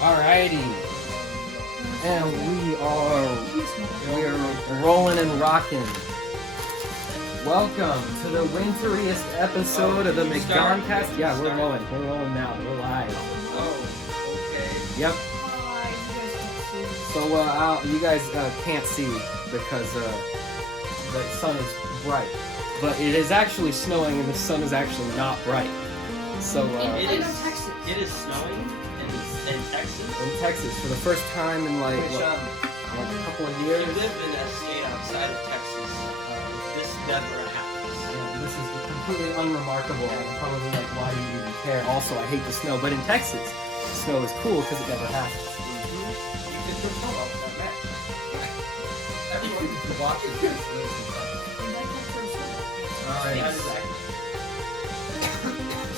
Alrighty. And we're rolling and rocking. Welcome to the winteriest episode of the McDonCast. Yeah, we're rolling. We're rolling now. We're live. Oh, okay. Yep. So you guys can't see because the sun is bright, but it is actually snowing and the sun is actually not bright. So it is snowing in Texas. In Texas for the first time in like a couple of years. If you live in a state outside of Texas, this never happens. Yeah, this is completely unremarkable. And probably like, why do you even care? Also, I hate the snow, but in Texas, snow is cool because it never happens. You can put snow out that match. Everyone who's watching this lives in Texas. Alright. Exactly.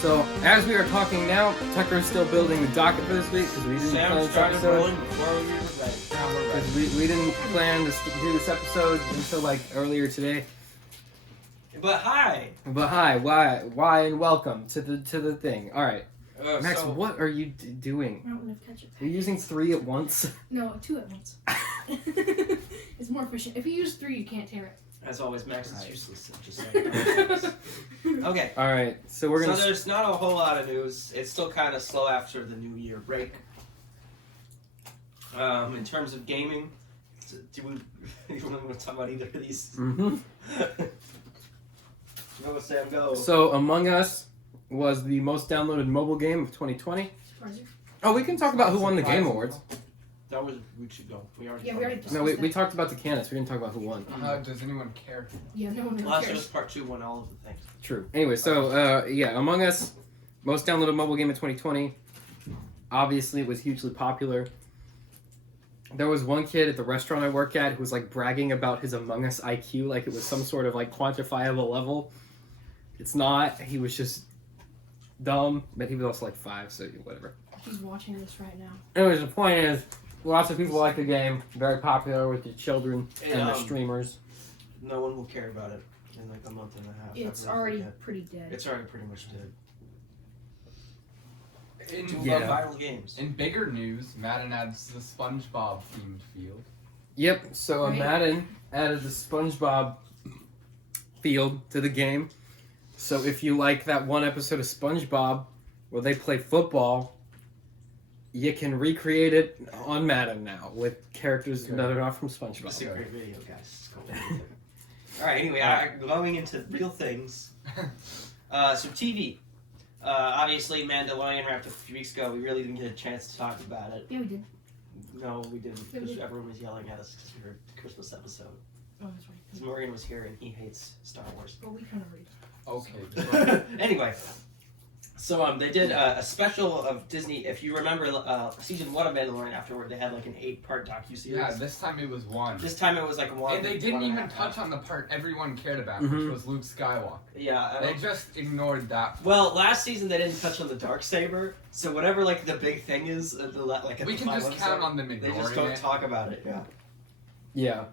So, as we are talking now, Tucker is still building the docket for this week because we didn't plan this episode. Rolling before we were ready. Now we're ready. Because we didn't plan to do this episode until like earlier today. But hi. But hi, why, and welcome to the thing. All right, Max, So, what are you doing? I don't want to catch it. Are you using 3 at once? No, 2 at once. It's more efficient. If you use 3, you can't tear it. as always, Max is useless. Just like okay. All right, so we're gonna. So there's not a whole lot of news. It's still kind of slow after the New Year break. In terms of gaming, do we want to talk about either of these? Mm-hmm. Go, Sam, go. So, Among Us was the most downloaded mobile game of 2020. Surprising. Oh, we can talk about who won the Game Awards. That was weeks ago. We already. Yeah, we already No, we talked about the candidates. We didn't talk about who won. Does anyone care? Yeah, no one really Last year's cares. part 2 won all of the things. True. Anyway, so yeah, Among Us, most downloaded mobile game of 2020. Obviously, it was hugely popular. There was one kid at the restaurant I work at who was like bragging about his Among Us IQ like it was some sort of like quantifiable level. It's not. He was just dumb, but he was also like 5, so whatever. He's watching this right now. Anyways, the point is, lots of people like the game. Very popular with the children and the Um, streamers. No one will care about it in like a month and a half. It's Everyone will already forget. pretty dead. It's already pretty much dead. In, Do Yeah. love viral games. in bigger news, Madden adds the SpongeBob themed field. Yep, so Right. Madden added the SpongeBob field to the game. So if you like that one episode of SpongeBob where they play football, you can recreate it on Madden now with characters Okay. that are not from It's a SpongeBob. great video, guys. Alright, anyway, going into real things. So TV. Obviously, Mandalorian wrapped up a few weeks ago. We really didn't get a chance to talk about it. Yeah, we did. No, we didn't, Yeah, we because did. everyone was yelling at us because we heard the Christmas episode. Oh, that's right. Because Morgan was here and he hates Star Wars. Well, we kind of read. Okay. Anyway, so they did a special of Disney. If you remember, season 1 of Mandalorian afterward, they had like an 8-part docu-series. Yeah, this time it was one. This time it was like one. And they didn't 1.5 even touch on the part everyone cared about, Mhm. which was Luke Skywalker. Yeah. They just ignored that. Well, last season they didn't touch on the Darksaber, so whatever like the big thing is, like at We the can final just count episode, on them they ignoring just don't it. talk about it. Yeah. Yeah.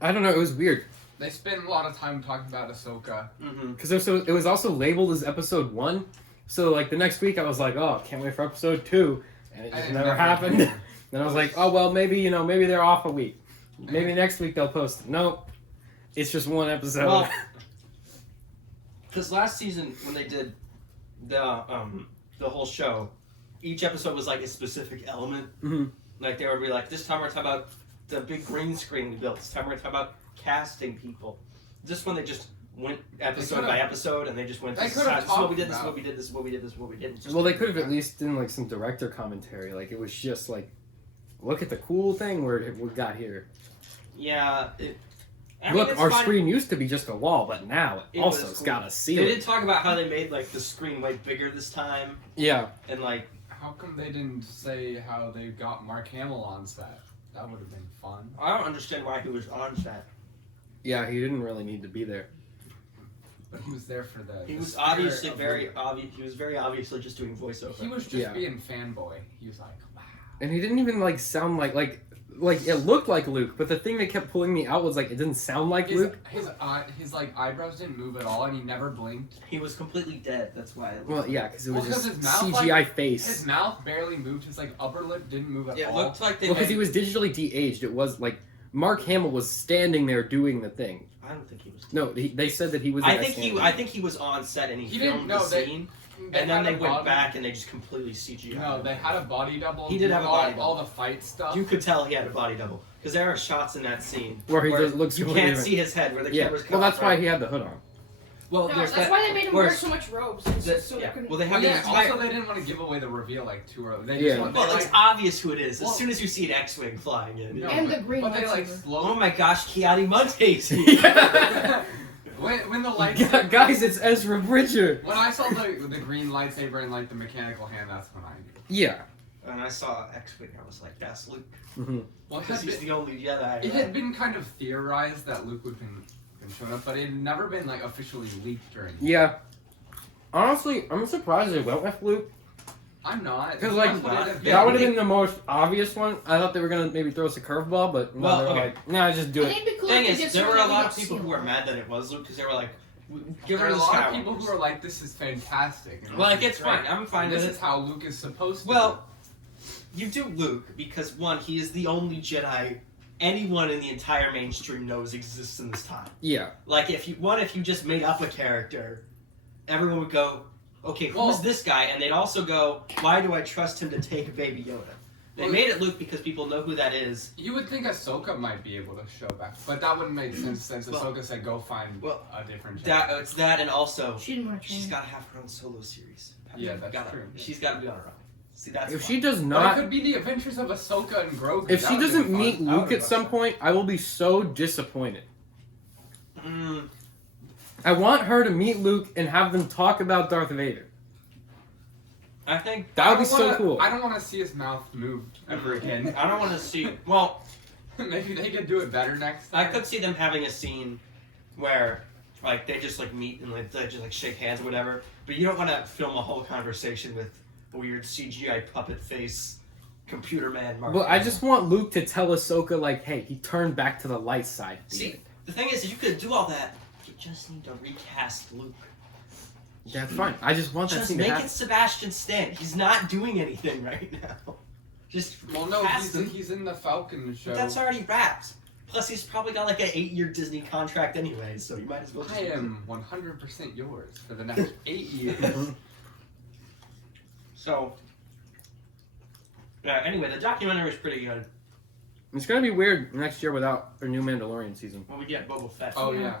I don't know, it was weird. They spent a lot of time talking about Ahsoka. Mm-hmm. Because it was also labeled as episode 1. So like the next week I was like, oh, can't wait for episode 2. And it just And it never never happened. happened. Then I was like, oh, well, maybe they're off a week. Maybe next week they'll post it. Nope. It's just one episode. Well, because last season when they did the whole show, each episode was like a specific element. Mhm. Like they would be like, this time we're talking about the big green screen we built. This time we're talking about casting people. This one they just went episode could've- by episode and they just went. they This is could've what we talked did. This is about- what we did. This is what we did. This is what we did. It's just- Well, they could have at least done like some director commentary. Like it was just like, look at the cool thing we got here. Yeah. I mean, Look, it's our fine. screen used to be just a wall, but now It it also was it's cool. got a They ceiling. did talk about how they made like the screen way bigger this time, Yeah. and like How come they didn't say how they got Mark Hamill on set? That would have been fun. I don't understand why he was on set. Yeah, he didn't really need to be there. But he was there for the. He the was spirit obviously of very obvious. He was very obviously just doing voiceover. He was just Yeah. being fanboy. He was like, wow. And he didn't even like sound like like it looked like Luke, but the thing that kept pulling me out was like it didn't sound like Luke. His like eyebrows didn't move at all, and he never blinked. He was completely dead. That's why. Well, yeah, because it was Well, 'cause just his mouth, CGI His face. mouth barely moved. His like upper lip didn't move at It all. looked like they. Well, because made- he was digitally de-aged. It was like Mark Hamill was standing there doing the thing. I don't think he was. No, they said that he was. the I guy think he. standing. I think he was on set and he He didn't- filmed no, the they- scene, They and then had they a went body- back and they just completely CGI. No, they had a body double. He did do have a all, body double. all the fight stuff. You could tell he had a body double because there are shots in that scene Where he just looks you completely can't see his head where the Yeah, camera's. well, cut that's off, why right? he had the hood on. Well, No, there's that's that. why they made him where- wear so much robes. So they Yeah. couldn't. Well, they have Well, the yeah, entire. also they didn't want to give away the reveal like too early. They Yeah. just want, Well, they, it's like, obvious who it is Well- as soon as you see an X-wing flying in. No, And but- the green But they like lightsaber. Oh slow. my gosh, Kiadi Monte's here. when the lights. Guys, it's Ezra Bridger. When I saw the green lightsaber and like the mechanical hand, that's when I knew. Yeah. And I saw X-wing, I was like, that's Luke. hmm Well, Because he's the only Jedi. it had been kind of theorized that Luke would been shown up, but it had never been like officially leaked or anything. Yeah. Honestly, I'm surprised they went with Luke. I'm not. Because, like, That's what it had That would have they- been the most obvious one. I thought they were gonna maybe throw us a curveball, but no, Well, they're okay. like, nah, just do I it. think it'd be cool Thing if they is, did there were something a lot that of we people got who were seen. mad that it was Luke because they were like, There "Give are her a the lot of people Skywalkers." who are like, "This is fantastic." And Well, this like, it's is great. fine. I'm fine And with this it. is how Luke is supposed to. Well, you do Luke because one, he is the only Jedi anyone in the entire mainstream knows exists in this time. Yeah. Like if you just made up a character, everyone would go, okay, who's Well- this guy? And they'd also go, why do I trust him to take Baby Yoda? They Well- made it Luke because people know who that is. you would think Ahsoka might be able to show back, but that wouldn't make sense since Well- Ahsoka said go find well, a different. That Jedi. it's that, and also She didn't want to she's train. got to have her own solo series. Yeah, that's Gotta- true. She's got to be on her own. See, that's If fine. she does But it not, could be the adventures of Ahsoka and Grogu. if That she would've doesn't been fun. meet That Luke would've at been some fun. point, I will be so disappointed. Mm, I want her to meet Luke and have them talk about Darth Vader. I think That would be I don't so wanna- cool. I don't want to see his mouth move ever again. I don't want to see. Well, Maybe they could do it better next I time. could see them having a scene where, like, they just like meet and like they just like shake hands or whatever. But you don't want to film a whole conversation with a weird CGI puppet face, computer man. Mark Well, I Hamill. just want Luke to tell Ahsoka, like, hey, he turned back to the light side. at the See, end. the thing is, you could do all that. You just need to recast Luke. That's fine. I just want that Just scene to make happen. it Sebastian Stan. He's not doing anything right now. Just Well, no, cast him. he's in the Falcon show. But that's already wrapped. Plus, he's probably got like an 8-year Disney contract anyway, so you might as well just. I am 100% yours for the next 8 years. So. Yeah. Anyway, the documentary was pretty good. It's gonna be weird next year without a new Mandalorian season. Well, we get Boba Fett. Oh yeah.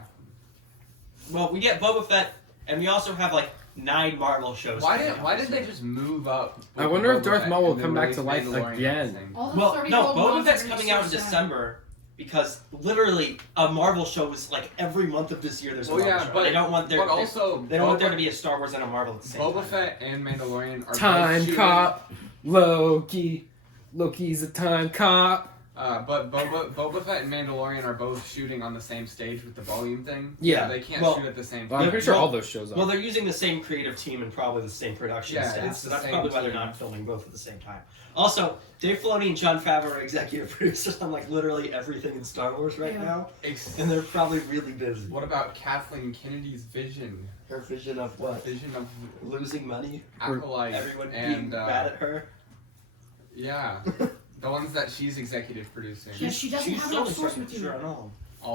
Well, we get Boba Fett, and we also have like 9 Marvel shows. Why coming did out why this did they year. just move up? I wonder if Boba Darth Fett Maul will and come then back to release life Mandalorian again. at the same All the Well, 30 no, gold Boba ones Fett's are gonna coming be out so in sad. December because literally a Marvel show is like every month of this year. There's a Well, Marvel yeah, show. but- They don't want their. But also, They don't want there Boba- to be a Star Wars and a Marvel at the same Boba time. Fett and Mandalorian are Time both shooting, cop, Loki. Loki's a time cop. But Boba Fett and Mandalorian are both shooting on the same stage with the volume thing. Yeah. They can't Well- shoot at the same Well, time. I'm pretty sure Well- all those shows are. Well, they're using the same creative team and probably the same production Yeah, staff, it's so the that's same probably why they're team. not filming both at the same time. Also, Dave Filoni and Jon Favreau are executive producers on like literally everything in Star Wars right Yeah. now, Ex- and they're probably really busy. What about Kathleen Kennedy's vision? Her vision of what? Vision of Losing money, Acolyte everyone and being mad at her. yeah, the ones that she's executive producing. Yeah, she doesn't She's have still enough source executive producer material. on all.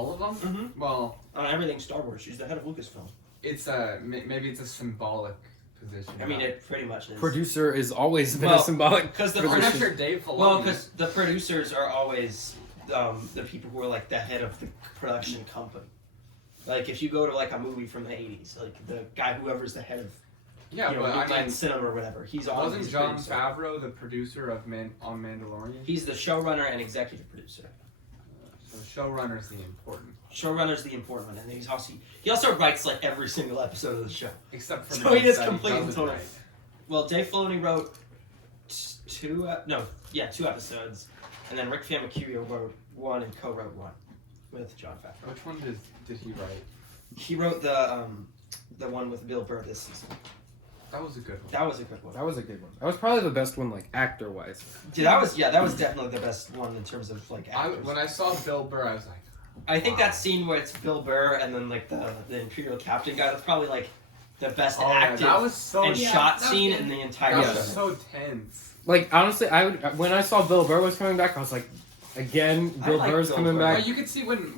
All of them? Mm-hmm. Well, On everything Star Wars, she's the head of Lucasfilm. it's maybe it's a symbolic position. I mean, it pretty much is. Producer is always been Well, a symbolic. because the I'm not position. sure Dave Filoni. Well, because the producers are always the people who are like the head of the production company. Like if you go to like a movie from the '80s, like the guy whoever's the head of yeah, you know, but I Midland mean, Cinema or whatever, he's always wasn't the Jon producer. Favreau the producer of on Mandalorian? He's the showrunner and executive producer. So showrunner's the important, Showrunner's the important one, and then he also writes like every single episode of the show. except for So the he ones is that complete and doesn't total. write. Well, Dave Filoni wrote two episodes, and then Rick Famuyiwa wrote one and co-wrote one with Jon Favreau. Which one did he write? He wrote the one with Bill Burr this season. That was a good one. That was a good one. That was a good one. That was probably the best one, like actor wise. Dude, that was definitely the best one in terms of like actors. When I saw Bill Burr, I was like, I think wow. that scene where it's Bill Burr and then like the Imperial Captain guy, that's probably like the best oh, acted yeah, that was so and Yeah, shot that was scene good. in the entire that show. was so tense. Like honestly, when I saw Bill Burr was coming back, I was like, again, I Bill like Burr's Bill coming Burr. back. But you could see when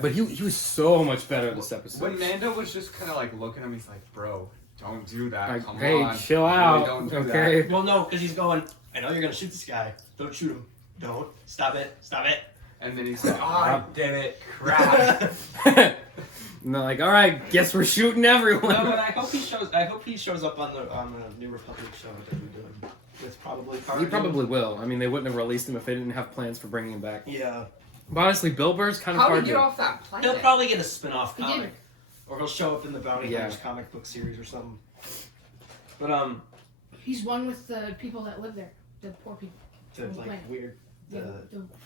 But he was so much better this episode. when Mando was just kind of like looking at me, he's like, bro, don't do that. Like, Come hey, on. chill Really out, don't do okay? Well, no, because he's going, I know you're going to shoot this guy. Don't shoot him. Don't. Stop it. Stop it. That. And then he's like, oh, I did it. Crap. And they're like, all right, guess we're shooting everyone. No, but I hope he shows up on the New Republic show that we're doing. It's probably He probably will. I mean, they wouldn't have released him if they didn't have plans for bringing him back. Yeah. But honestly, Bill Burr's kind of How hard did he get to... off that planet? He'll probably get a spin-off He comic. did. Or he'll show up in the Bounty Yeah. Hunters comic book series or something. But, He's one with the people that live there, the poor people. the, like, Right. weird, Yeah,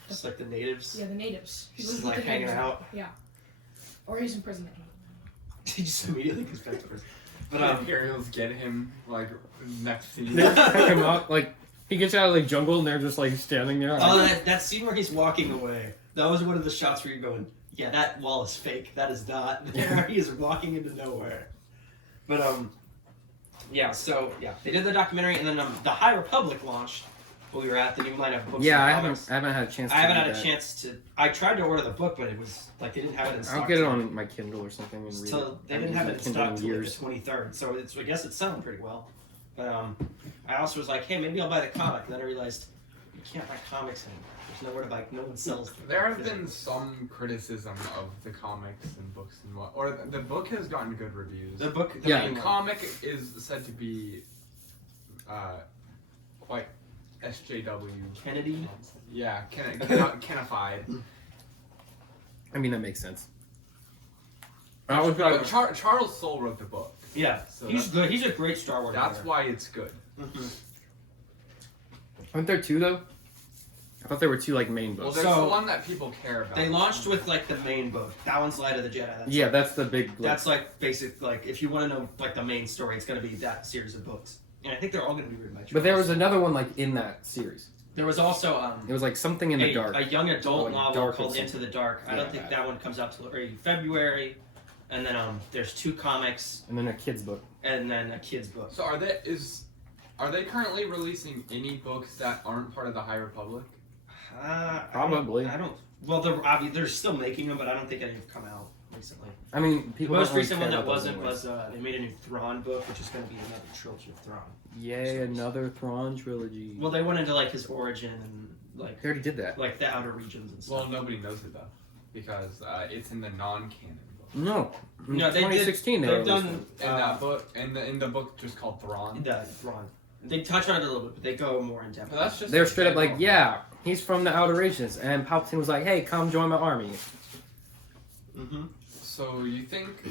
just like the natives. the natives. He Just, lives with like, the hanging natives. out. Yeah. Or he's in prison. He just immediately goes back to prison. But, The Imperials get him, like, next They season. pick him up, like, he gets out of the jungle and they're just, like, standing there. oh, Like, that scene where he's walking away. That was one of the shots where you're going, yeah, that wall is fake. That is not there. He is walking into nowhere. But, yeah, so, yeah. They did the documentary, and then the High Republic launched. We were at the new line of books. yeah, and I comics. haven't had a chance to I haven't do had a that. chance to. I tried to order the book, but it was like they didn't have it in stock. I'll get it till- on my Kindle or something and read till- it. They I didn't haven't have it used in my stock Kindle till in like the years. 23rd, so I guess it's selling pretty well. But I also was like, hey, maybe I'll buy the comic. And then I realized you can't buy comics anymore. There's nowhere to buy. No one sells them. There have been some criticism of the comics and books and what, or the book has gotten good reviews. The book. The Yeah. main The one. comic is said to be quite SJW. Kennedy. Yeah, canified. I mean, that makes sense. I was But Charles Soule wrote the book. Yeah, So he's good. He's a great Star Wars. That's writer. why it's good. Mhm. Aren't there two, though? I thought there were two, like, main Well, books. there's So, the one that people care about. They launched with like the main book. That one's Light of the Jedi. That's Yeah, like, that's the big... Like, that's like basic. Like if you want to know like the main story, it's gonna be that series of books. And I think they're all gonna be written by. but there Charles. was another one, like, in that series. There was also It was, like, something in the dark. a young adult Like novel Dark or called something. Into the Dark. I Yeah. don't think that one comes out till early February. And then there's 2 comics And then a kid's book. and then a kid's book. So are they currently releasing any books that aren't part of the High Republic? Probably. I don't. Well, they're still making them, but I don't think any have come out recently. I mean, The people most don't really recent one care that about those wasn't anyways. was they made a new Thrawn book, which is going to be another trilogy of Thrawn. Yay, another Thrawn trilogy. Well, they went into like his origin and like He already did that. the outer regions and Well, stuff. nobody knows it though, because it's in the non-canon book. No. In No, they did- 2016 they they've released done- it. In that book, in the book just called Thrawn. The Thrawn. They touch on it a little bit, but they go more in depth. But that's just They're a straight up like, general- yeah, he's from the outer regions. And Palpatine was like, hey, come join my army. Mm-hmm. So you think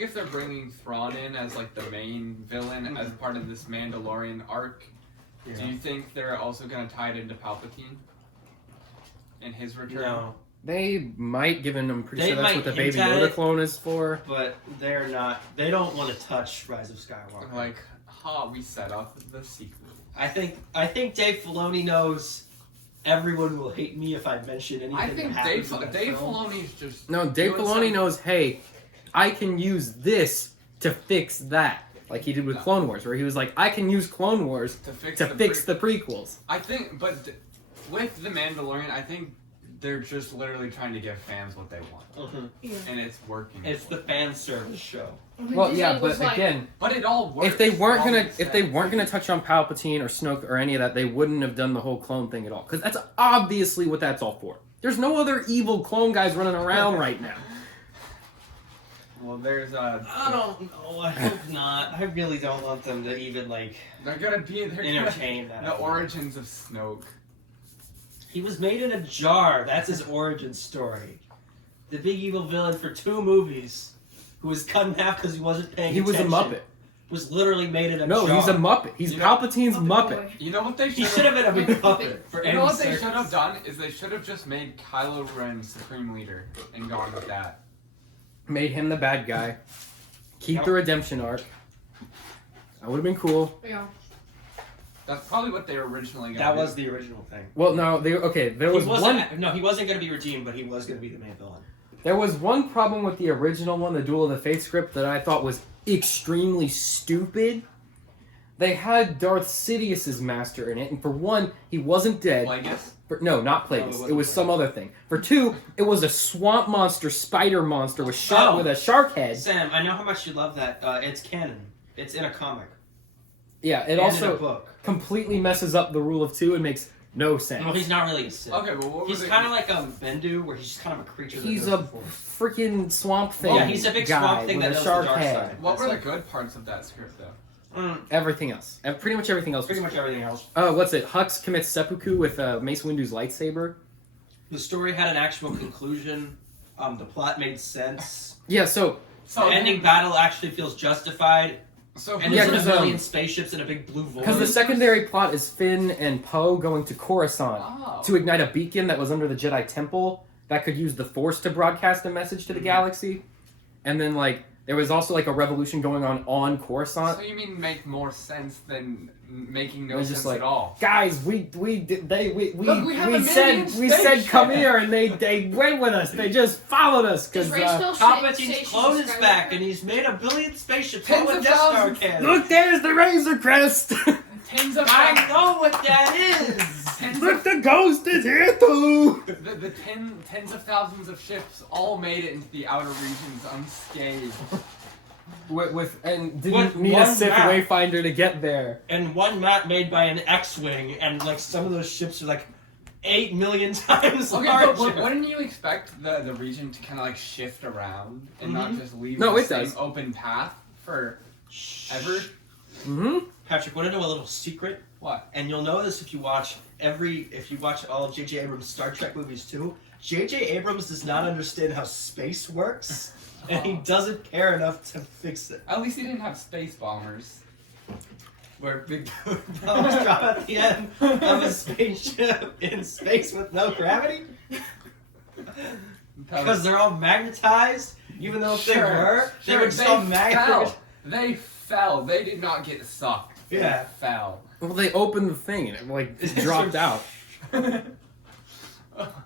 if they're bringing Thrawn in as like the main villain as part of this Mandalorian arc, do you think they're also gonna tie it into Palpatine and his return? No, They might, given I'm pretty They sure that's might what the Baby hint at Yoda it. clone is for. but they're not. They don't want to touch Rise of Skywalker. Like, we set up the sequel. I think Dave Filoni knows everyone will hate me if I mention anything. I think that Dave happens in that Dave film. Filoni's just No, Dave doing Filoni some- knows, hey, I can use this to fix that. Like he did with No. Clone Wars, where he was like, I can use Clone Wars to fix to fix the prequels. I think, but with the Mandalorian, I think they're just literally trying to give fans what they want, Mhm. Yeah. and it's working. It's the fan service show. Well, Disney yeah, was but like, again, But it all works. if they weren't It all gonna makes if they sense. weren't gonna touch on Palpatine or Snoke or any of that, they wouldn't have done the whole clone thing at all. Because that's obviously what that's all for. There's no other evil clone guys running around right now. Well, there's I don't know. I hope not. I really don't want them to even like they're gonna entertain that. the origins of Snoke. He was made in a jar. That's his origin story. The big evil villain for 2 movies, who was cut in half because he wasn't paying He was a attention, Muppet. was literally made in a No, jar. he's a Muppet. He's You know- Palpatine's Muppet Muppet. boy. You know what they He should should have been a big puppet for You any know what they circus. should have done is they should have just made Kylo Ren Supreme Leader and gone with that. Made him the bad guy. Keep Yep. the redemption arc. That would have been cool. Yeah. That's probably what they were originally going to That do. was the original thing. Well, no, there was one. No, he wasn't going to be redeemed, but he was going to be the main villain. There was one problem with the original one, the Duel of the Fates script, that I thought was extremely stupid. They had Darth Sidious's master in it, and for one, he wasn't dead. Plagueis? No, not Plagueis. It was some other thing. For two, it was a swamp monster, spider monster with with a shark head. Sam, I know how much you love that. It's canon. It's in a comic. Yeah, it And in a also book. completely messes up the rule of two and makes no sense. Well, he's not really a Sith. Okay, well, what was He's it? kind of like Bendu, where he's just kind of a creature. That He's knows a the Force. freaking swamp thing. Yeah, he's a big guy swamp thing with that a knows shark the dark head. side. What That's were the like- good parts of that script, though? Everything else. Pretty much everything else. Pretty much everything else. What's it? Hux commits seppuku with Mace Windu's lightsaber. The story had an actual conclusion. The plot made sense. Yeah, so The ending battle actually feels justified. So And Yeah, there's a 'cause, million spaceships in a big blue void. because the secondary plot is Finn and Poe going to Coruscant Oh. to ignite a beacon that was under the Jedi Temple that could use the Force to broadcast a message to the galaxy, and then there was also a revolution going on Coruscant. So you mean make more sense than making It no was sense just like- at all? Guys, we Look, we have a said million come spaceships. here, and they went with us. They just followed us Does because Ray still say Palpatine's she's clone is Skywalker? back, and he's made a billion spaceships. Tens All of with Death Star thousands. cannons. look, there's the Razor Crest. Tens of I know what that is. tens Look, of, the ghost is here too. the tens of thousands of ships all made it into the outer regions unscathed. And didn't With need a one Sith map. wayfinder to get there. And one map made by an X-wing, and some of those ships are 8 million times Okay, larger. but wouldn't you expect the region to kind of shift around and not just leave No, the it same does. open path for ever? Mm-hmm. Patrick, want to know a little secret? What? And you'll know this if you watch all of J.J. Abrams' Star Trek movies too. J.J. Abrams does not understand how space works, and he doesn't care enough to fix it. At least he didn't have space bombers. Where big bombs drop at the end of a spaceship in space with no gravity? Because they're all magnetized, even though if they were, they would still magnet. fell. They fell. They did not get sucked. They Yeah. fell. Well, they opened the thing and it dropped out.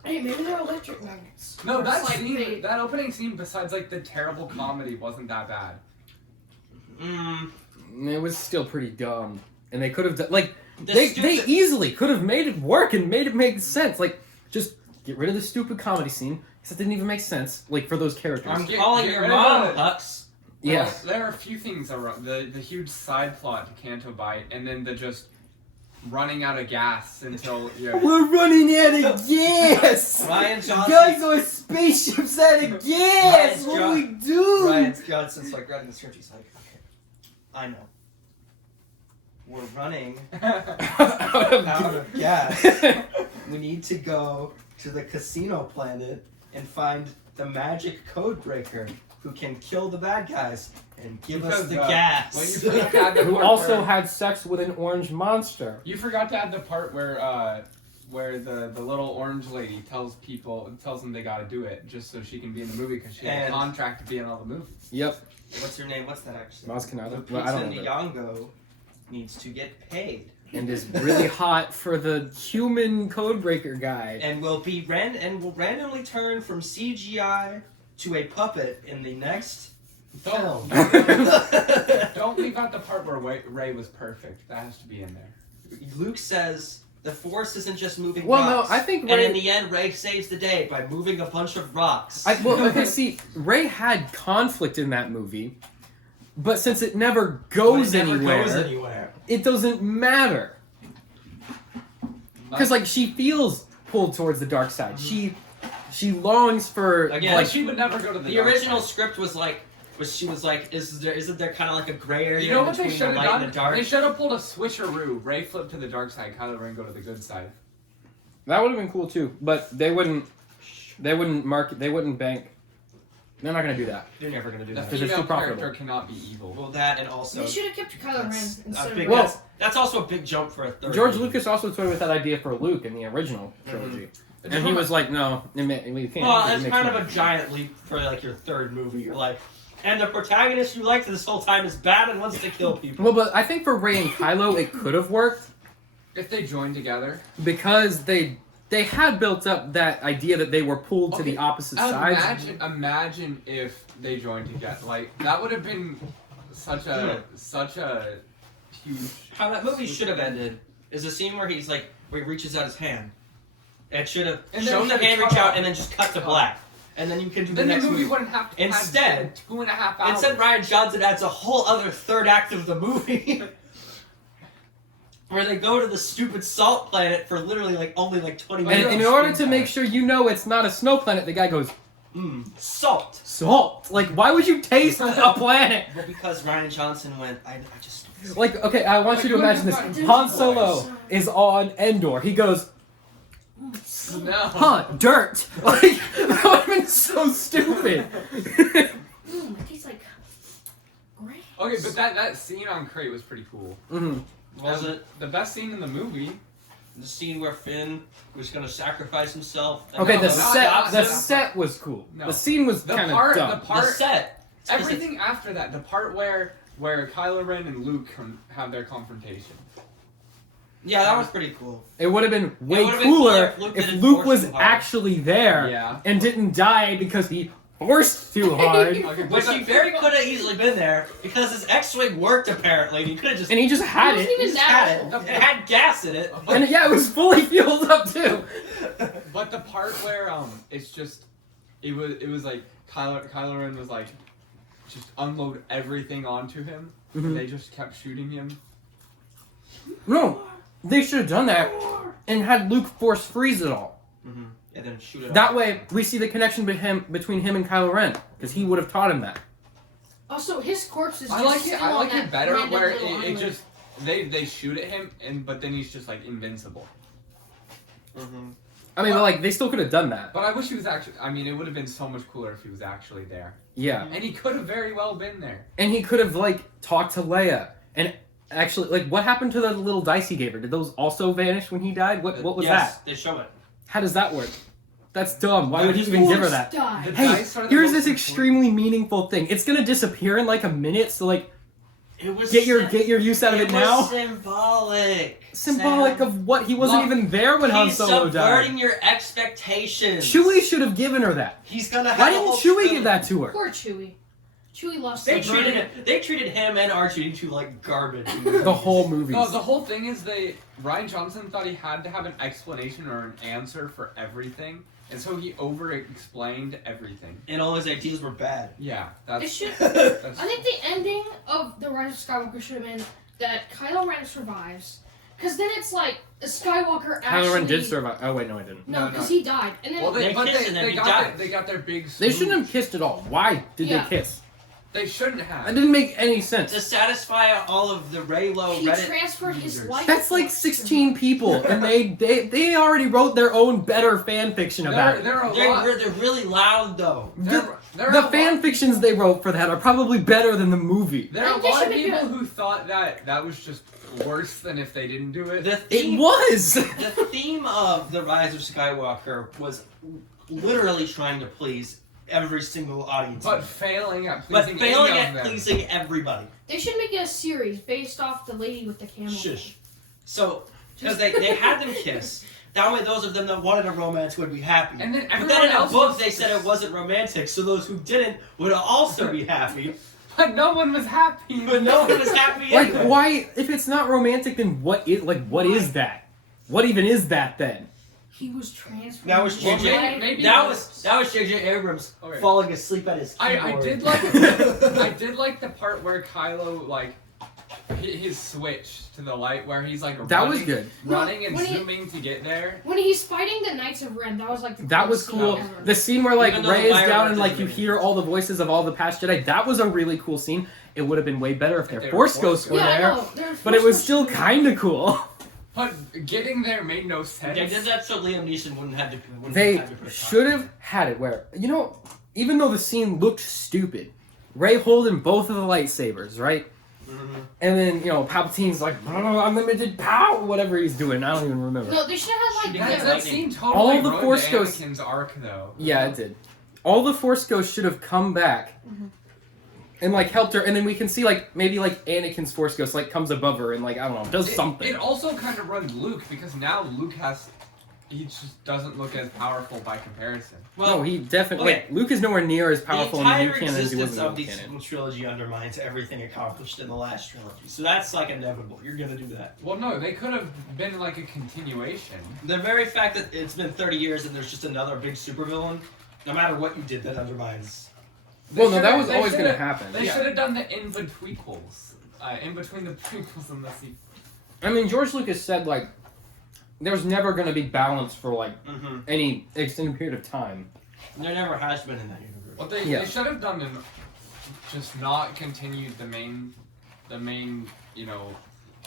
Hey, maybe they're electric magnets. No, Or that it's like scene, they- that opening scene, besides the terrible comedy, wasn't that bad. It was still pretty dumb, and they could have done The they stupid- easily could have made it work and made it make sense. Just get rid of the stupid comedy scene because it didn't even make sense. For those characters. I'm Get- calling get your rid of mom, it. Hux. Yes. Well, there are a few things around the huge side plot to Canto Bight, and then the just running out of gas until We're running out of gas! Ryan Johnson. Guys, our spaceship's out of gas! Ryan's What do we do? Ryan Johnson's writing the script. He's like, okay, I know. We're running out of gas. We need to go to the casino planet and find the magic code breaker who can kill the bad guys and give us Because, the well, gas. you forgot to add the Who part also where- had sex with an orange monster. You forgot to add the part where the little orange lady tells them they gotta do it just so she can be in the movie because she had a And- contract to be in all the movies. Yep. What's her name? What's that actually? Maz Kanata. Lupita Well, I don't know. Nyong'o needs to get paid. And is really hot for the human codebreaker guy. And will randomly turn from CGI to a puppet in the next film. Don't leave out the part where Ray was perfect. That has to be in there. Luke says the Force isn't just moving Well, no, rocks. I think And Ray- in the end, Ray saves the day by moving a bunch of rocks. See, Ray had conflict in that movie, but since it never goes But it never anywhere, goes anywhere. it doesn't matter. Because she feels pulled towards the dark side. She longs for Again, She would never go to the The dark original side. script was isn't there kind of like a gray area You know what they between should the have light and done? the dark? They should have pulled a switcheroo. Ray flipped to the dark side, Kylo Ren go to the good side. That would have been cool too, but they wouldn't market. They wouldn't bank. They're not gonna do that. They're never gonna do The that. Because it's female too profitable. character cannot be evil. Well, that and also They should have kept Kylo Ren that's, instead a of big, Well- that's also a big jump for a third. George movie. Lucas also toyed with that idea for Luke in the original trilogy, and he was like, "No, we can't." Well, because it it's makes kind of money." a giant leap for your third movie. You're like, And the protagonist you liked this whole time is bad and wants to kill people. Well, but I think for Rey and Kylo, it could have worked If they joined together. because they had built up that idea that they were pulled to the opposite sides. Imagine if they joined together. Like that would have been such a huge. How that movie should have ended is a scene where he reaches out his hand. It should have And then shown the should've hand cut reach out off. and then just cut to black. And then you can do the Then next the movie movie. wouldn't have to. Instead- have 2.5 hours. Instead, Ryan Johnson adds a whole other third act of the movie. Where they go to the stupid salt planet for literally only 20 minutes. And in order to make sure you know it's not a snow planet, the guy goes, Salt. salt. Like, why would you taste a planet? Well, because Ryan Johnson went, I just... Like, okay, I want you to imagine this. Like, Han Solo is on Endor. He goes, No. huh, dirt. Like, that would have been so stupid. It tastes like great. Okay, but that scene on Crate was pretty cool. Mhm. Was it The best scene in the movie. the scene where Finn was going to sacrifice himself? Okay, No, the no, set no, the no. set was cool. No. The scene was The kind of part, dumb. the part, The set. everything after that, the part where Kylo Ren and Luke have their confrontation. Yeah, that was pretty cool. It would have been way would've been cooler cooler if didn't Luke force was too hard. actually there Yeah. and didn't die because he forced too hard. Okay, Which he very could have easily been there because his X-Wing worked apparently. And he could have just... And he just had It it. wasn't he even just had it. natural. It had gas in it. And yeah, it was fully fueled up too. But the part where it's just it was like Kylo Ren was like just unload everything onto him. Mhm. And they just kept shooting him. No, they should have done that and had Luke force freeze it all. Mm-hmm. And then shoot it That off. way, we see the connection between him and Kylo Ren because he would have taught him that. Also, his corpse is I just like it. still I on like that it better random where little it island. just they shoot at him but then he's just like invincible. Mm-hmm. I mean, but, like, they still could have done that. But I wish he was actually. I mean, it would have been so much cooler if he was actually there. Yeah. And he could have very well been there. And he could have, like, talked to Leia. And actually, like, what happened to the little dice he gave her? Did those also vanish when he died? What was yes, that? they show it. How does that work? That's dumb. Why Why would he does even give her Force that? died. The Hey, dice are the here's most this extremely meaningful thing. It's gonna disappear in like a minute, so like It was get your use out of it was now. symbolic. Symbolic Sam. of what? He wasn't Look, even there when Han He's Solo subverting died. your expectations. Chewie should have given her that. He's gonna have Why a didn't whole Chewie trilogy. give that to her? Poor Chewie. Chewie lost They the treated him and R2-D2 like garbage. The whole movie. No, the whole thing is Ryan Johnson thought he had to have an explanation or an answer for everything, and so he over-explained everything. And all his ideas were bad. Yeah, It that's. should. that's I think the ending of The Rise of Skywalker should have been that Kylo Ren survives. Because then it's like, a Skywalker actually... Kylo Ren did survive. Oh wait, no, I didn't. No, No, because no. he died. And then well, They kissed and then he died. they got their big. They smooch. shouldn't have kissed at all. Why did Yeah. they kiss? They shouldn't have. That didn't make any sense. To satisfy all of the Raylo he Reddit transferred his users. life. That's like force 16 people, and they already wrote their own better fan fiction about it. They're a They're, lot. they're really loud though. They're The a fan lot- fictions they wrote for that are probably better than the movie. There are a I think they lot should of make people a- who thought that was just worse than if they didn't do it. The It theme, was. the theme of The Rise of Skywalker was literally trying to please every single audience. But failing at But pleasing failing any at of them. pleasing everybody. They should make a series based off the lady with the camel. Shush. So, because they had them kiss. That way those of them that wanted a romance would be happy. And then But everyone then in the else book was they said it wasn't romantic, so those who didn't would also be happy. But no one was happy. But no one was happy Like, anyway. why? If it's not romantic, then what is that? What even is that then? He was transferred. That was his JJ. life. Maybe That was J.J. Abrams Okay. falling asleep at his keyboard. I did like the part where Kylo like his switch to the light where he's like That running, was good. running and When he- zooming to get there. When he's fighting the Knights of Ren, that was like the That was coolest scene cool. ever. The scene where like Even though Rey the is fire down and works like you is hear all the voices of all the past Jedi. That was a really cool scene. It would have been way better if If their they Force were ghosts Force were yeah, I there. know. There's But it was Force still ghosts. kind of cool. But getting there made no sense. They did that so Liam Neeson wouldn't have to. Wouldn't They have to put a should have had it where, you know, even though the scene looked stupid, Rey holding both of the lightsabers, right? Mhm. And then, you know, Palpatine's like, oh, unlimited power, whatever he's doing. I don't even remember. No, they should have She like did That, the, that scene totally All the ruined Force ghosts- Anakin's arc though. Yeah, it did. All the Force ghosts should have come back. Mhm. and like helped her, and then we can see like maybe like Anakin's Force Ghost like comes above her and like I don't know does something. It also kind of runs Luke because now Luke he just doesn't look as powerful by comparison. Well, no, he definitely like Luke is nowhere near as powerful in the new canon as he was in the old canon. The entire existence of the trilogy undermines everything accomplished in the last trilogy, so that's like inevitable. You're gonna do that. Well, no, they could have been like a continuation. The very fact that it's been 30 years and there's just another big supervillain, no matter what you did, that undermines. Well, no, that was always going to happen. They should have done the in-betweenquels. In between the prequels and the sequels. I mean, George Lucas said, like, there's never going to be balance for, like, any extended period of time. There never has been in that universe. What they should have done is just not continued the main, you know,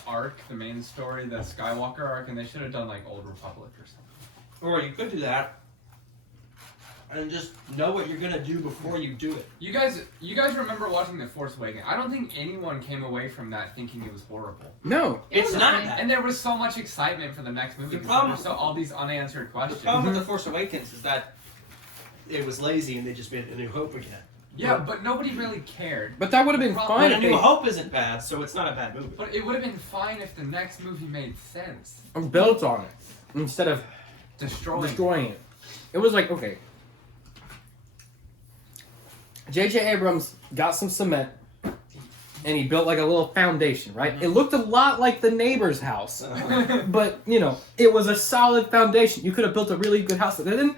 arc, the main story, the Skywalker arc, and they should have done, like, Old Republic or something. Or you could do that. And just know what you're gonna do before you do it. You guys remember watching The Force Awakens? I don't think anyone came away from that thinking it was horrible. No, it's not. And there was so much excitement for the next movie. The problem, there were all these unanswered questions. The problem with The Force Awakens is that it was lazy and they just made A New Hope again. Yeah, but nobody really cared. But that would have been fine. But A New Hope isn't bad, so it's not a bad movie. But it would have been fine if the next movie made sense. Or built on it instead of destroying it. It was like, okay. J.J. Abrams got some cement, and he built like a little foundation, right? It looked a lot like the neighbor's house, but, you know, it was a solid foundation. You could have built a really good house. And then,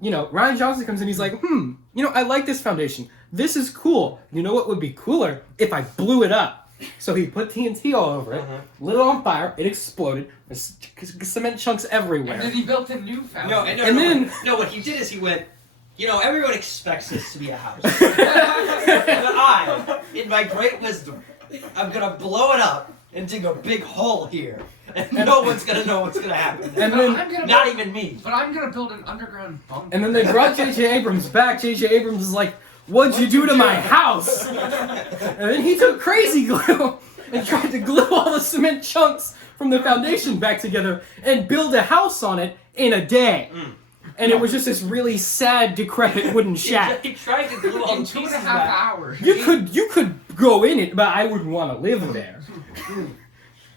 you know, Rian Johnson comes in, he's like, you know, I like this foundation. This is cool. You know what would be cooler? If I blew it up. So he put TNT all over it, lit it on fire, it exploded, there's cement chunks everywhere. And then he built a new foundation. No, what he did is he went, you know, everyone expects this to be a house. But I, in my great wisdom, I'm going to blow it up and dig a big hole here. And no one's going to know what's going to happen. And then, not even me. But I'm going to build an underground bunker. And then they brought J.J. Abrams back. J.J. Abrams is like, what'd you do to my house? And then he took crazy glue and tried to glue all the cement chunks from the foundation back together and build a house on it in a day. And it was just this really sad, decrepit wooden shack. He tried to glue all in 2.5 hours. You could go in it, but I wouldn't want to live there.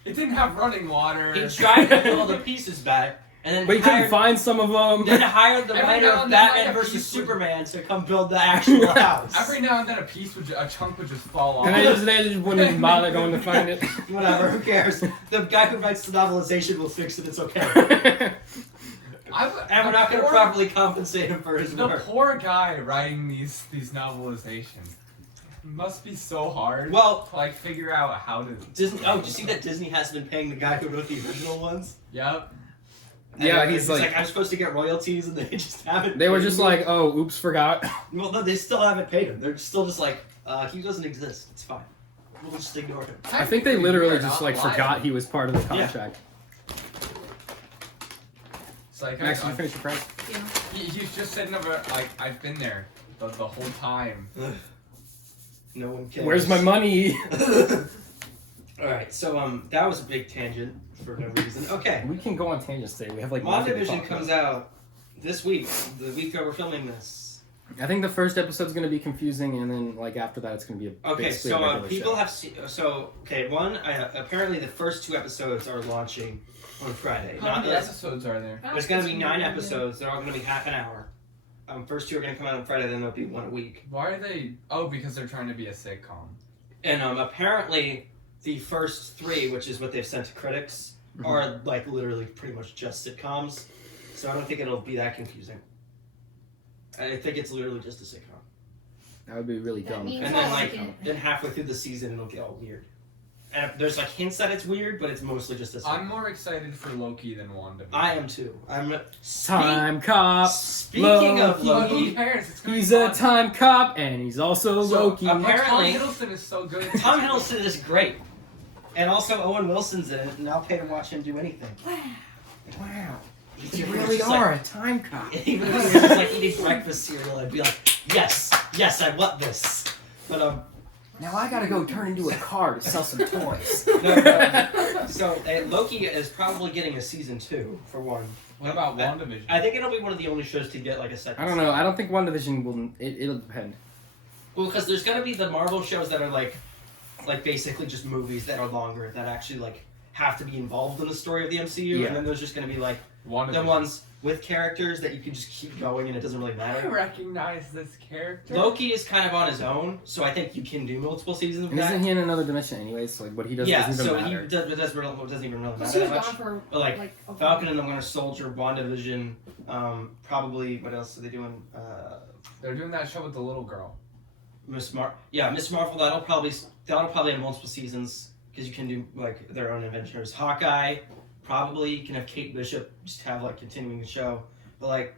It didn't have running water. He tried to glue all the pieces back, and then but he couldn't find some of them. Then hired the writer of Batman vs Superman to come build the actual house. Every now and then a chunk would just fall off. And they just wouldn't even bother going to find it. Whatever, who cares? The guy who writes the novelization will fix it. It's okay. And we're not going to properly compensate him for his work. The poor guy writing these novelizations. It must be so hard. Well, to like figure out how to. Disney. Oh, did you see that Disney has been paying the guy who wrote the original ones? Yep. Yeah, he's like, I'm supposed to get royalties, and they just haven't. They were just like, oh, oops, forgot. Well, no, they still haven't paid him. They're still just like, he doesn't exist. It's fine. We'll just ignore him. I think they literally just like forgot he was part of the contract. It's like, Max, you finish your price? Yeah. He's just sitting over, like, I've been there the whole time. No one cares. Where's my money? Alright, so that was a big tangent for no reason. Okay. We can go on tangents today. We have like WandaVision comes out this week, the week that we're filming this. I think the first episode's going to be confusing, and then like after that, it's going to be basically a regular people show. have seen. So apparently the first 2 episodes are launching on Friday. How many episodes are there? There's going to be 9 episodes. They're all going to be half an hour. First 2 are going to come out on Friday, then there'll be 1 a week. Why are they? Oh, because they're trying to be a sitcom. And apparently the first 3, which is what they've sent to critics, are like literally pretty much just sitcoms. So I don't think it'll be that confusing. I think it's literally just a sitcom. That would be really dumb. And then then halfway through the season it'll get all weird. And there's like hints that it's weird, but it's mostly just a sitcom. I'm more excited for Loki than WandaVision. I am too. Time cop. Speaking of Loki, he's a time cop and he's also Loki. Apparently, Tom Hiddleston is so good. Tom Hiddleston is great, and also Owen Wilson's in it, and I'll pay to watch him do anything. Wow. You really are a time cop. Even if he was just like eating breakfast cereal, I'd be like, yes, I want this. But now I gotta go turn into a car to sell some toys. So Loki is probably getting a season 2 for one. What about WandaVision? I think it'll be one of the only shows to get like a second. I don't know. I don't think WandaVision will. It'll depend. Well, because there's gonna be the Marvel shows that are like basically just movies that are longer that actually like have to be involved in the story of the MCU, Yeah. and then there's just gonna be like One the ones with characters that you can just keep going and it doesn't really I matter. recognize this character. Loki is kind of on his own, so I think you can do multiple seasons of And that. isn't he in another dimension anyways? So like what he does Yeah, doesn't so even he matter. doesn't even really Plus, matter he was that much. gone for But like a Falcon and the Winter Soldier, WandaVision, probably what else are they doing? They're doing that show with the little girl. Miss Marvel. That'll probably have multiple seasons because you can do like their own adventures. Hawkeye, probably you can have Kate Bishop just have like continuing the show, but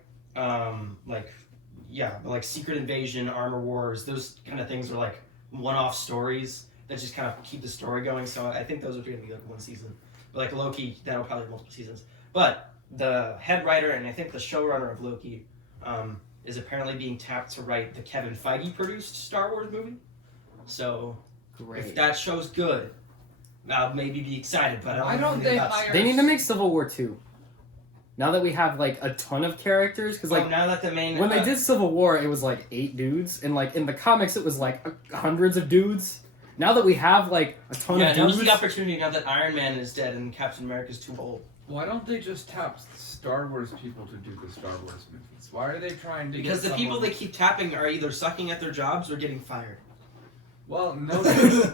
Secret Invasion, Armor Wars, those kind of things are like one-off stories that just kind of keep the story going. So I think those are going to be like one season. But like Loki, that'll probably have multiple seasons. But the head writer and I think the showrunner of Loki is apparently being tapped to write the Kevin Feige produced Star Wars movie. So Great. if that show's good, I'll maybe be excited. But Why I don't don't they think hire? They need to make Civil War 2. Now that we have like a ton of characters, because like now that the main when they did Civil War, it was like 8 dudes, and like in the comics, it was like hundreds of dudes. Now that we have like a ton of now's dudes, the opportunity now that Iron Man is dead and Captain America's too old. Why don't they just tap Star Wars people to do the Star Wars movies? Why are they trying to? Because the get people someone... they keep tapping are either sucking at their jobs or getting fired. Well, no.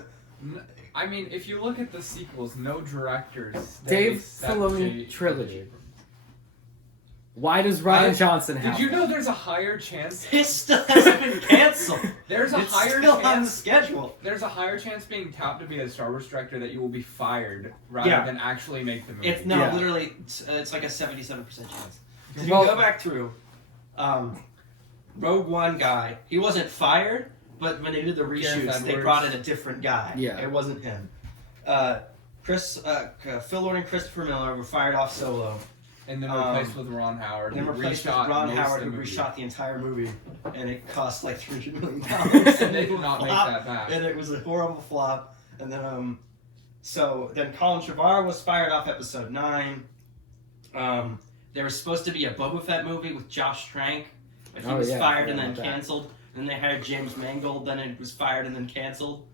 I mean, if you look at the sequels, no directors. Dave except Filoni trilogy. Abrams. Why does Ryan Johnson have? Did you know there's a higher chance? It still hasn't been canceled. There's a It's higher still on the chance. schedule. There's a higher chance being tapped to be a Star Wars director that you will be fired rather Yeah. than actually make the movie. It's Yeah. literally it's like a 77% chance. If Well- you go back through, Rogue One guy, he wasn't fired, but when they did the reshoots, they Edwards. brought in a different guy. Yeah. It wasn't him. Phil Lord and Christopher Miller were fired off Solo, and then replaced with Ron Howard. and then who replaced with reshot Ron most Howard, of who the movie. reshot the entire movie, and it cost like $300 million. And they did not make Flop, that back. and it was a horrible flop. And then then Colin Trevorrow was fired off Episode 9. There was supposed to be a Boba Fett movie with Josh Trank, but he was I fired and forgot then about that. canceled. Then they hired James Mangold, then it was fired and then canceled.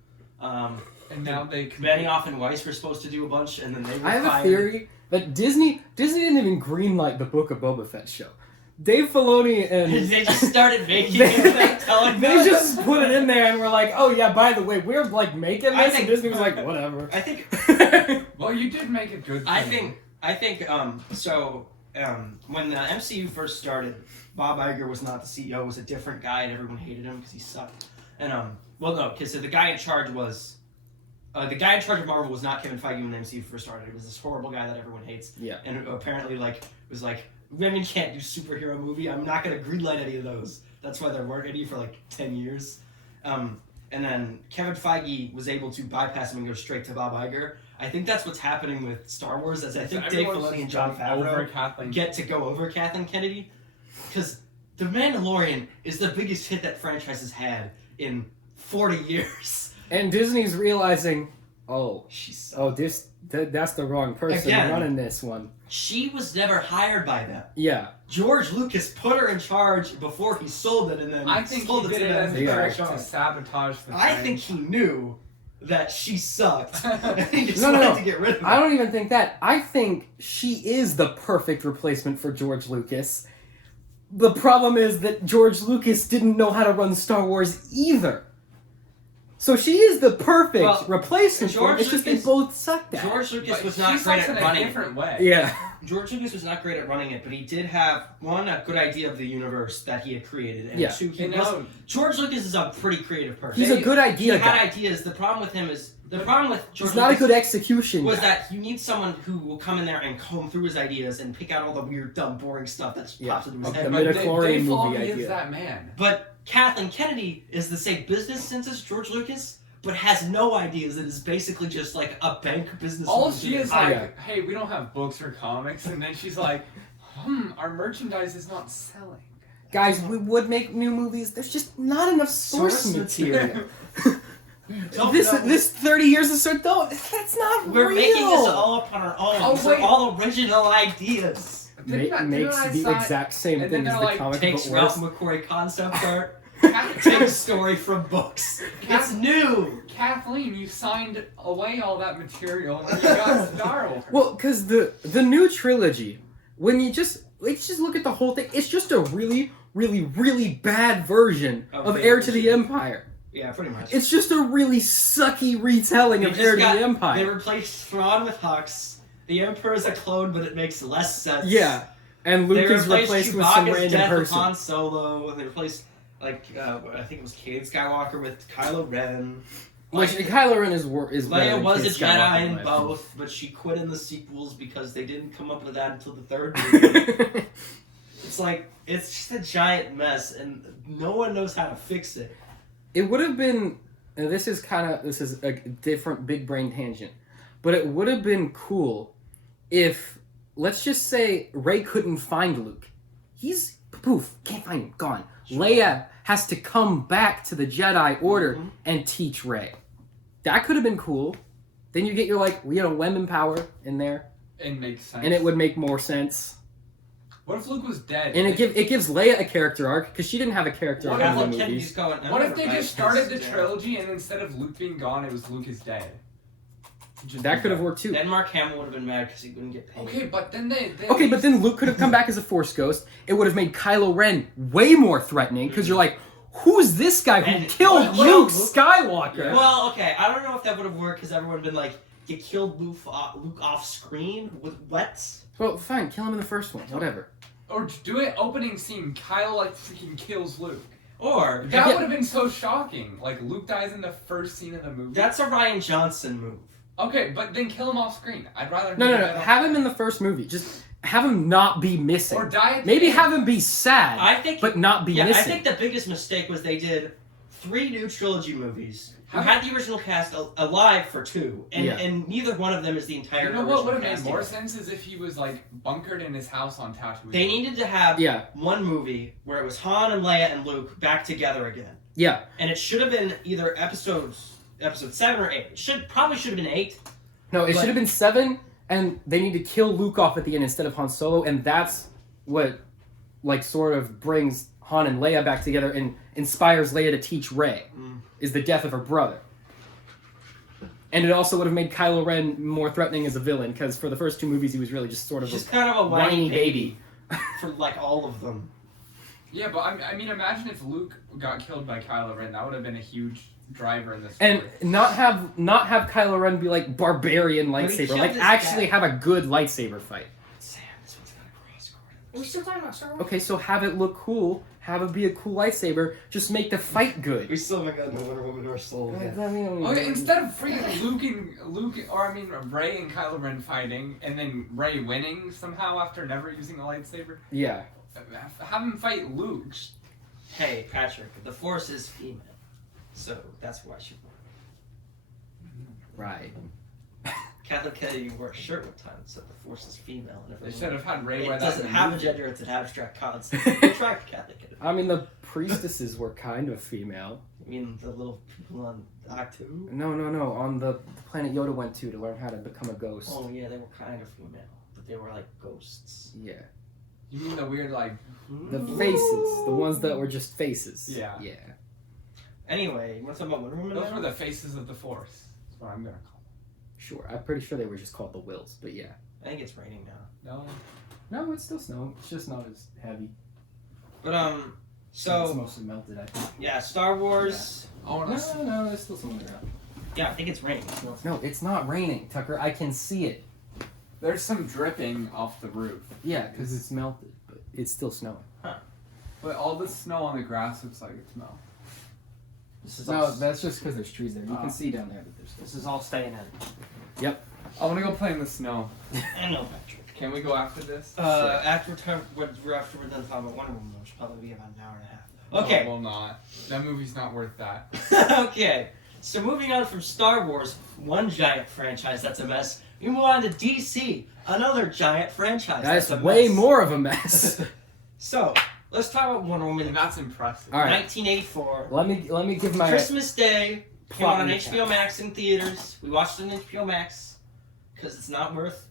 And now they Benioff and Weiss were supposed to do a bunch, and then they were I have fired. a theory that Disney didn't even greenlight the Book of Boba Fett show. Dave Filoni and They just started making They- it without telling they them. just put it in there and were like, oh yeah, by the way, we're like making I this, and think- Disney was like, whatever. I think Well, you did make a good. I thing. think when the MCU first started, Bob Iger was not the CEO, it was a different guy, and everyone hated him because he sucked. And because the guy in charge was the guy in charge of Marvel was not Kevin Feige when the MCU first started. It was this horrible guy that everyone hates. Yeah. And apparently was like, women can't do superhero movie. I'm not gonna greenlight any of those. That's why there weren't any for like 10 years. And then Kevin Feige was able to bypass him and go straight to Bob Iger. I think that's what's happening with Star Wars. As I think Dave Everyone's Filoni and just Jon going over Favreau Kathleen. get to go over Kathleen Kennedy, because The Mandalorian is the biggest hit that franchise has had in 40 years. And Disney's realizing, She's that's the wrong person Again. running this one. She was never hired by them. Yeah. George Lucas put her in charge before he sold it, and then I think sold he it did to it them as in a their trick to charge. sabotage the I thing. think he knew that she sucked, and he just No. wanted to get rid of her. I don't even think that. I think she is the perfect replacement for George Lucas. The problem is that George Lucas didn't know how to run Star Wars either. So she is the perfect Well, replacement for him. George It's just they Lucas- both sucked at it. George Lucas But was she not sucks great at in a running it. different way. Yeah. George Lucas was not great at running it, but he did have a good idea of the universe that he had created, and Yeah. two, he And was, now George Lucas is a pretty creative person. He's a good He idea had guy. ideas. The problem with him is George He's not a Lucas good execution was guy. that you need someone who will come in there and comb through his ideas and pick out all the weird, dumb, boring stuff that Yeah. pops into his Like head. the But midichlorian Dave movie Filoni idea. is that man. But Kathleen Kennedy is the same business sense as George Lucas, but has no ideas and is basically just like a bank business. All she is I- like, hey, we don't have books or comics, and then she's like, our merchandise is not selling. Guys, we would make new movies. There's just not enough source Source material. Don't this know. this 30 years of sort that's not We're real. making this all up on our own. Oh, These are wait. all original ideas. Didn't I Makes the sign- exact same and thing then as they're the like, comic, Takes but worse. Ralph McQuarrie concept art, Take a story from books. It's new. Kathleen, you signed away all that material and you got Star Wars. Well, because the new trilogy, when you let's just look at the whole thing, it's just a really, really, really bad version of Heir to the Empire. Yeah, pretty much. It's just a really sucky retelling of Heir to the They Empire. replaced Thrawn with Hux. The Emperor is a clone, but it makes less sense. Yeah, and Luke is replaced with some Chewbacca's random death person. with Han Solo, and they replaced I think it was Cade Skywalker with Kylo Ren. Which Kylo Ren is better Leia than was a Kid Skywalker, Jedi in in my both, but she quit in the sequels because they didn't come up with that until the third movie. opinion. It's just a giant mess, and no one knows how to fix it. It would have been. This is a different big brain tangent, but it would have been cool if, let's just say, Rey couldn't find Luke. He's poof, can't find him, gone. Sure. Leia has to come back to the Jedi Order and teach Rey. That could have been cool. Then you get your women power in there, It makes sense. and it would make more sense. What if Luke was dead? And it gives Leia a character arc because she didn't have a character arc in the Kathleen movies. Kennedy's going. What if they just started the trilogy and instead of Luke being gone, it was Luke is dead? That could have worked too. Then Mark Hamill would have been mad because he wouldn't get paid. Okay, but then they Okay, but then Luke could have come back as a Force ghost. It would have made Kylo Ren way more threatening because you're like, who's this guy who And- killed well, Luke Luke- Skywalker? Well, okay, I don't know if that would have worked because everyone would have been like, you killed Luke off screen? With what? Well, fine, kill him in the first one, whatever. Or do it opening scene, Kyle freaking kills Luke. Or, That Yeah. would have been so shocking. Luke dies in the first scene of the movie. that's a Ryan Johnson move. Okay, but then kill him off screen. I'd rather No, do no, that no. off- Have him in the first movie. Just have him not be missing. Or die at the Maybe end. have him be sad, I think, but not be yeah, missing. I think the biggest mistake was they did 3 new trilogy movies. Who How- had the original cast alive for 2, and Yeah. and neither one of them is the entire. You know what would have made original more cast yet. sense is if he was bunkered in his house on Tatooine. They needed to have Yeah, one movie where it was Han and Leia and Luke back together again, yeah. and it should have been either episode 7 or 8. It probably should have been 8. No, it But- should have been 7, and they need to kill Luke off at the end instead of Han Solo, and that's what, sort of brings Han and Leia back together and inspires Leia to teach Rey, is the death of her brother. And it also would have made Kylo Ren more threatening as a villain, because for the first 2 movies he was really just sort of She's a kind of a whiny whiny baby for all of them. Yeah, but I mean, imagine if Luke got killed by Kylo Ren. That would have been a huge driver in this And story. not have Kylo Ren be barbarian But he lightsaber, killed his actually dad. have a good lightsaber fight. Sam, this one's got a cross Are we still talking about Star Wars? Okay, so have it look cool, have it be a cool lightsaber, just make the fight good. We still haven't gotten the Wonder Woman or Soul yet. Okay, instead of freaking Rey and Kylo Ren fighting, and then Rey winning somehow after never using a lightsaber, Yeah. have him fight Luke. Hey, Patrick, the Force is female, so that's why she won. Right. Kathleen Kennedy wore a shirt one time that said the Force is female. And They should have had Rey It wear that. doesn't in the have a movie. gender; it's an abstract concept. Good try, Kathleen Kennedy. I mean, the priestesses were kind of female. I mean, the little people on Act 2? No, on the planet Yoda went to learn how to become a ghost. Oh, yeah, they were kind of female, but they were like ghosts. Yeah. You mean the weird The faces. The ones that were just faces. Yeah. Yeah. Anyway, you want to talk about Wonder Woman Those now? were the faces of the Force. That's what I'm gonna call Sure. I'm pretty sure they were just called the Wills, but yeah. I think it's raining now. them. No, it's still snow. It's just not as heavy. But, it's so, mostly melted, I think. yeah, Star Wars. No. Oh, No, there's still some on the ground. Yeah, I think it's raining. No, it's not raining, Tucker. I can see it. There's some dripping off the roof. Yeah, because it's melted, but it's still snowing. But all the snow on the grass looks like it's melted. This is No, all, that's just because there's trees there. You Ah. can see down there that there's this is all staying in. I want to go play in the snow. I know, Patrick. Can we go after this? After we're done talking about Wonder Woman, which will probably be about an hour and a half. Okay. No, well, not. That movie's not worth that. Okay. So moving on from Star Wars, one giant franchise that's a mess, we move on to DC, another giant franchise That's that's a way mess. more of a mess. So let's talk about Wonder And Woman, that's impressive. All right. 1984. let me give my Christmas Day came plot on recap. HBO Max in theaters. We watched it on HBO Max because it's not worth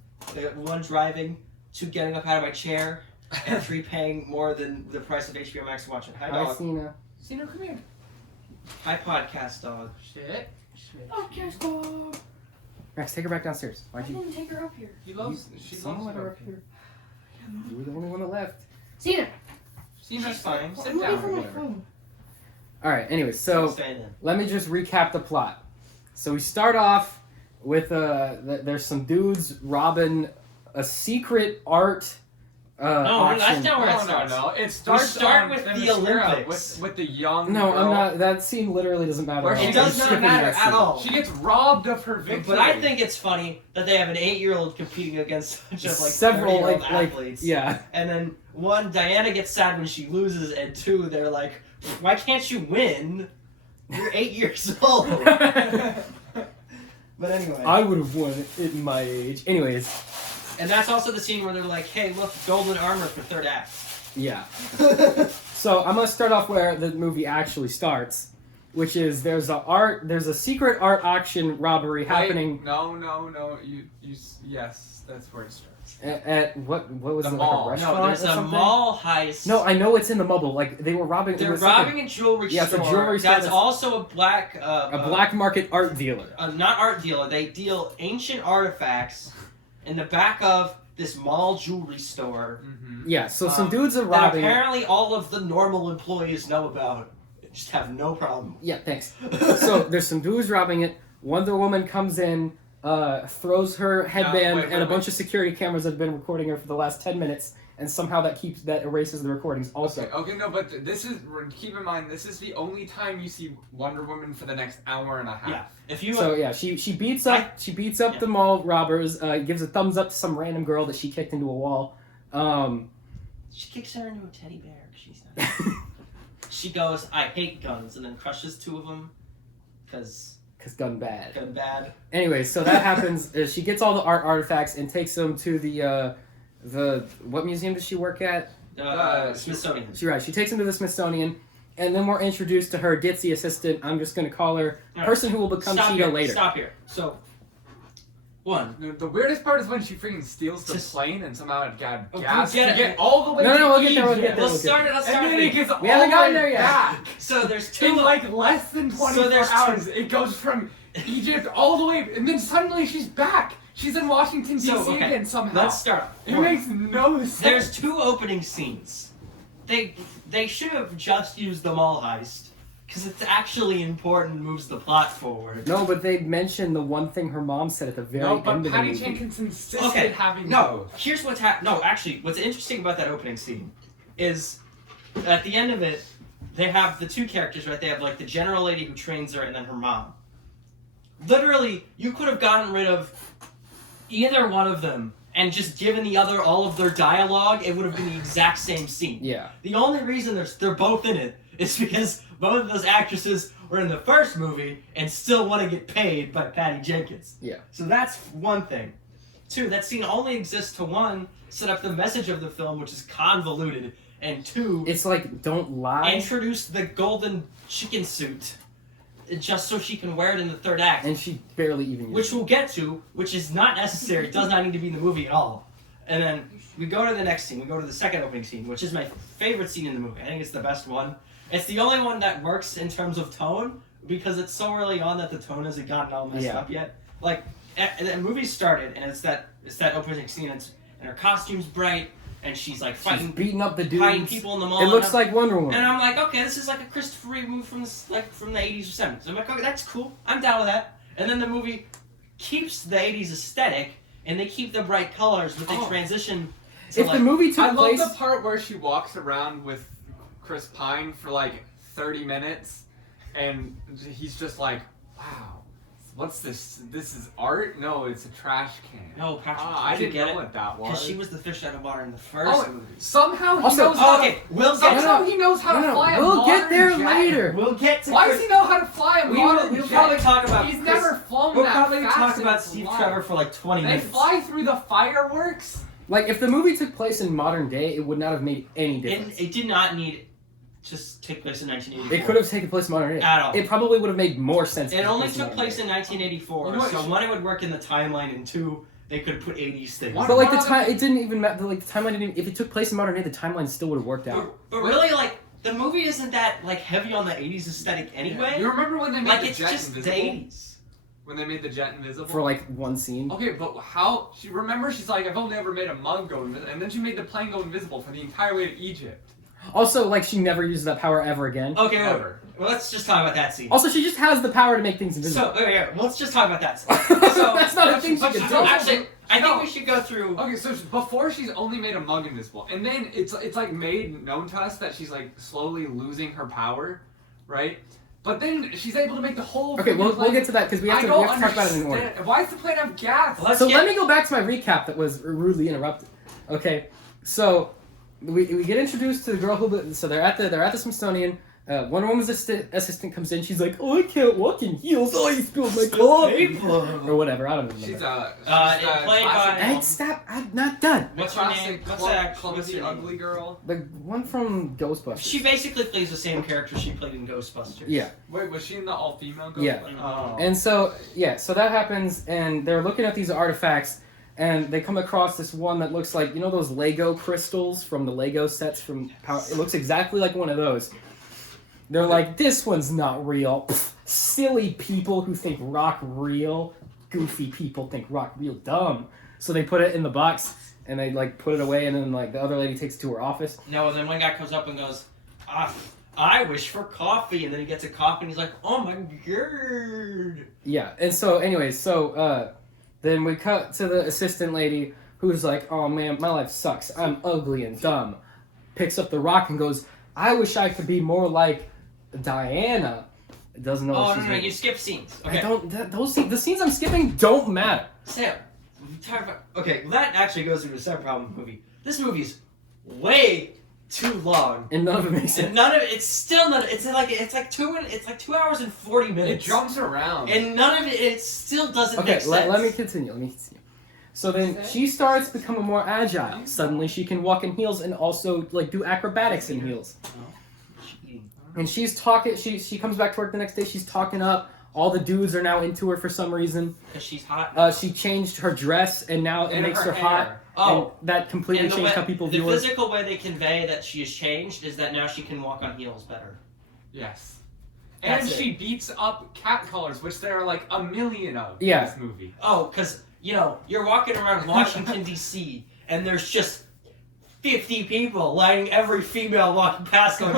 one driving, 2 getting up out of my chair, and 3 paying more than the price of HBO Max to watch it. Hi, Hi, dog. Cena. Christina, come here. Hi, podcast dog. Shit. Podcast dog. Rex, take her back downstairs. I Why'd you? didn't take her up here. He loves. She Someone loves let her her up here. You were the only one that left. Cena. Christina's fine. Sit I'm looking down. for my whatever. phone. All right. Anyway, so Stay then. let me just recap the plot. So we start off with there's some dudes robbing a secret art. No, that's auction. not where it No, starts. no. It starts start on with the Venezuela Olympics. with the young. No, girl. I'm not. That scene literally doesn't matter. Where at she all. It does I'm not skipping matter that at scene. all. She gets robbed of her victory. But I think it's funny that they have an 8-year-old competing against a bunch of like Several 30-year-old like athletes. yeah. And then one, Diana gets sad when she loses, and two, they're like, "Why can't you win? You're 8 years old." But anyway, I would have won at my age. Anyways, and that's also the scene where they're like, "Hey, look, golden armor for third act." yeah. So I'm gonna start off where the movie actually starts, which is there's a secret art auction robbery happening No. Yes, that's where it starts. at what was The it, mall. like a No, restaurant there's or a something? mall heist. No, I know it's in the mall. Like they were robbing. it They're was like robbing a jewelry Yeah, it's a store. jewelry store That's that's- also a black a black market art dealer. not art dealer. They deal ancient artifacts in the back of this mall jewelry store Mm-hmm. Yeah, so some Um, dudes are that robbing. apparently all of the normal employees know about. Just have no problem. Yeah, thanks. So there's some dudes robbing it. Wonder Woman comes in, throws her headband wait, and a wait. bunch of security cameras that have been recording her for the last 10 minutes, and somehow that erases the recordings also. Okay, no, but this is, keep in mind, this is the only time you see Wonder Woman for the next hour and a half. Yeah. If you So yeah, she beats up Yeah. the mall robbers, gives a thumbs up to some random girl that she kicked into a wall. she kicks her into a teddy bear. She's not. She goes, "I hate guns," and then crushes 2 of them because Cause gun bad. gun bad. Anyway, so that happens. She gets all the art artifacts and takes them to the what museum does she work at? Smithsonian. She takes them to the Smithsonian, and then we're introduced to her ditzy assistant. I'm just going to call her Alright. person who will become Stop Cheeto here. later. Stop here. So, one. The weirdest part is when she freaking steals the Just- plane and somehow it got Oh, gas get to it. get all the way No, to no, we'll get there, we'll Egypt. get there. Let's start it. Let's And start then it. it gets We all haven't the gotten way there yet. back. So there's In 2. like less than 24 there's two- hours, it goes from Egypt all the way, and then suddenly she's back. She's in Washington D.C. So, okay, again somehow. Let's start. It One. makes no sense. There's 2 opening scenes. They should have just used the mall heist because it's actually important and moves the plot forward. No, but they mentioned the one thing her mom said at the very no, end but of the Patty movie. Jenkins insisted Okay, having No, both. here's what's happening. No, actually, what's interesting about that opening scene is at the end of it, they have the 2 characters, right? They have like the general lady who trains her and then her mom. Literally, you could have gotten rid of either one of them and just given the other all of their dialogue. It would have been the exact same scene. Yeah. The only reason they're both in it is because both of those actresses were in the first movie and still want to get paid by Patty Jenkins. Yeah. So that's one thing. 2, that scene only exists to 1, set up the message of the film, which is convoluted, and 2, It's like, don't lie. introduce the golden chicken suit just so she can wear it in the 3rd act, And she barely even uses which it. we'll get to, which is not necessary, does not need to be in the movie at all. And then we go to the next scene. We go to the second opening scene, which is my favorite scene in the movie. I think it's the best one. It's the only one that works in terms of tone because it's so early on that the tone hasn't gotten all messed Yeah. up yet. Like, the movie started, and it's that opening scene, and her costume's bright, and she's like She's fighting beating up the dudes. people in the mall. It looks and like Wonder Woman. and I'm like, okay, this is like a Christopher Reeve movie from the 80s or 70s. I'm like, okay, that's cool. I'm down with that. And then the movie keeps the 80s aesthetic, and they keep the bright colors, but they transition to If like, the movie took I love place, the part where she walks around with Chris Pine for like 30 minutes, and he's just like, wow, what's this? This is art? No, it's a trash can. No, Patrick, I didn't get know it. what that was. Because she was the fish out of water in the first Oh, movie. somehow he Also- knows how okay, we'll to, get somehow he knows how to fly a we'll get modern there jet. later. We'll get to Why does he know how to fly a modern We'll jet? probably talk about He's Chris- never flown We'll that probably fast talk in about his Steve life. Trevor for like 20 They minutes. fly through the fireworks? like, if the movie took place in modern day, it would not have made any difference. It did not need to take place in 1984. It could have taken place in modern day. At all. It probably would have made more sense. if It only in took modern place day. in 1984, You know what, so she- 1, it would work in the timeline, and 2, they could put 80s things. What? But like the One of time, it didn't even matter. Like the timeline didn't. If it took place in modern day, the timeline still would have worked out. But really, like, the movie movie isn't that like heavy on the 80s aesthetic anyway. You remember when they made Like the it's jet just the invisible? 80s. When they made the jet invisible? For like one scene. Okay, but how? She's like, I've only ever made a mug go invisible, and then she made the plane go invisible for the entire way to Egypt. Also, like, she never uses that power ever again. Okay, Ever. well, let's just talk about that scene. Also, she just has the power to make things invisible. So, okay, let's just talk about that scene. So, that's not a thing she but can she- do. no, Actually, I No. think we should go through. Okay, so before she's only made a mug invisible, and then it's like made known to us that she's like slowly losing her power, right? But then she's able to make the whole. Okay, we'll like, get to that because we have to talk about it in order. Why does the plane have gas? Let's So get- let me go back to my recap that was rudely interrupted. Okay, so we get introduced to the girl who. So they're at the Smithsonian. Wonder Woman's assistant comes in. She's like, "Oh, I can't walk in heels. Oh, you spilled my coffee." Or whatever. I don't remember. She's played by- Hey, stop! I'm not done. What's her name? What's that? clumsy, What's her name? ugly girl. The one from Ghostbusters. She basically plays the same character she played in Ghostbusters. Yeah. Wait, was she in the all-female? Yeah. Oh. And so so that happens, and they're looking at these artifacts, and they come across this one that looks like, you know, those Lego crystals from the Lego sets from Power. It looks exactly like one of those. They're like, this one's not real. Pfft, silly people who think rock real. Goofy people think rock real dumb. So they put it in the box, and they like put it away, and then like the other lady takes it to her office. No, and then one guy comes up and goes, I wish for coffee, and then he gets a coffee, and he's like, oh my god. Yeah, and so anyways, then we cut to the assistant lady who's like, oh man, my life sucks. I'm ugly and dumb. Picks up the rock and goes, I wish I could be more like Diana. Doesn't know. Oh, she's no, real. you skip scenes. I Okay. don't. The scenes I'm skipping don't matter. Sam, we talked about. Okay, well, that actually goes into the second problem with the movie. This movie's way too long. And none of it makes And sense. none of it's still not. It's like 2 hours and 40 It minutes. jumps around. And none of it still doesn't Okay, make sense. let me continue. So then she starts becoming more agile. Suddenly she can walk in heels and also like do acrobatics in heels. Cheating. And she's talking. She comes back to work the next day. She's talking up. All the dudes are now into her for some reason. Because she's hot. She changed her dress, and now it And makes her hair. hot. Oh, and that completely and the changed way- how people the view her. physical way they convey that she has changed is that now she can walk on heels better. Yes. That's And it. she beats up cat collars, which there are like a million of in Yeah. this movie. Oh, because, you're walking around Washington, D.C., and there's just 50 people lining every female walking past going,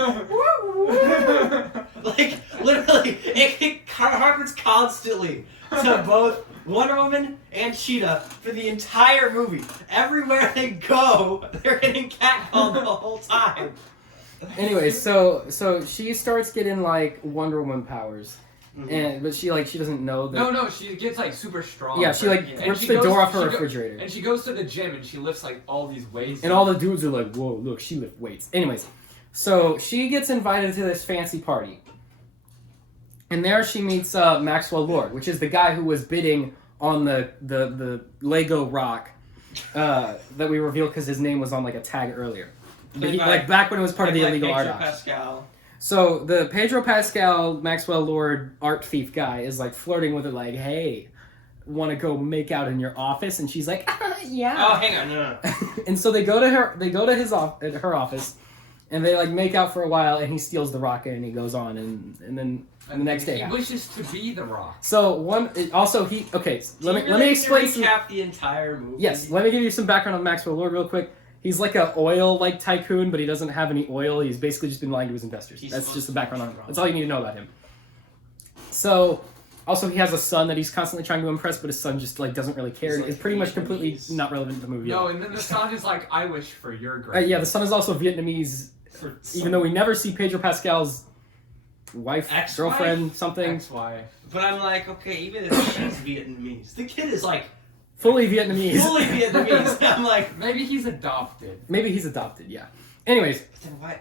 like, literally, it happens constantly to both Wonder Woman and Cheetah for the entire movie. Everywhere they go, they're getting catcalled the whole time. Anyway, so she starts getting like Wonder Woman powers, Mhm. but she doesn't know that. No, she gets like super strong. Yeah, she like Yeah. rips she the goes- door off her she go- refrigerator. And she goes to the gym and she lifts like all these weights. And all the dudes are like, whoa, look, she lift weights. Anyways, so she gets invited to this fancy party. And there she meets Maxwell Lord, which is the guy who was bidding on the Lego rock that we revealed because his name was on like a tag earlier. But he, like back when it was part of the illegal art Pedro auction. Pascal. So the Pedro Pascal, Maxwell Lord art thief guy is like flirting with her like, hey, want to go make out in your office? And she's like, yeah. Oh, hang on, no. And so they go to her office, and they like make out for a while, and he steals the rocket and he goes on, and then the next day he happens. wishes to be the Rock. So let me explain some. Recap the entire movie. Yes, let me give you some background on Maxwell Lord real quick. He's like a oil tycoon, but he doesn't have any oil. He's basically just been lying to his investors. He's That's supposed just the to be background on him. wrong. That's all you need to know about him. So, also he has a son that he's constantly trying to impress, but his son just like doesn't really care. He's, like, It's pretty much completely Vietnamese. not relevant to the movie. at No, all. and then the son is like, I wish for your greatness. Yeah, the son is also Vietnamese, even though we never see Pedro Pascal's wife, Ex-wife? girlfriend, something. Ex-wife. But I'm like, okay, even if she's Vietnamese, the kid is like Fully Vietnamese. fully Vietnamese. I'm like, Maybe he's adopted. Maybe he's adopted, yeah. Anyways, then why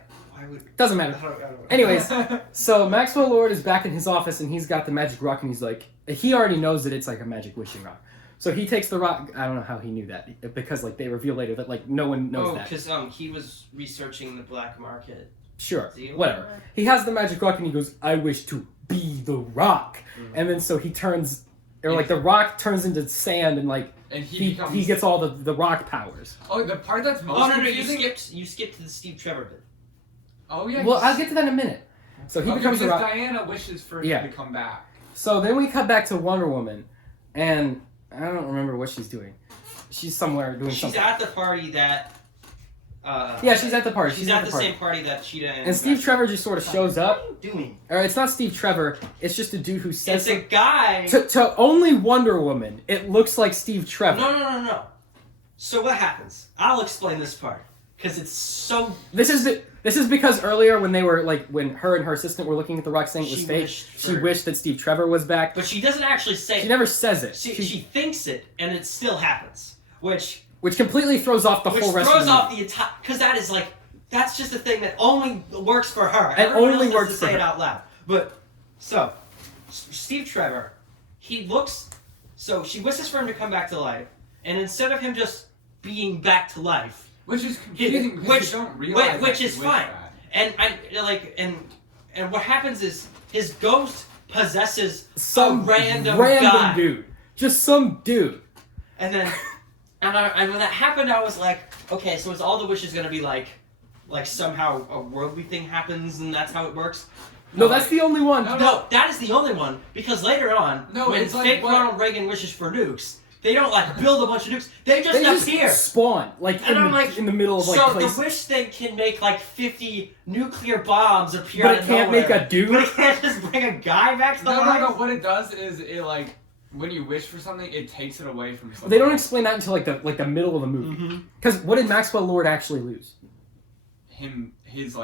would? doesn't I matter. don't know. Anyways, so Maxwell Lord is back in his office and he's got the magic rock and he's like, he already knows that it's like a magic wishing rock. So he takes the rock. I don't know how he knew that because like they reveal later that like no one knows that. because he was researching the black market. Sure, Deal. whatever. He has the magic rock and he goes, I wish to be the rock. And then so he turns, or like the rock turns into sand and like And he becomes... gets all the rock powers. Oh, the part that's most Oh no, confusing... you skipped to the Steve Trevor bit. Oh yeah. Well, I'll get to that in a minute. So he becomes a because rock. Diana wishes for him to come back. So then we cut back to Wonder Woman, and I don't remember what she's doing. She's somewhere doing something. She's at the party that. Yeah, she's at the party. She's at the same party that Cheetah and Steve Trevor just sort of shows up. What are you doing? Or it's not Steve Trevor. It's just a dude who says It's a guy. to only Wonder Woman. It looks like Steve Trevor. No. So what happens? I'll explain this part because it's so. This is because earlier when they were like when her and her assistant were looking at the rock saying it was She fake. She wished that Steve Trevor was back. But she doesn't actually say. She never says it. She thinks it, and it still happens, which completely throws off the whole rest of the movie. throws off the entire because that's just a thing that only works for her. It Everyone only else works has for to say her. it out loud. But so Steve Trevor, he looks. So she wishes for him to come back to life, and instead of him just being back to life, which is confusing because you don't realize which that is she fine. wished that. And what happens is his ghost possesses Some a random guy. dude, just some dude. And then, and when that happened, I was like, okay, so is all the wishes gonna be like somehow a worldly thing happens and that's how it works? No, that's the only one. No, that is the only one because later on, when it's like fake what- Ronald Reagan wishes for nukes, they don't build a bunch of nukes. They just appear. Spawn in the middle of so places. the wish thing can make 50 nuclear bombs appear But out it of can't nowhere. make a dude? But it can't just bring a guy back to life. No. What it does is it when you wish for something, it takes it away from something. They don't explain that until the middle of the movie. Because what did Maxwell Lord actually lose? His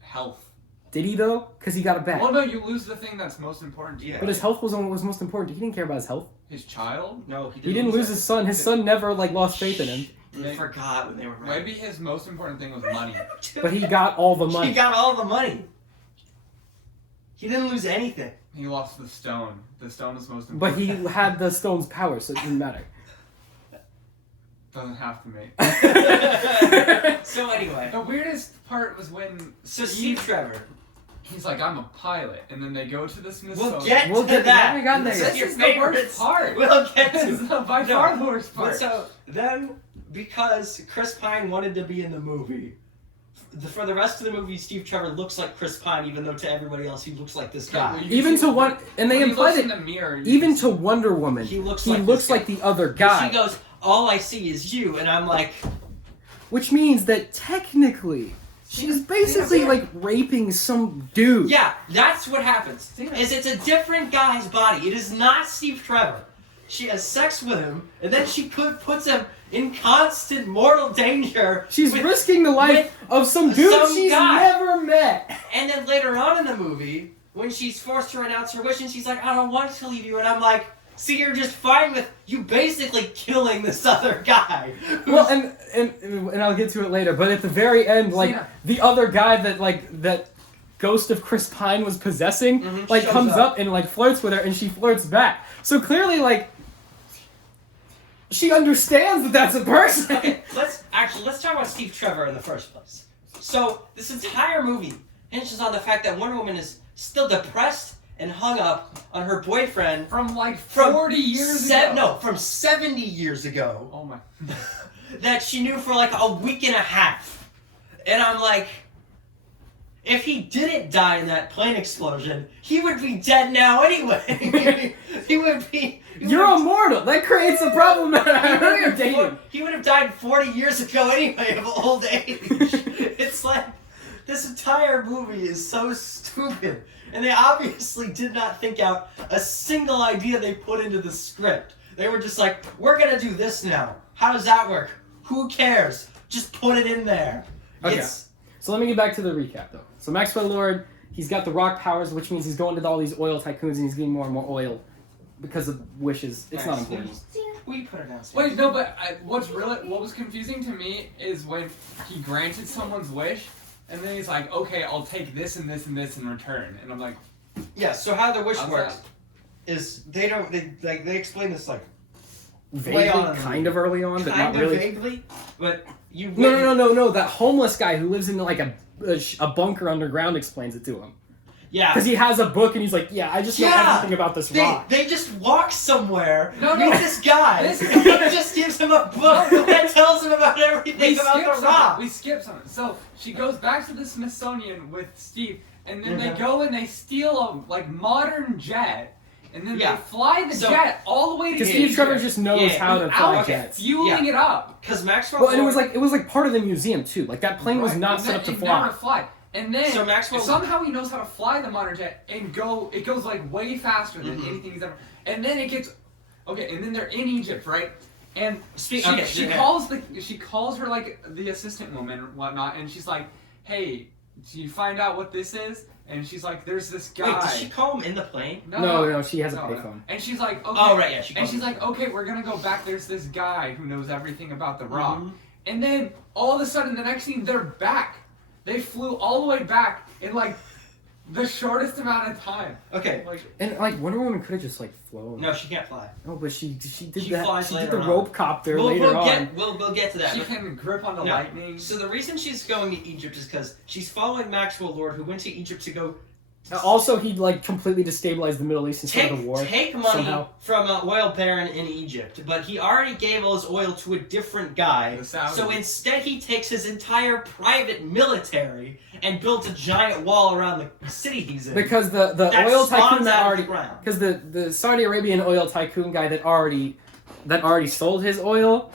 health. Did he though? Because he got it back. Well, no, you lose the thing that's most important to you. But his health was what was most important. He didn't care about his health. His child? No, He didn't lose his son. His son never lost faith in him. They forgot when they were married. Maybe his most important thing was money. But he got all the money. He got all the money. He didn't lose anything. He lost the stone. The stone is most important. But he had the stone's power, so it didn't matter. Doesn't have to make. So anyway. The weirdest part was when Steve Trevor. He's like, I'm a pilot, and then they go to the Smithsonian. We'll get We'll to get that. there. We got there. This is This your is the favorite worst part. We'll get This to. is by far the worst part. But so then, because Chris Pine wanted to be in the movie, for the rest of the movie, Steve Trevor looks like Chris Pine, even though to everybody else he looks like this guy. well, Even to one, and they when he imply looks in that the mirror, you even can to Wonder Woman, He looks he like looks this like the other guy. She goes, all I see is you, and I'm like, Which means that technically, she's basically raping some dude. yeah, that's what happens. Is it's a different guy's body. It is not Steve Trevor. She has sex with him, and then she puts him in constant mortal danger. She's with- risking the life of some dude some she's guy. never met. And then later on in the movie, when she's forced to renounce her wish, and she's like, I don't want to leave you, and I'm like, see, you're just fine with you basically killing this other guy. Well, and I'll get to it later, but at the very end, the other guy that Ghost of Chris Pine was possessing, shows comes up. up and flirts with her, and she flirts back. So clearly, she understands that that's a person. Okay, let's talk about Steve Trevor in the first place. So this entire movie hinges on the fact that Wonder Woman is still depressed and hung up on her boyfriend from 40 years ago. No, from 70 years ago. Oh my. That she knew for a week and a half. And I'm like, if he didn't die in that plane explosion, he would be dead now anyway. He would be. You're immortal. That creates a problem. I know you're dating. He would have died 40 years ago anyway of old age. It's like, this entire movie is so stupid. And they obviously did not think out a single idea they put into the script. They were just like, we're gonna do this now. How does that work? Who cares? Just put it in there. Okay. It's, So let me get back to the recap, though. So Maxwell Lord, he's got the rock powers, which means he's going to all these oil tycoons and he's getting more and more oil because of wishes. It's not important. we put it down. Wait, no, but what was confusing to me is when he granted someone's wish, and then he's like, okay, I'll take this and this and this in return, and I'm like, Yeah. So how the wish how's works that? is they explain this Vaguely, on kind of early on, but not kind of really. vaguely, but you. No. That homeless guy who lives in a bunker underground explains it to him. Yeah. Because he has a book and he's like, yeah, I just know Yeah. everything about this rock. They just walk somewhere No. with this guy. This- and he just gives him a book that tells him about about everything about The Rock. We skipped something. So she goes back to the Smithsonian with Steve, and then they go and they steal a modern jet, and then they fly the jet all the way to because Steve Trevor just knows how to fly jets. Fueling it up. Because Maxwell. Well, and it was like part of the museum too. Like that plane was not set up to fly. Never fly. And then so Maxwell, somehow he knows how to fly the modern jet and it goes like way faster than anything he's ever. And then it gets okay. And then they're in Egypt, right? And she calls her like the assistant woman and whatnot, and she's like, "Hey, do you find out what this is?" And she's like, "There's this guy." Wait, did she call him in the plane? No, she has a payphone. And she's like, "Okay." Oh right, yeah. And she's like, "Okay, we're gonna go back. There's this guy who knows everything about The Rock." And then all of a sudden, the next scene, they're back. They flew all the way back in like the shortest amount of time. Okay. And like Wonder Woman could have just like flown. No, she can't fly. No, but she did She that. flies She did later the on. rope copter later on. We'll get to that. She can grip on the lightning. So the reason she's going to Egypt is because she's following Maxwell Lord, who went to Egypt to go. Also, he like completely destabilized the Middle East instead of the war. Take money from an oil baron in Egypt, but he already gave all his oil to a different guy. So instead, he takes his entire private military and builds a giant wall around the city he's in. Because the oil tycoon that already, ground. because the Saudi Arabian oil tycoon guy that already sold his oil,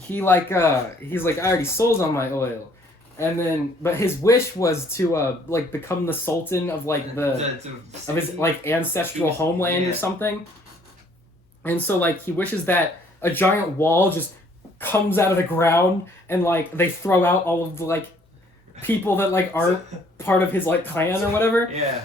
he's like I already sold all my oil. And then, but his wish was to become the sultan of of his like ancestral homeland or something. And so he wishes that a giant wall just comes out of the ground and they throw out all of the people that aren't part of his clan or whatever. Yeah.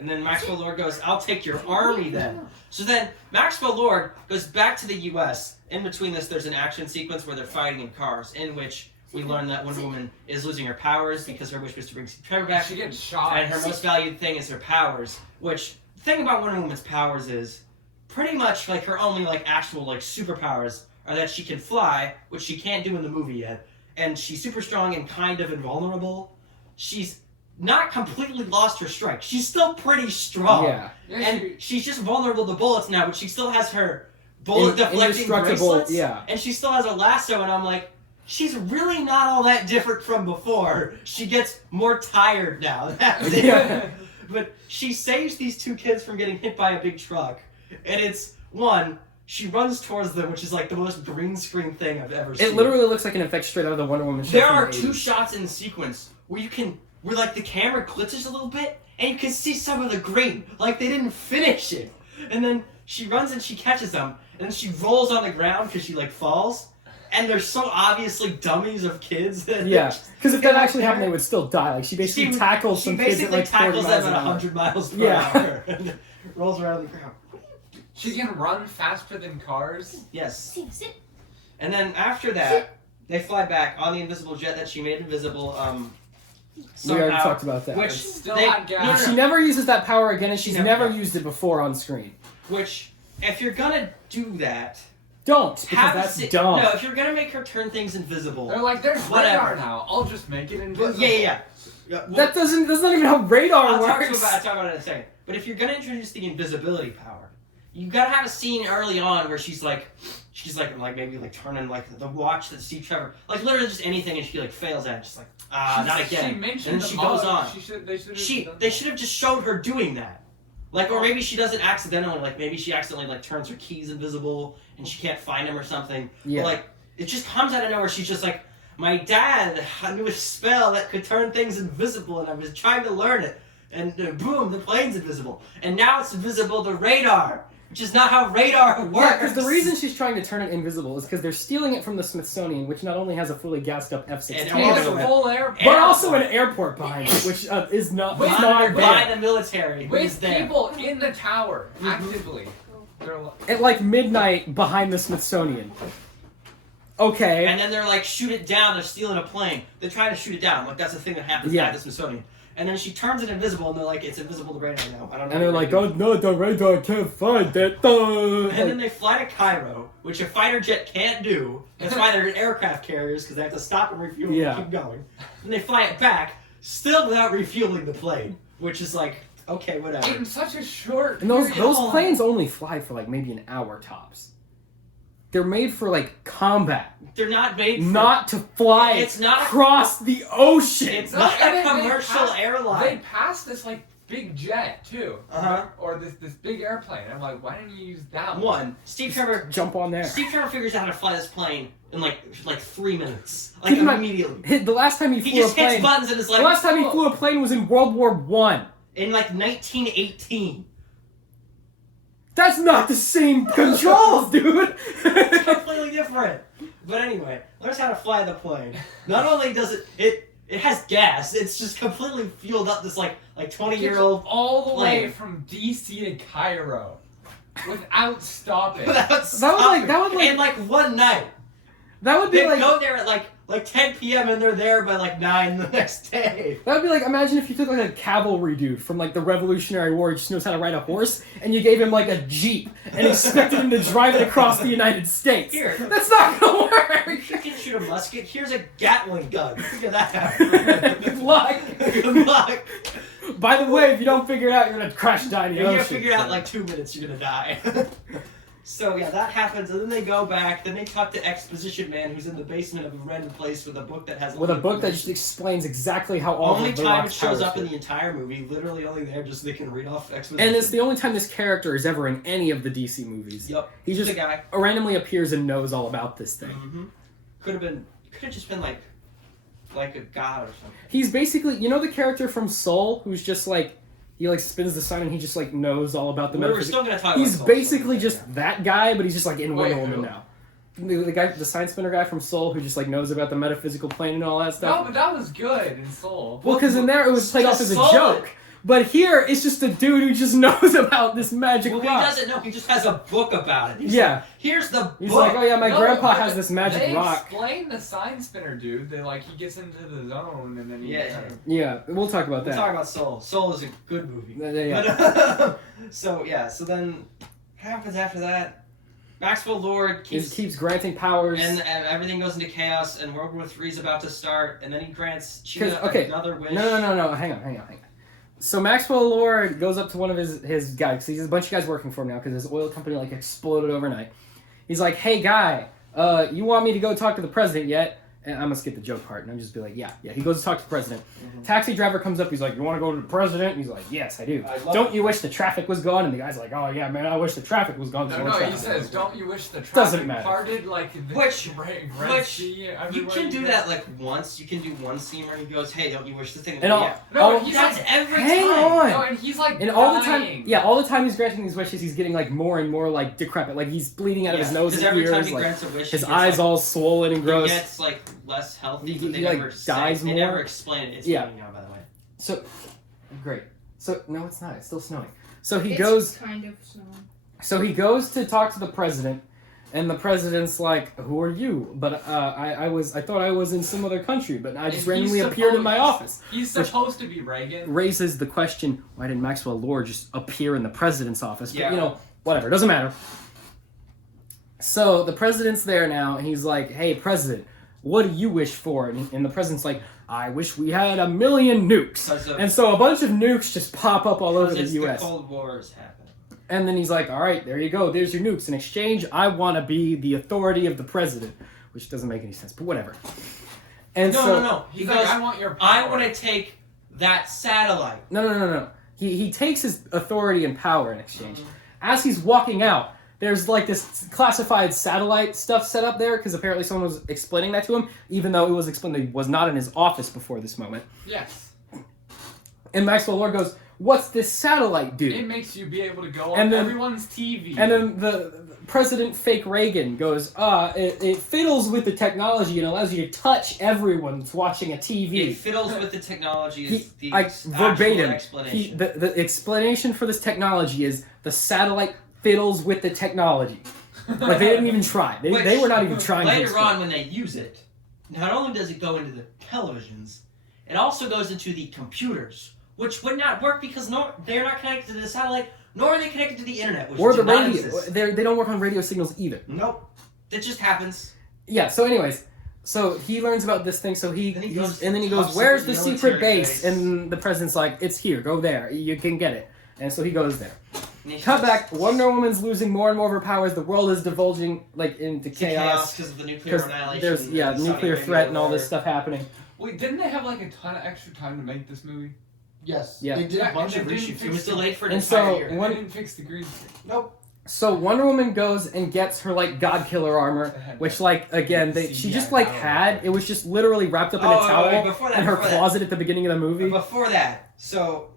And then Maxwell Lord goes, "I'll take your army then." So then Maxwell Lord goes back to the U.S. In between this, there's an action sequence where they're fighting in cars, in which we learn that Wonder Woman is losing her powers because her wish was to bring Steve Trevor back. She gets shot. And her most valued thing is her powers, which the thing about Wonder Woman's powers is pretty much her only actual superpowers are that she can fly, which she can't do in the movie yet, and she's super strong and kind of invulnerable. She's not completely lost her strike. She's still pretty strong. Yeah. And she's just vulnerable to bullets now, but she still has her bullet deflecting bracelets. Yeah. And she still has a lasso, and I'm like, she's really not all that different from before. She gets more tired now. That's it. Yeah. But she saves these two kids from getting hit by a big truck. And it's, one, she runs towards them, which is the most green screen thing I've ever seen. It literally looks like an effect straight out of the Wonder Woman show. There are the two 80s. shots in the sequence where the camera glitches a little bit, and you can see some of the green. They didn't finish it. And then she runs and she catches them, and then she rolls on the ground because she falls. And they're so obviously dummies of kids. That because if that actually happened, they would still die. She basically tackles some kids at 40 tackles miles them an at hour. 100 miles per hour. And rolls around the ground. She can run faster than cars. Yes. And then after that, they fly back on the invisible jet that she made invisible. We already talked about that. Which Still had gas. She never uses that power again, and she's never used it before on screen. Which, if you're gonna do that, don't, because that's dumb. No, if you're gonna make her turn things invisible, They're there's radar now. I'll just make it invisible. Yeah. Well, That's not even how radar I'll works. talk about it in a second. But if you're gonna introduce the invisibility power, you gotta have a scene early on where she's maybe turning the watch that Steve Trevor, literally just anything, and she fails at it, just not again. She mentioned and then she goes on. They should have just showed her doing that. Or maybe she does it accidentally. Maybe she accidentally turns her keys invisible and she can't find them or something. Yeah. Or, it just comes out of nowhere. She's just my dad knew a spell that could turn things invisible, and I was trying to learn it. And boom, the plane's invisible. And now it's invisible to radar, which is not how radar works. Yeah, because the reason she's trying to turn it invisible is because they're stealing it from the Smithsonian, which not only has a fully gassed up F-16, and a full airport, but also an airport behind it, which is not by the military. With people in the tower actively. At midnight behind the Smithsonian. Okay. And then they're shoot it down. They're stealing a plane. They're trying to shoot it down. That's the thing that happens at the Smithsonian. And then she turns it invisible, and they're it's invisible to radar now. I don't know. And they're oh no, the radar can't find it. And then they fly to Cairo, which a fighter jet can't do. That's why they're aircraft carriers, because they have to stop and refuel and keep going. And they fly it back, still without refueling the plane, which is okay, whatever. In such a short And those planes only fly for maybe an hour tops. they're made for like combat, They're not made for... not to fly It's not a- across the ocean. It's No, not and a they commercial They airline. passed this like big jet too, Uh-huh. or this big airplane. I'm like, why didn't you use that one? One, Steve Trevor Jump on there. Steve Trevor figures out how to fly this plane in like 3 minutes. Keep in mind, Immediately. The last time he He flew a just hits plane, buttons and is the like, last time he "Oh." flew a plane was in World War One. In like 1918. That's not the same controls, dude. It's completely different. But anyway, learns how to fly the plane. Not only does it has gas, it's just completely fueled up this like 20-year-old all the way plane. from DC to Cairo without stopping. without that would like in like one night. that would be They like go there at like 10 p.m. and they're there by like 9 the next day. that would be like, imagine if you took like a cavalry dude from like the Revolutionary War who just knows how to ride a horse, and you gave him like a Jeep and expected him to drive it across the United States. Here. That's not gonna work. You can shoot a musket. Here's a Gatling gun. Figure that out. Good luck. Good luck. By the way, if you don't figure it out, you're gonna crash die in the You're ocean. gonna figure it out in like 2 minutes. You're gonna die. So yeah, that happens, and then they go back. Then they talk to Exposition Man, who's in the basement of a random place with a book that has with a book that just explains exactly how all only of the time it Rock's shows powers up in work. the entire movie. Literally only there just so they can read off Exposition. And it's the only time this character is ever in any of the DC movies. Yep. He He's just a guy. randomly appears and knows all about this thing. Mm-hmm. Could have just been like a god or something. He's basically, you know, the character from Soul who's just like, he like spins the sign and he just like knows all about the We're metaphysics. still gonna talk He's about Soul, basically so just that guy, but he's just like in Wait, Wonder Woman who? now. The guy, the sign spinner guy from Soul, who just like knows about the metaphysical plane and all that No, stuff. but that was good in Soul. Well, because in there it was played off as a Soul. joke, but here it's just a dude who just knows about this magic Well, he rock. doesn't know. He just has a book about it. He's Yeah. like, here's the He's book. like, oh yeah, my No, grandpa but has this magic they rock. explain the sign spinner dude. They like he gets into the zone and then he. Yeah. Yeah, we'll talk about We'll that. talk about Soul. Soul is a good movie. Yeah. But, so then what happens after that? Maxwell Lord He keeps keeps granting powers. and everything goes into chaos, and World War III is about to start, and then he grants Cheetah 'Cause, okay, another wish. No. Hang on. So Maxwell Lord goes up to one of his guys. He's a bunch of guys working for him now because his oil company like exploded overnight. He's like, "Hey guy, you want me to go talk to the president yet?" And I'm gonna skip the joke part and I'm just be like, "Yeah." He goes to talk to the president. Mhm. Taxi driver comes up. He's like, "You want to go to the president?" And he's like, "Yes, I do." I love Don't you wish the traffic was gone? And the guy's like, "Oh yeah, man, I wish the traffic was gone." No, he says, "Don't you wish the traffic Doesn't matter. parted like the Which- Red Sea You everywhere can do go?" that like once. You can do one scene where he goes, "Hey, don't you wish the thing?" And all, yeah. No, all- he's That's like, every hang time. on. no, and he's like And all the dying. time, all the time he's granting these wishes, he's getting like more and more like decrepit. Like he's bleeding out of his nose because and every time ears. he Like grants a wish, his he gets, eyes like, all swollen and gross. He gets like less healthy. He- But they he, like, never say, dies They more. never explain it. It's Yeah. raining now, by the way. So, great. So no, it's not. It's still snowing. So he It's goes. kind of snowing. So he goes to talk to the president, and the president's like, "Who are you?" But I thought I was in some other country, but I And just he's randomly appeared in my supposed- office. He's Which- supposed to be Reagan. Raises the question: why did Maxwell Lord just appear in the president's office? But Yeah. you know, whatever. Doesn't matter. So the president's there now, and he's like, "Hey, president, what do you wish for?" And the president's like, "I wish we had 1,000,000 nukes." Because of And so a bunch of nukes just pop up all over the it's U.S. the Cold War is happening. And then he's like, "All right, there you go. There's your nukes. In exchange, I want to be the authority of the president," which doesn't make any sense, but whatever. And so, No. He He's goes, like, I want your power. I want to take that satellite. No. He takes his authority and power in exchange. As he's walking out, there's like this classified satellite stuff set up there because apparently someone was explaining that to him, even though it was explained that he was not in his office before this moment. Yes. And Maxwell Lord goes, "What's this satellite do?" It makes you be able to go on And then- everyone's TV. And then the President Fake Reagan goes, it fiddles with the technology and allows you to touch everyone that's watching a TV. It fiddles with the technology. Is the actual verbatim. explanation. The explanation for this technology is the satellite fiddles with the technology. Like they didn't even try. They were not even trying to Later explain. on, when they use it, not only does it go into the televisions, it also goes into the computers, which would not work because they're not connected to the satellite, nor are they connected to the internet, which Or do the not radio. exist. They don't work on radio signals either. Nope. It just happens. Yeah, so anyways, so he learns about this thing, so Then he goes and then he top goes, "Where's the secret secret military base?" base. And the president's like, "It's here, go there, you can get it." And so he goes there. Cut back. Wonder Woman's losing more and more of her powers. The world is divulging into chaos because of the nuclear annihilation. There's and nuclear Saudi threat and Arabia all this war. stuff happening. Wait, didn't they have like a ton of extra time to make this movie? Yes. Yeah. They did a bunch of and they didn't reshoots. It was delayed for an And entire so- year. And One- they didn't fix the green screen. Nope. So Wonder Woman goes and gets her like God Killer armor, which like again she just like had it was just literally wrapped up in a Oh, wait, towel wait, before that, in her before that. closet at the beginning of the movie. Before that, so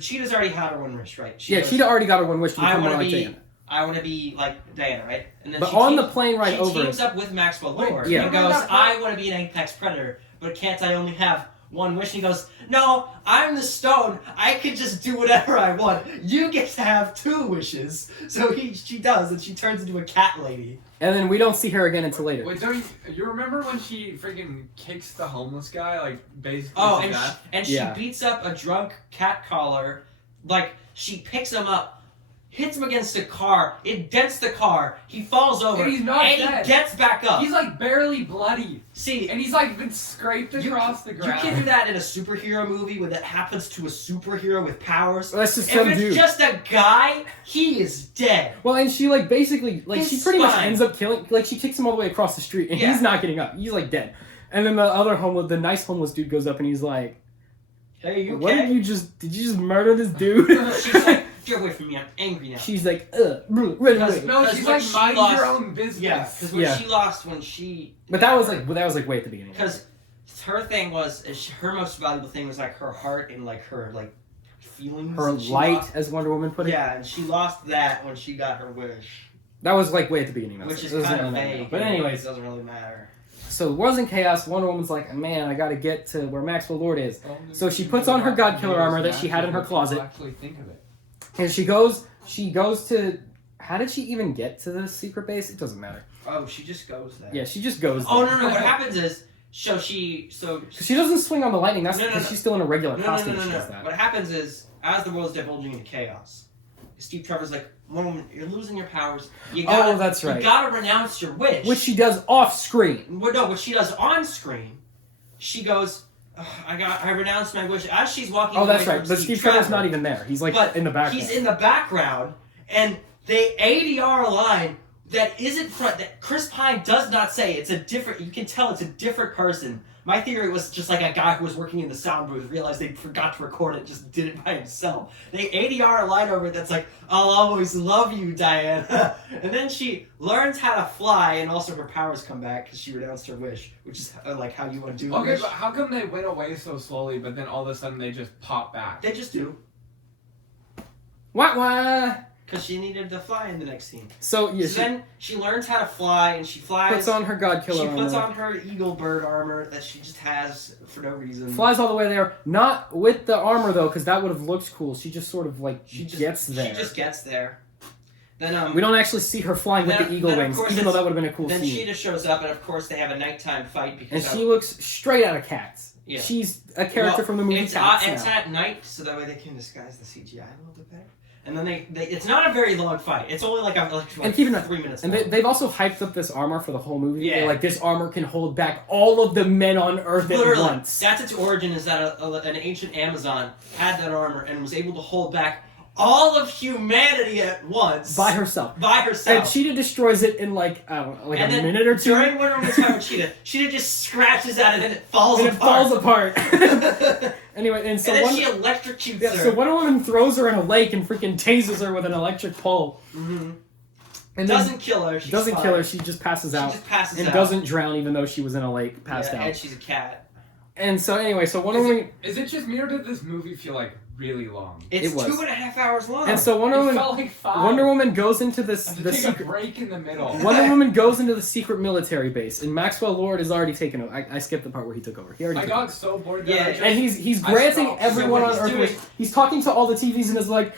Cheetah's already had her one wish, right? She Yeah, goes, Cheetah already got her one wish to I become more want to like be, Diana. I want to be like Diana, right? And then But she on teams, the plane ride she over, teams up with Maxwell Lord Yeah. and goes, I want to be an apex predator, but can't I only have one wish? And he goes, no, I'm the stone. I can just do whatever I want. You get to have 2 wishes. So she does, and she turns into a cat lady. and then we don't see her again until later. Wait, don't you remember when she freaking kicks the homeless guy, like, basically Oh, to and death? she Yeah. beats up a drunk cat caller. Like, she picks him up, hits him against a car, it dents the car, he falls over, And he's not and dead. he gets back up. He's like barely bloody. See, And he's like been scraped across the you ground. can do that in a superhero movie when that happens to a superhero with powers. Well, that's just If some it's dude. just a guy, he is dead. Well, and she like basically like His she pretty much spine. ends up killing like she kicks him all the way across the street and Yeah. he's not getting up. He's like dead. And then the nice homeless dude goes up and he's like, Hey, you "What okay? did you just murder this dude?" She's like, get away from me, I'm angry now. She's like, run away. No, Because she's when like, she mind lost- your own business. Yeah, because when Yeah. she lost, when she... But that was like way at the beginning. Because her thing was, her most valuable thing was like her heart and like her like feelings. Her and she light, lost- as Wonder Woman put it. Yeah, and she lost that when she got her wish. That was like way at the beginning. Which is It was kind of in that vague. now. But anyways, It doesn't really matter. so the world's in chaos. Wonder Woman's like, man, I gotta get to where Maxwell Lord is. Well, So she puts on her God Killer armor that she had in her closet. Actually think of it. And she goes to, how did she even get to the secret base? It doesn't matter. Oh, she just goes there. Yeah, she just goes Oh, there. no. What happens is, so She doesn't swing on the lightning, that's No, no, because no. she's still in a regular No. costume when she does that. What happens is, as the world's divulging into chaos, Steve Trevor's like, Woman, you're losing your powers. You gotta, Oh, that's right. You gotta renounce your wish. Which she does off screen. What she does on screen, she goes, "Ugh, I renounced my wish. As she's walking Oh, away that's right. from But Steve Trevor's not even there. He's like But in the background. He's in the background, and they ADR a line that isn't front, that Chris Pine does not say. It's a different, you can tell it's a different person. My theory was just like a guy who was working in the sound booth realized they forgot to record it, just did it by himself. They ADR a line over it that's like, I'll always love you, Diana. And then she learns how to fly, and also her powers come back because she renounced her wish, which is like how you want to do a Okay, wish. but how come they went away so slowly, but then all of a sudden they just pop back? They just do. Wah wah. Because she needed to fly in the next scene. So yeah, So she then she learns how to fly, and she flies. puts on her God Killer She armor. puts on her eagle bird armor that she just has for no reason. Flies all the way there, not with the armor though, because that would have looked cool. She just sort of like She just gets there. She just gets there. Then We don't actually see her flying with Then- the eagle then, of wings, course, even though it's- that would have been a cool then scene. Cheetah shows up, and of course they have a nighttime fight And because she looks straight out of Cats. Yeah. She's a character Well, from the movie it's, Cats it's now. at night, so that way they can disguise the CGI a little bit better. And then they it's not a very long fight. It's only like And keep in mind- 3 minutes. And long. they've also hyped up this armor for the whole movie. Yeah. They're like, this armor can hold back all of the men on Earth at Literally, once. that's its origin. Is that an ancient Amazon had that armor and was able to hold back all of humanity at once By herself. By herself. And Cheetah destroys it in like, I don't know, like And a then minute or two. During Wonder Woman's time with Cheetah just scratches at it and it falls and it apart. falls apart. and Anyway, and so then one, she electrocutes yeah, her. so Wonder Woman throws her in a lake and freaking tases her with an electric pole. Mm-hmm. And Doesn't kill her. She's doesn't fine. kill her. She just passes She out just passes and out. doesn't drown, even though she was in a lake, passed Yeah, out. and she's a cat. And so anyway, so Wonder Woman, Is it just me or did this movie feel like really long? It's It was. 2.5 hours long. and so Wonder It Woman, felt like 5. Wonder Woman goes into I this had to the take secret. a break in the middle. Wonder Woman goes into the secret military base, and Maxwell Lord is already taken over. I skipped the part where he took over. He already I took got over. so bored Yeah, that I just, And he's I granting stopped. everyone So on what Earth he's wish. doing- He's talking to all the TVs and is like,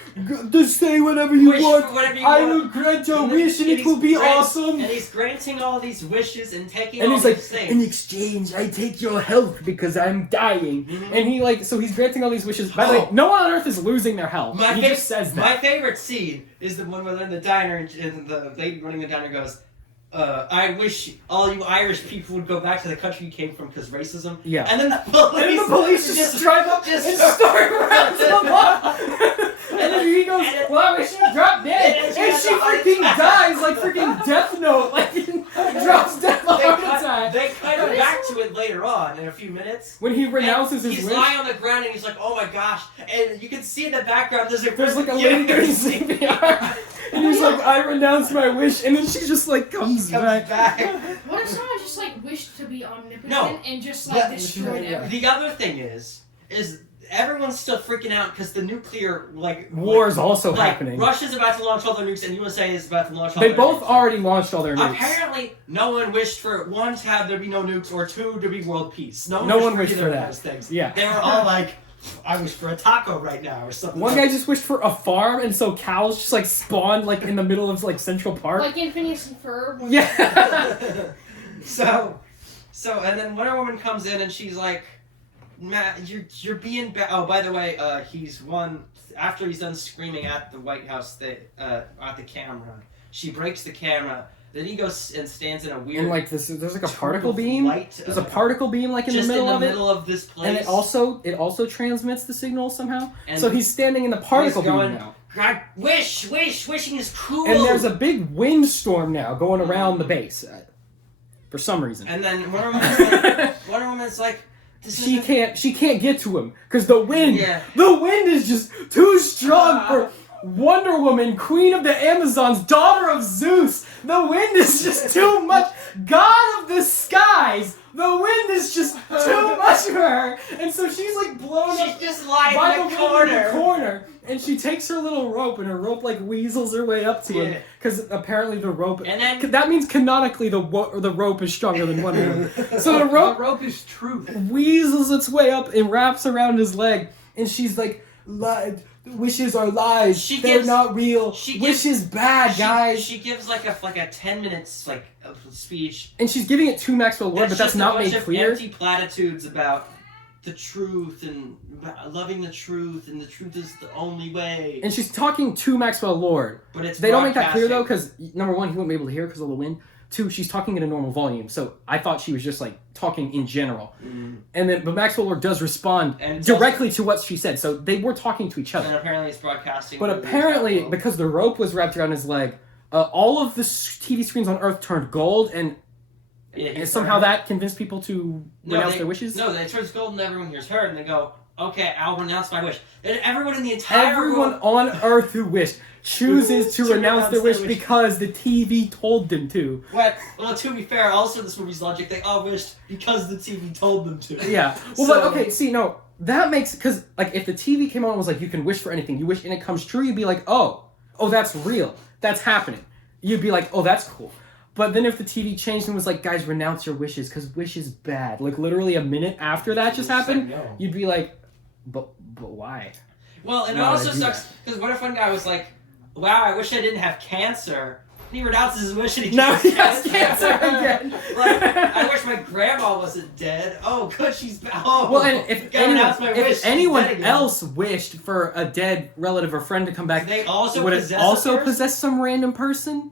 just say whatever you Wish want. for whatever you I want. will grant your And wish and it he's will be grant- awesome. And he's granting all these wishes and taking And all he's like, these things. in exchange, I take your health because I'm dying. Mhm. And he like, so he's granting all these wishes. By the way, Oh. no one on Earth is losing their health. My He fav- just says that. My favorite scene is the one where they're in the diner and the lady running the diner goes, I wish all you Irish people would go back to the country you came from because racism. Yeah. And then the police, just drive up and start rounding them up. And then he goes, well, I wish you dropped dead. And she freaking dies like freaking Death Note. Like, drops dead of a heart attack. They cut back to it later on in a few minutes. When he renounces his he's wish. lying on the ground and he's like, oh my gosh. And you can see in the background there's like a lady doing CPR. And he's like, I renounce my wish. And then she just like comes back. What if someone just like wished to be omnipotent No. and just like destroyed Yeah. everything? The other thing is everyone's still freaking out because the nuclear War is also happening. Russia's about to launch all their nukes and USA is about to launch all their nukes. They both already launched all their nukes. Apparently, no one wished for one to have there be no nukes or two to be world peace. No one wished for that. those things. Yeah. They were all like, I wish for a taco right now or something. One guy just wished for a farm, and so cows just like spawned like in the middle of like Central Park. Like in Phineas and Ferb. Yeah. So, and then Wonder Woman comes in and she's like, Matt, you're being bad. Oh, by the way, he's won after he's done screaming at the White House at the camera. She breaks the camera. Then he goes and stands in a weird. And like this, there's like a particle beam. Light, There's a particle beam like in the just middle in the of middle of this place. it, and it also transmits the signal somehow. And so he's standing in the particle he's going, beam now. God, wishing is cool. And there's a big windstorm now going around the base for some reason. And then Wonder Woman's like, she can't get to him because the wind is just too strong for Wonder Woman, Queen of the Amazons, daughter of Zeus. The wind is just too much. God of the skies. The wind is just too much for her, and so she's like blown up. She's just lying by in the the wind in the corner. corner, and she takes her little rope, and her rope like weasels her way up to him because apparently the rope. And then that means canonically the rope is stronger than Wonder Woman. So the rope is truth. weasels its way up and wraps around his leg, and she's like, wishes are lies. They're not real. Wish is bad, guys. She gives like a 10 minutes speech, and she's giving it to Maxwell Lord, but that's not made clear. Empty platitudes about the truth and loving the truth, and the truth is the only way. And she's talking to Maxwell Lord. But they don't make that clear though, because number one, he wouldn't be able to hear because of the wind. Two, she's talking at a normal volume, so I thought she was just like talking in general. And then, but Maxwell Lord does respond directly to what she said, so they were talking to each other. And apparently, it's broadcasting. But apparently, because the rope was wrapped around his leg, all of the TV screens on Earth turned gold, and somehow that convinced people to renounce their wishes. No, they turns gold, and everyone hears her, and they go, "Okay, I'll renounce my wish." And everyone in the entire world on Earth who wished chooses to renounce their wish because the TV told them to. Well, to be fair, also this movie's logic, they all wished because the TV told them to. Yeah. Well, but okay, see, no, that makes, because, like, if the TV came on and was like, you can wish for anything, you wish and it comes true, you'd be like, oh, that's real. That's happening. You'd be like, oh, that's cool. But then if the TV changed and was like, guys, renounce your wishes, because wish is bad, like, literally a minute after that just happened, you'd be like, but why? Well, and it also sucks, because what if one guy was like, wow, I wish I didn't have cancer. And he renounces his wish and he has cancer again. Like, I wish my grandma wasn't dead. Oh, good, she's back. Oh, well, and if anyone else wished for a dead relative or friend to come back, they also would it also possess some random person?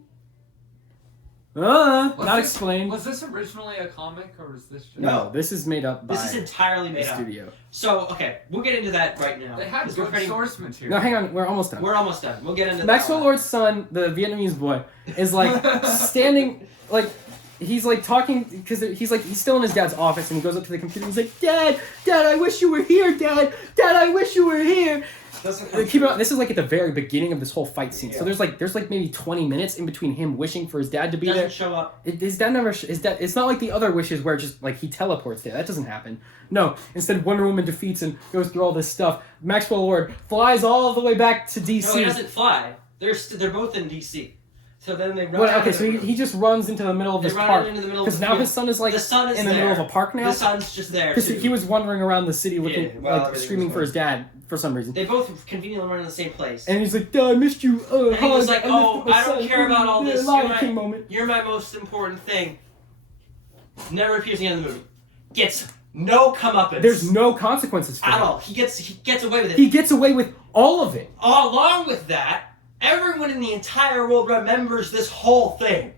Not explained. Was this originally a comic, or was this just... No, this is made up by... This is entirely made up. Studio. So, okay, we'll get into that right now. They had good source material. No, hang on, we're almost done. We're almost done. We'll get into that. Maxwell Lord's son, the Vietnamese boy, is like standing, like, he's like talking, because he's still in his dad's office, and he goes up to the computer, and he's like, Dad, I wish you were here, Dad, I wish you were here. Keep in mind, this is like at the very beginning of this whole fight scene. Yeah. So there's like maybe 20 minutes in between him wishing for his dad to be there. Doesn't show up. His dad never. It's not like the other wishes where just like he teleports there. That doesn't happen. No. Instead, Wonder Woman defeats and goes through all this stuff. Maxwell Lord flies all the way back to DC. No, he doesn't fly. They're both in DC. So then they run. Well, okay, so he just runs into the middle of this park. Because now his son is like in the middle of a park now. The son's just there. Because he was wandering around the city looking, screaming for his dad for some reason. They both conveniently run in the same place. And he's like, Dad, I missed you. And he was like, oh, I don't care about all this. Moment. You're my most important thing. Never appears again in the movie. Gets no comeuppance. There's no consequences for at him. all. He gets away with it. He gets away with all of it. Along with that, everyone in the entire world remembers this whole thing.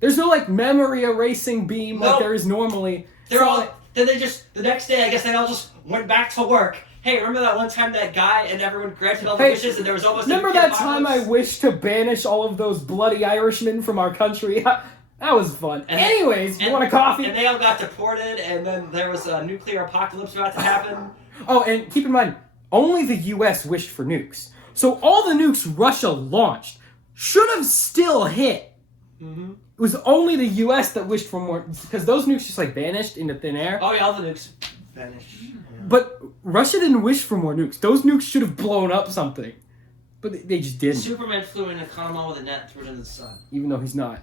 There's no like memory erasing beam like Nope. there is normally. They're So, all. like, Then they just the next day. I guess they all just went back to work. Hey, remember that one time that guy and everyone granted all the Hey, wishes and there was almost. remember a nuclear that time I apocalypse? wished to banish all of those bloody Irishmen from our country? That was fun. And- Anyways, you and- want a coffee? And they all got deported, and then there was a nuclear apocalypse about to happen. Oh, and keep in mind, only the U.S. wished for nukes. So all the nukes Russia launched should have still hit. Mm-hmm. It was only the U.S. that wished for more, because those nukes just like vanished into thin air. Oh yeah, all the nukes vanished. Yeah. But Russia didn't wish for more nukes. Those nukes should have blown up something. But they just didn't, Superman flew in a column with a net and threw it into the sun. even though he's not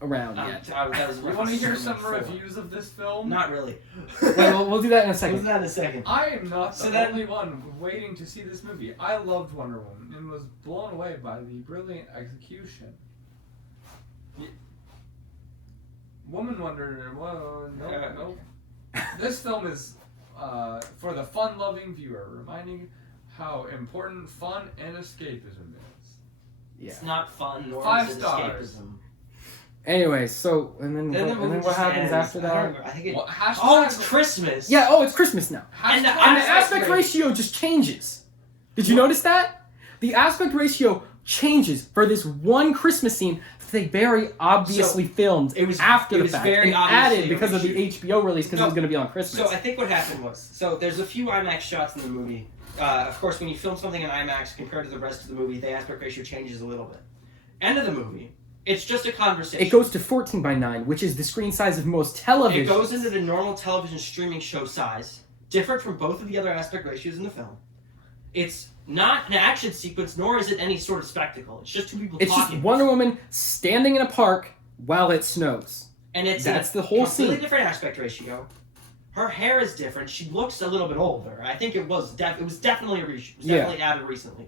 around yet. That was You want to hear some Superman 4. reviews of this film? Not really. Wait, we'll do that in a We'll second. do that in a second. I am not the So then- only one waiting to see this movie. I loved Wonder Woman and was blown away by the brilliant execution. Woman Wonder, well, no. This film is for the fun-loving viewer, reminding how important fun and escapism is. Yeah. It's not fun, nor 5 is it stars. escapism. Anyways, so and then Then the what, movie and then what just happens ends. after I don't that? remember. I think it. Well, Oh, it's Christmas. Yeah. Oh, it's Christmas now. And the And the aspect aspect ratio just changes. Did you notice that? The aspect ratio changes for this one Christmas scene that they very obviously filmed it was- after it the was fact very and obviously added because of the reshoot. HBO release because it No. was going to be on Christmas. So I think what happened was, there's a few IMAX shots in the movie. Of course, when you film something in IMAX compared to the rest of the movie, the aspect ratio changes a little bit. End of the movie, it's just a conversation. It goes to 14:9, which is the screen size of most television. It goes into the normal television streaming show size, different from both of the other aspect ratios in the film. It's not an action sequence, nor is it any sort of spectacle. It's just two people It's talking. just Wonder Woman standing in a park while it snows. And it's That's a the whole completely scene. different aspect ratio. Her hair is different. She looks a little bit older. I think it was definitely a reshoot. It was Yeah. definitely added recently.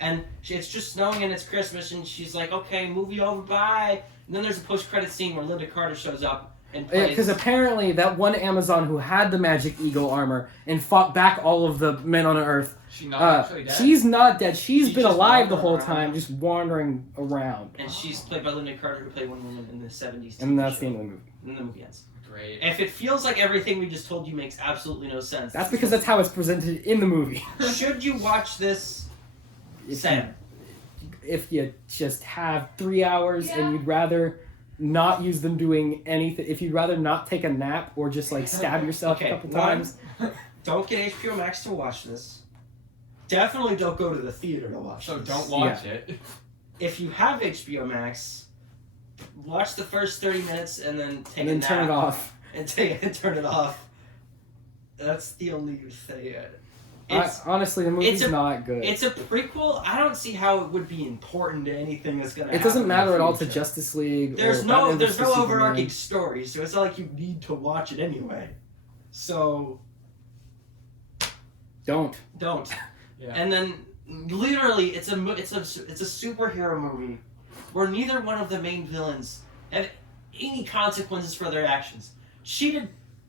And it's just snowing and it's Christmas, and she's like, "Okay, movie over, bye." And then there's a post-credit scene where Linda Carter shows up and Yeah, plays. because apparently that one Amazon who had the Magic Eagle armor and fought back all of the men on Earth, She's not actually dead. she's not dead. She's She been just alive the wandered whole around. time, just wandering around. And she's played by Linda Carter, who played Wonder Woman in the 70s. And TV that's show. the end of the movie. And the movie ends. Great. If it feels like everything we just told you makes absolutely no sense, That's because that's how it's presented in the movie. should you watch this? If Sam. if you just have 3 hours Yeah. and you'd rather not use them doing anything, if you'd rather not take a nap or just like stab yourself Okay, a couple one- times, Don't get HBO Max to watch this. Definitely don't go to the theater to watch So this. don't watch it. If you have HBO Max, watch the first 30 minutes and then take and a then nap turn it off. and turn it off. That's the only thing. Honestly, the movie's it's a- not good. It's a prequel. I don't see how it would be important to anything that's gonna. It doesn't happen in matter the at all to future. Justice League. There's or no Batman vs Superman. overarching story, so it's not like you need to watch it anyway. So Don't. don't. Yeah. And then literally, it's a superhero movie where neither one of the main villains have any consequences for their actions.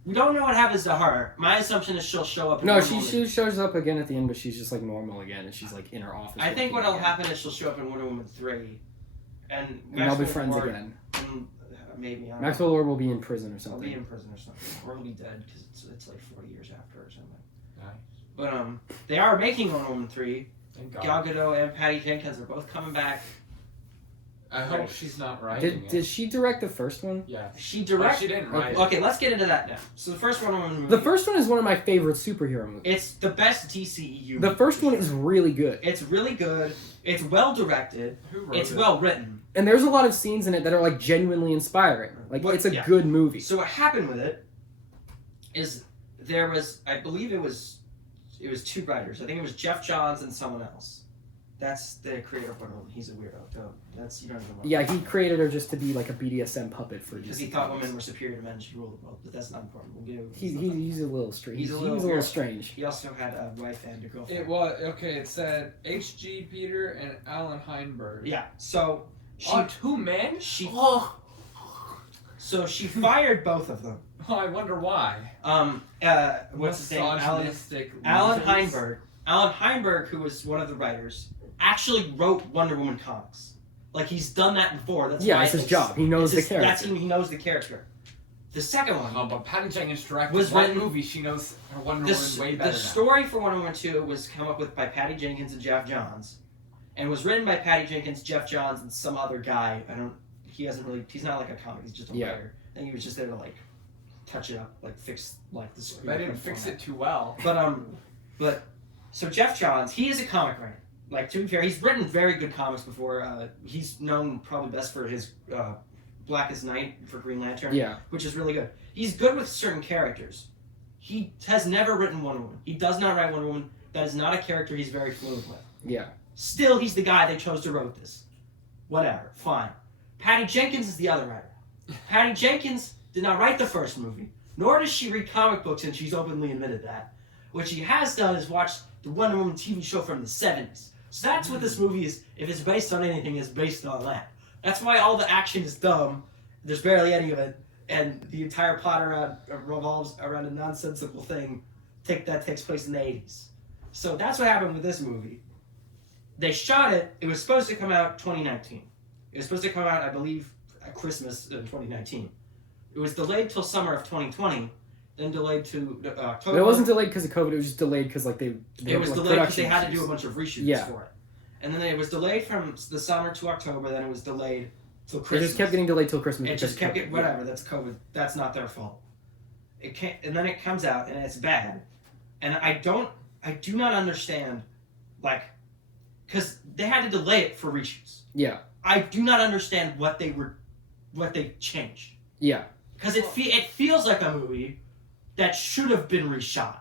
We don't know what happens to her. My assumption is she'll show up. In No, Wonder she Woman. shows up again at the end, but she's just like normal again, and she's like in her office. I think working what'll again. happen is she'll show up in Wonder Woman 3, and And they'll be Maxwell friends Lord- again. Maybe I don't Maxwell Lord will be in prison or know. He'll something. be in prison or something, or he'll be dead because it's like 40 years after or something. Nice. But they are making Wonder Woman 3. Thank God. Gal Gadot and Patty Jenkins are both coming back. I hope Right. she's not writing Did she direct the first one? Yeah. She Well, directed. she didn't write it. Okay, let's get into that now. So the first Wonder Woman movie. The first one is one of my favorite superhero movies. It's the best DCEU. The movie, first for one sure. is really good, It's really good. It's well directed. Who wrote It's it? well written. and there's a lot of scenes in it that are like genuinely inspiring. Like What- it's a yeah. good movie. So what happened with it is there was, I believe it was two writers. I think it was Jeff Johns and someone else. That's the creator of Wonder Woman. He's a weirdo. That's you don't even know. Yeah, he created her just to be like a BDSM puppet for Because just. he thought women were superior to men and should rule the world, but that's not important. We'll get into He's a little strange. He's He's a a little little weird. strange. He also had a wife and a girlfriend. It was okay. It said H.G. Peter and Alan Heinberg. Yeah. So she Oh, 2 men. she Oh, so she fired both of them. I wonder why. What's his name? Alan Misogynistic Alan losers. Heinberg. Alan Heinberg, who was one of the writers, actually wrote Wonder Woman comics. Like, he's done that before. That's Yeah, why it's his job. He knows the character. He knows the character. The second one. Oh, but Patty Jenkins directed Was one written- movie. She knows her Wonder Woman way better. The story for Wonder Woman 2 was come up with by Patty Jenkins and Jeff Johns. And was written by Patty Jenkins, Jeff Johns, and some other guy. He's not like a comic, he's just a writer. And he was just there to, like, touch it up, like, fix, like, the screen. They didn't fix it too well. So Jeff Johns, he is a comic writer. Like, to be fair, he's written very good comics before. He's known probably best for his Blackest Night for Green Lantern, which is really good. He's good with certain characters. He has never written Wonder Woman. He does not write Wonder Woman. That is not a character he's very fluent with. Yeah. Still, he's the guy they chose to write this. Whatever, fine. Patty Jenkins is the other writer. Patty Jenkins did not write the first movie, nor does she read comic books, and she's openly admitted that. What she has done is watch the Wonder Woman TV show from the 70s. So that's what this movie is, if it's based on anything, it's based on that. That's why all the action is dumb, there's barely any of it, and the entire plot revolves around a nonsensical thing that takes place in the 80s. So that's what happened with this movie. They shot it, it was supposed to come out 2019. It was supposed to come out, I believe, at Christmas in 2019. It was delayed till summer of 2020, then delayed to October. But it wasn't delayed because of COVID, it was just delayed because like they it was like, delayed because they had to do a bunch of reshoots for it. And then it was delayed from the summer to October, then it was delayed till Christmas. It just kept getting delayed till Christmas. It just kept getting, whatever, that's COVID. That's not their fault. It can't, and then it comes out and it's bad. And I do not understand, like, because they had to delay it for reshoots. Yeah. I do not understand what they changed. Yeah. Because it feels like a movie that should have been reshot.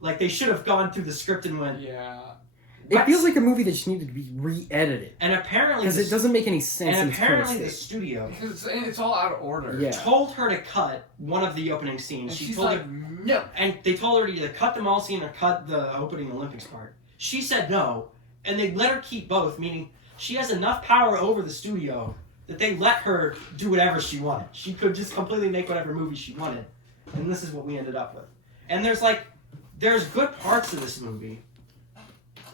Like, they should have gone through the script and went... Yeah. It feels like a movie that just needed to be re-edited. And apparently... Because it doesn't make any sense. And apparently the studio... Because it's all out of order. Told her to cut one of the opening scenes. And she she's told like, her, no. And they told her to either cut the mall scene or cut the opening Olympics part. She said no. And they let her keep both, meaning she has enough power over the studio that they let her do whatever she wanted. She could just completely make whatever movie she wanted. And this is what we ended up with. And there's good parts of this movie,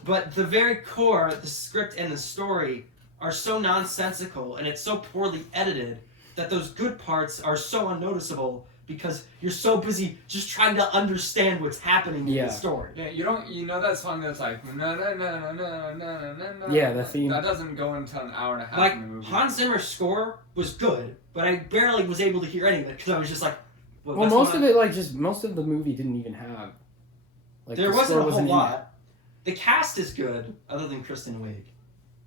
but the very core, the script and the story are so nonsensical and it's so poorly edited that those good parts are so unnoticeable because you're so busy just trying to understand what's happening in the story. Yeah, you know that song that's like na na na na na na na. Yeah, the theme. That doesn't go until an hour and a half Like, in the movie. Hans Zimmer's score was good, but I barely was able to hear any of it because I was just like, well, most of the movie didn't even have. Like, there wasn't a whole lot. The cast is good, other than Kristen Wiig.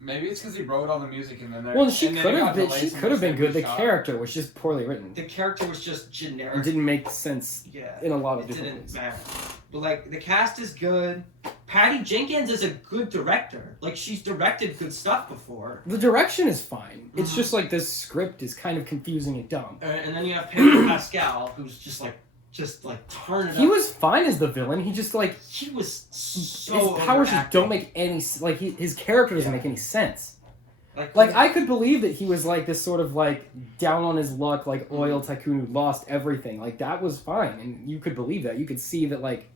Maybe it's because he wrote all the music and then she could have been. She could have been good. The character was just poorly written. The character was just generic. It didn't make sense. In a lot of different ways. It didn't matter. But like the cast is good. Patty Jenkins is a good director. Like she's directed good stuff before. The direction is fine. It's just like this script is kind of confusing and dumb. And then you have Pedro Pascal, who's just like turn it up. He was fine as the villain. He just like he was so his powers just don't make any his character doesn't make any sense. Like I could believe that he was like this sort of like down on his luck like oil tycoon who lost everything. Like that was fine, and you could believe that. You could see that like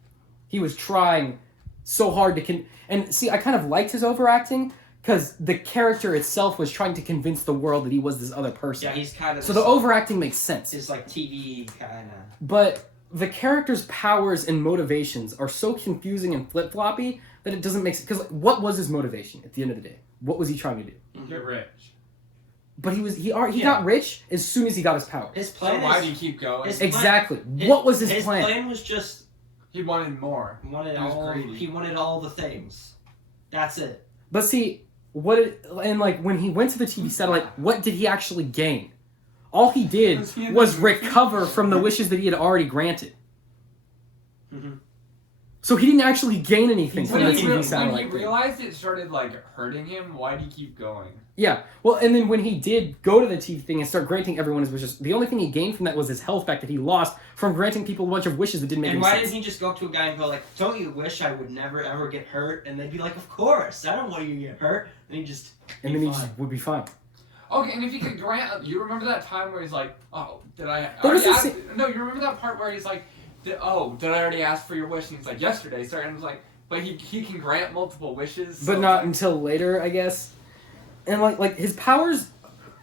he was trying so hard to and see. I kind of liked his overacting because the character itself was trying to convince the world that he was this other person. Yeah, he's kind of so the overacting makes sense. It's like TV kind of. But the character's powers and motivations are so confusing and flip-floppy that it doesn't make sense. Because what was his motivation at the end of the day? What was he trying to do? Get rich. But he got rich as soon as he got his powers. His plan. So why do you keep going? Exactly. What was his plan? His plan was just he wanted more. He wanted all the things. That's it. But see, when he went to the TV satellite, what did he actually gain? All he did was recover from the wishes that he had already granted. Mm-hmm. So he didn't actually gain anything from the TV satellite. When he realized it started like hurting him, why did he keep going? Yeah, well, and then when he did go to the TV thing and start granting everyone his wishes, the only thing he gained from that was his health back that he lost from granting people a bunch of wishes that didn't make any sense. And why didn't he just go up to a guy and go like, "Don't you wish I would never ever get hurt?" And they'd be like, "Of course, I don't want you to get hurt." And he just would be fine. Okay, and if he could grant, you remember that time where he's like, "Oh, did I?" No, you remember that part where he's like, did I already ask for your wish? And he's like, "Yesterday, sir." And it's like, but he can grant multiple wishes, but not until later, I guess. and like his powers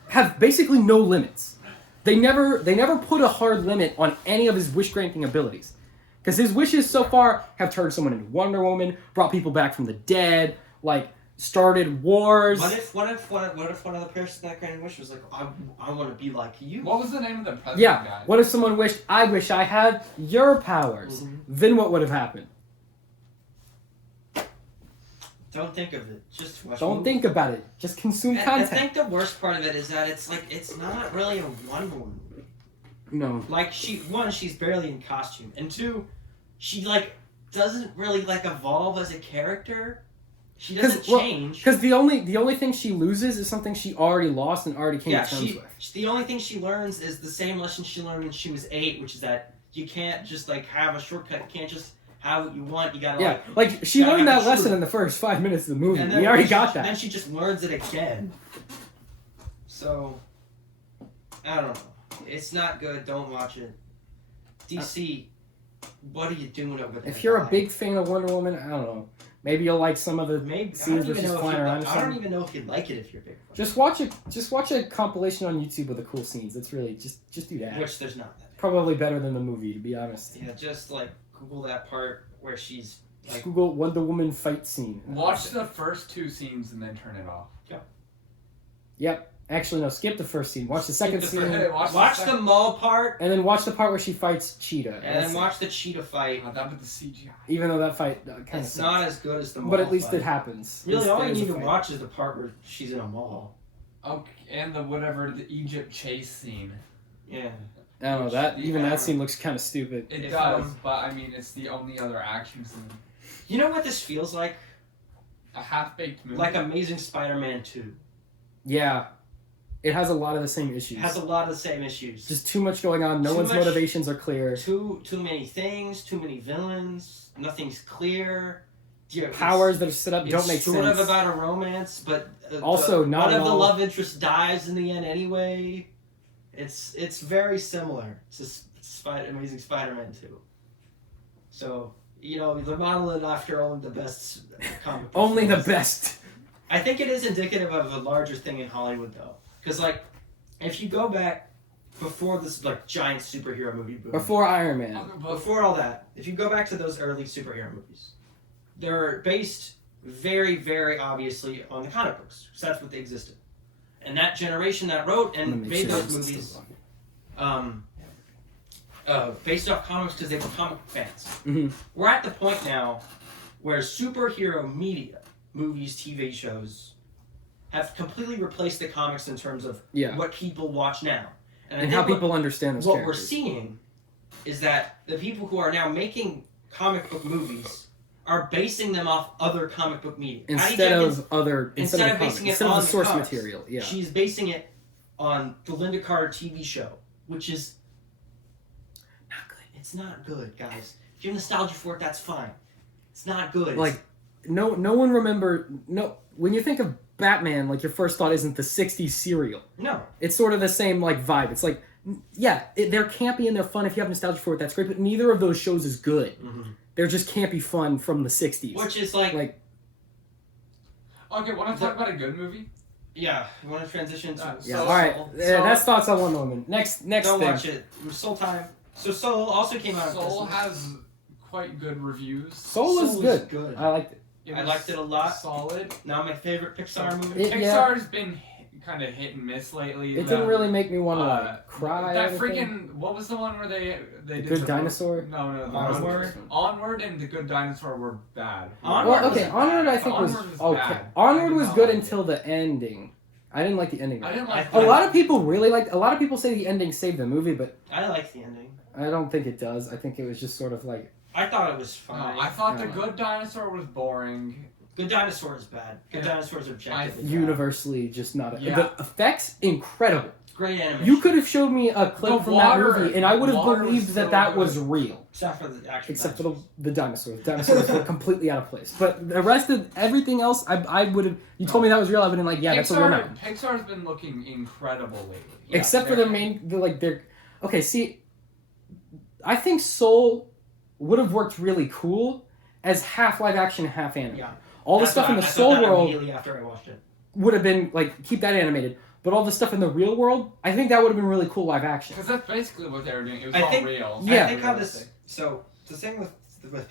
have basically no limits. They never put a hard limit on any of his wish granting abilities, because his wishes so far have turned someone into Wonder Woman, brought people back from the dead, like started wars. What if one of the person that granted wish was like, I want to be like you? What was the name of the president Yeah. guy? What if someone wished, I wish I had your powers? Mhm. Then what would have happened? Don't think of it. Just watch. Don't think about it. Just consume I content. think the worst part of it is that it's not really a Wonder Woman. No. Like she's barely in costume, and two, she like doesn't really like evolve as a character. She doesn't change. Because the only thing she loses is something she already lost and already came to terms with. The only thing she learns is the same lesson she learned when she was 8, which is that you can't just like have a shortcut. You can't just have what you want. You gotta like she gotta learned have that the lesson truth. in the first 5 minutes of the movie. And We already she- got that. Then she just learns it again. So I don't know. It's not good. Don't watch it. DC, what are you doing over there? If you're a guy? big fan of Wonder Woman, I don't know. Maybe you'll like some of the Maybe scenes where she's flying around. Or I don't something. even know if you'd like it if you're a big fan. Just watch a compilation on YouTube with the cool scenes. It's really just do that. Which there's not that. Probably better than the movie, to be honest. Yeah, just like Google that part where she's Just like, Google Wonder Woman fight scene. Watch the first 2 scenes and then turn it off. Yep. Actually, no. Skip the first scene. Watch the second scene, Hey, watch the mall part, and then watch the part where she fights Cheetah. and That's then it. watch the cheetah fight. Oh, that with the CGI. Even though that fight kind of It's not as good as the mall but at least fight. it happens. At Really, least all you there's a need to fight. watch is the part where she's in a mall. Oh, and the Egypt chase scene. Yeah. I don't know that. Even Yeah. that scene looks kind of stupid. It If, does, but I mean, it's the only other action scene. You know what this feels like? A half-baked movie. Like Amazing Spider-Man 2. Yeah, it has a lot of the same issues. It has a lot of the same issues. Just too much going on. No Too one's much- motivations are clear. Too many things, too many villains, nothing's clear. Yeah, Powers that are set up don't make It's sort sense. of about a romance, but Also, not one at of the all. love interests dies in the end anyway. It's very similar to Amazing Spider-Man 2. So they're modeling after only the best comic book Only the films. best. I think it is indicative of a larger thing in Hollywood, though, because like if you go back before this like giant superhero movie boom, Before Iron Man. Okay, but before all that, if you go back to those early superhero movies, they're based very, very obviously on the comic books, because that's what they existed. And that generation that wrote I'm gonna and make made sure those this is movies still on. based off comics because they were comic fans. Mhm. We're at the point now where superhero media, movies, TV shows, have completely replaced the comics in terms of Yeah. what people watch now. I And think how what- people understand those what characters. we're seeing is that the people who are now making comic book movies are basing them off other comic book media. Patty Instead Jenkins, of other, instead of comics, basing it instead of on the the source comics, material. Yeah. she's basing it on the Linda Carter TV show, which is not good. It's not good, guys. If you have nostalgia for it, that's fine. It's not good. Like, no one when you think of Batman, like your first thought isn't the 60s serial. no. It's sort of the same like vibe. It's like, yeah, they're campy and they're fun. If you have nostalgia for it, that's great. But neither of those shows is good. They're just campy fun from the 60s. Which is like Like, okay, want to talk about a good movie? yeah. You want to transition to yeah, So- all right. Soul. That's thoughts on Wonder Woman. Next Don't thing. watch it. Soul Time. So Soul also came out. Soul of has quite good reviews. Soul is good. I liked it. I liked it a lot. Solid. Not my favorite Pixar movie. Pixar's been kind of hit and miss lately. It didn't really make me want to Uh, like cry. That or anything. freaking what was the one where they did Good the- Dinosaur? No, the Onward? Onward and the Good Dinosaur were bad. Onward Well, okay, was Onward I bad. think Onward was was okay. bad. I Onward did was not good like it. until the ending. I didn't like the ending. I didn't like I A lot of people really liked. A lot of people say the ending saved the movie, but I like the ending. I don't think it does. I think it was just sort of like I thought it was No, fine. I thought the No. Good Dinosaur was boring. Good Dinosaur is bad. Good Yeah. Dinosaur is objectively bad. universally just not. Yeah. The effects incredible. Great animation. You could have showed me a clip The from water- that movie, and I would have water was believed so that good. was real. Except for the actual Except for dinosaurs. the dinosaurs. The dinosaurs were completely out of place. But the rest of everything else, I would have. You told me that was real. I would have been like, yeah, that's a real mountain. Pixar's been looking incredible lately. Yeah, Except for very. their main, their. Okay, see, I think Soul would have worked really cool as half live action, half anime. Yeah. All the That's stuff what in the I thought Soul that world. Immediately after I watched it. would have been like keep that animated. But all the stuff in the real world, I think that would have been really cool live action. Because that's basically what they were doing. It was I all think- real. Yeah. I think how this. So the thing with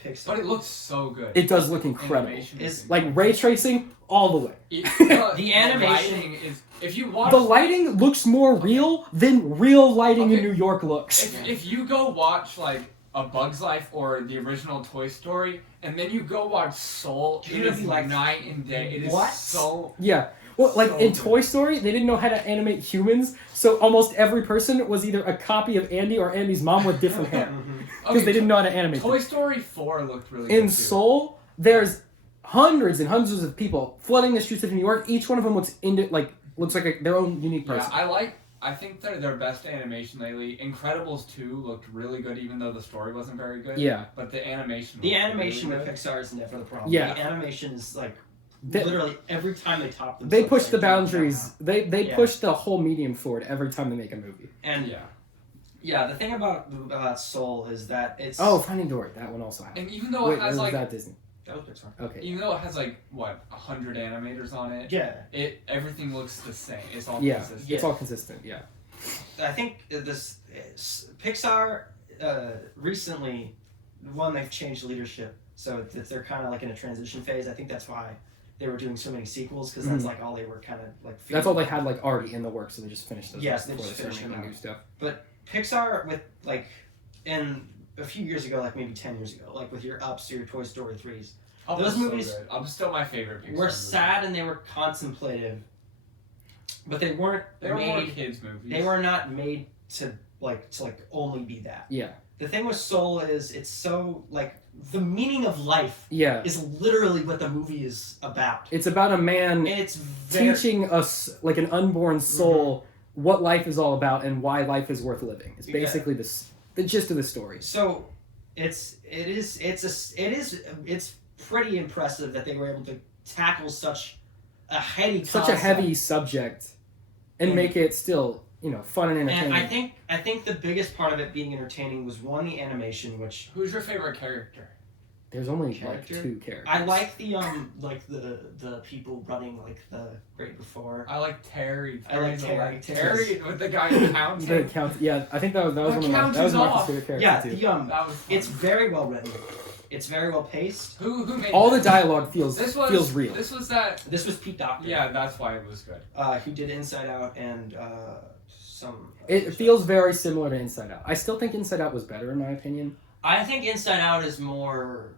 Pixar. But it looks so good. It does look incredible. Animation Is- is Like ray tracing all the way. The animation- lighting is. If you watch The lighting looks more real than real lighting in Okay. New York looks. If you go watch like A Bug's Life or the original Toy Story, and then you go watch Soul, You're it gonna is be like, night and day. It is what? so. Yeah. Well, like So in good. Toy Story, they didn't know how to animate humans, so almost every person was either a copy of Andy or Andy's mom with different hair. Because Okay, they didn't know how to animate Toy them. Story 4 looked really In good too. Seoul, there's hundreds and hundreds of people flooding the streets of New York. Each one of them looks like their own unique Yeah, person. I think they're their best animation lately. Incredibles 2 looked really good, even though the story wasn't very good. Yeah. But the animation. The looked animation really with good. Pixar is never the problem. Yeah. The animation is like They, literally every time they top them. they push the boundaries. They push the whole medium forward every time they make a movie. And Yeah. the thing about Soul is that it's Oh, Finding Dory. That one also happened. And even though Wait, it has or was like, that Disney? that was Pixar. Okay. even though it has like what 100 animators on it, Yeah, everything looks the same. It's all Yeah, consistent. it's all consistent. Yeah. I think this Pixar recently they've changed leadership, so they're kind of like in a transition phase. I think that's why they were doing so many sequels because that's like all they were kind of like. That's all they had like already in the works, so they just finished those. Yes, they before just started finished making them new stuff. Pixar with like, in a few years ago, like maybe 10 years ago, like with your Ups, your Toy Story 3s, Up Those was so movies good. Up is still my favorite. Pixar were movie. sad and they were contemplative, but they weren't They were more made. kids movies. They were not made to only be that. Yeah. The thing with Soul is it's so like the meaning of life Yeah. is literally what the movie is about. It's about a man It's very teaching us, like an unborn soul, what life is all about and why life is worth living. It's basically the gist of the story. so it's pretty impressive that they were able to tackle such a heady Such a concept. heavy subject, and And- make it still, fun and And entertaining. I think the biggest part of it being entertaining was one, the animation, which Who's your favorite character? There's only Character? like 2 characters. I like the people running like the Great Before. I like Terry. I like Terry's Terry. a- Terry with the guy who counts. The count, yeah, I think that was one of my Count is Marcus' off. favorite characters Yeah, too. That was fun. it's very well written. It's very well paced. Who made All the this? dialogue feels This was feels real. This was that. This was Pete Docter. Yeah, that's why it was good. Who did Inside Out and some. It feels very similar to Inside Out. I still think Inside Out was better in my opinion. I think Inside Out is more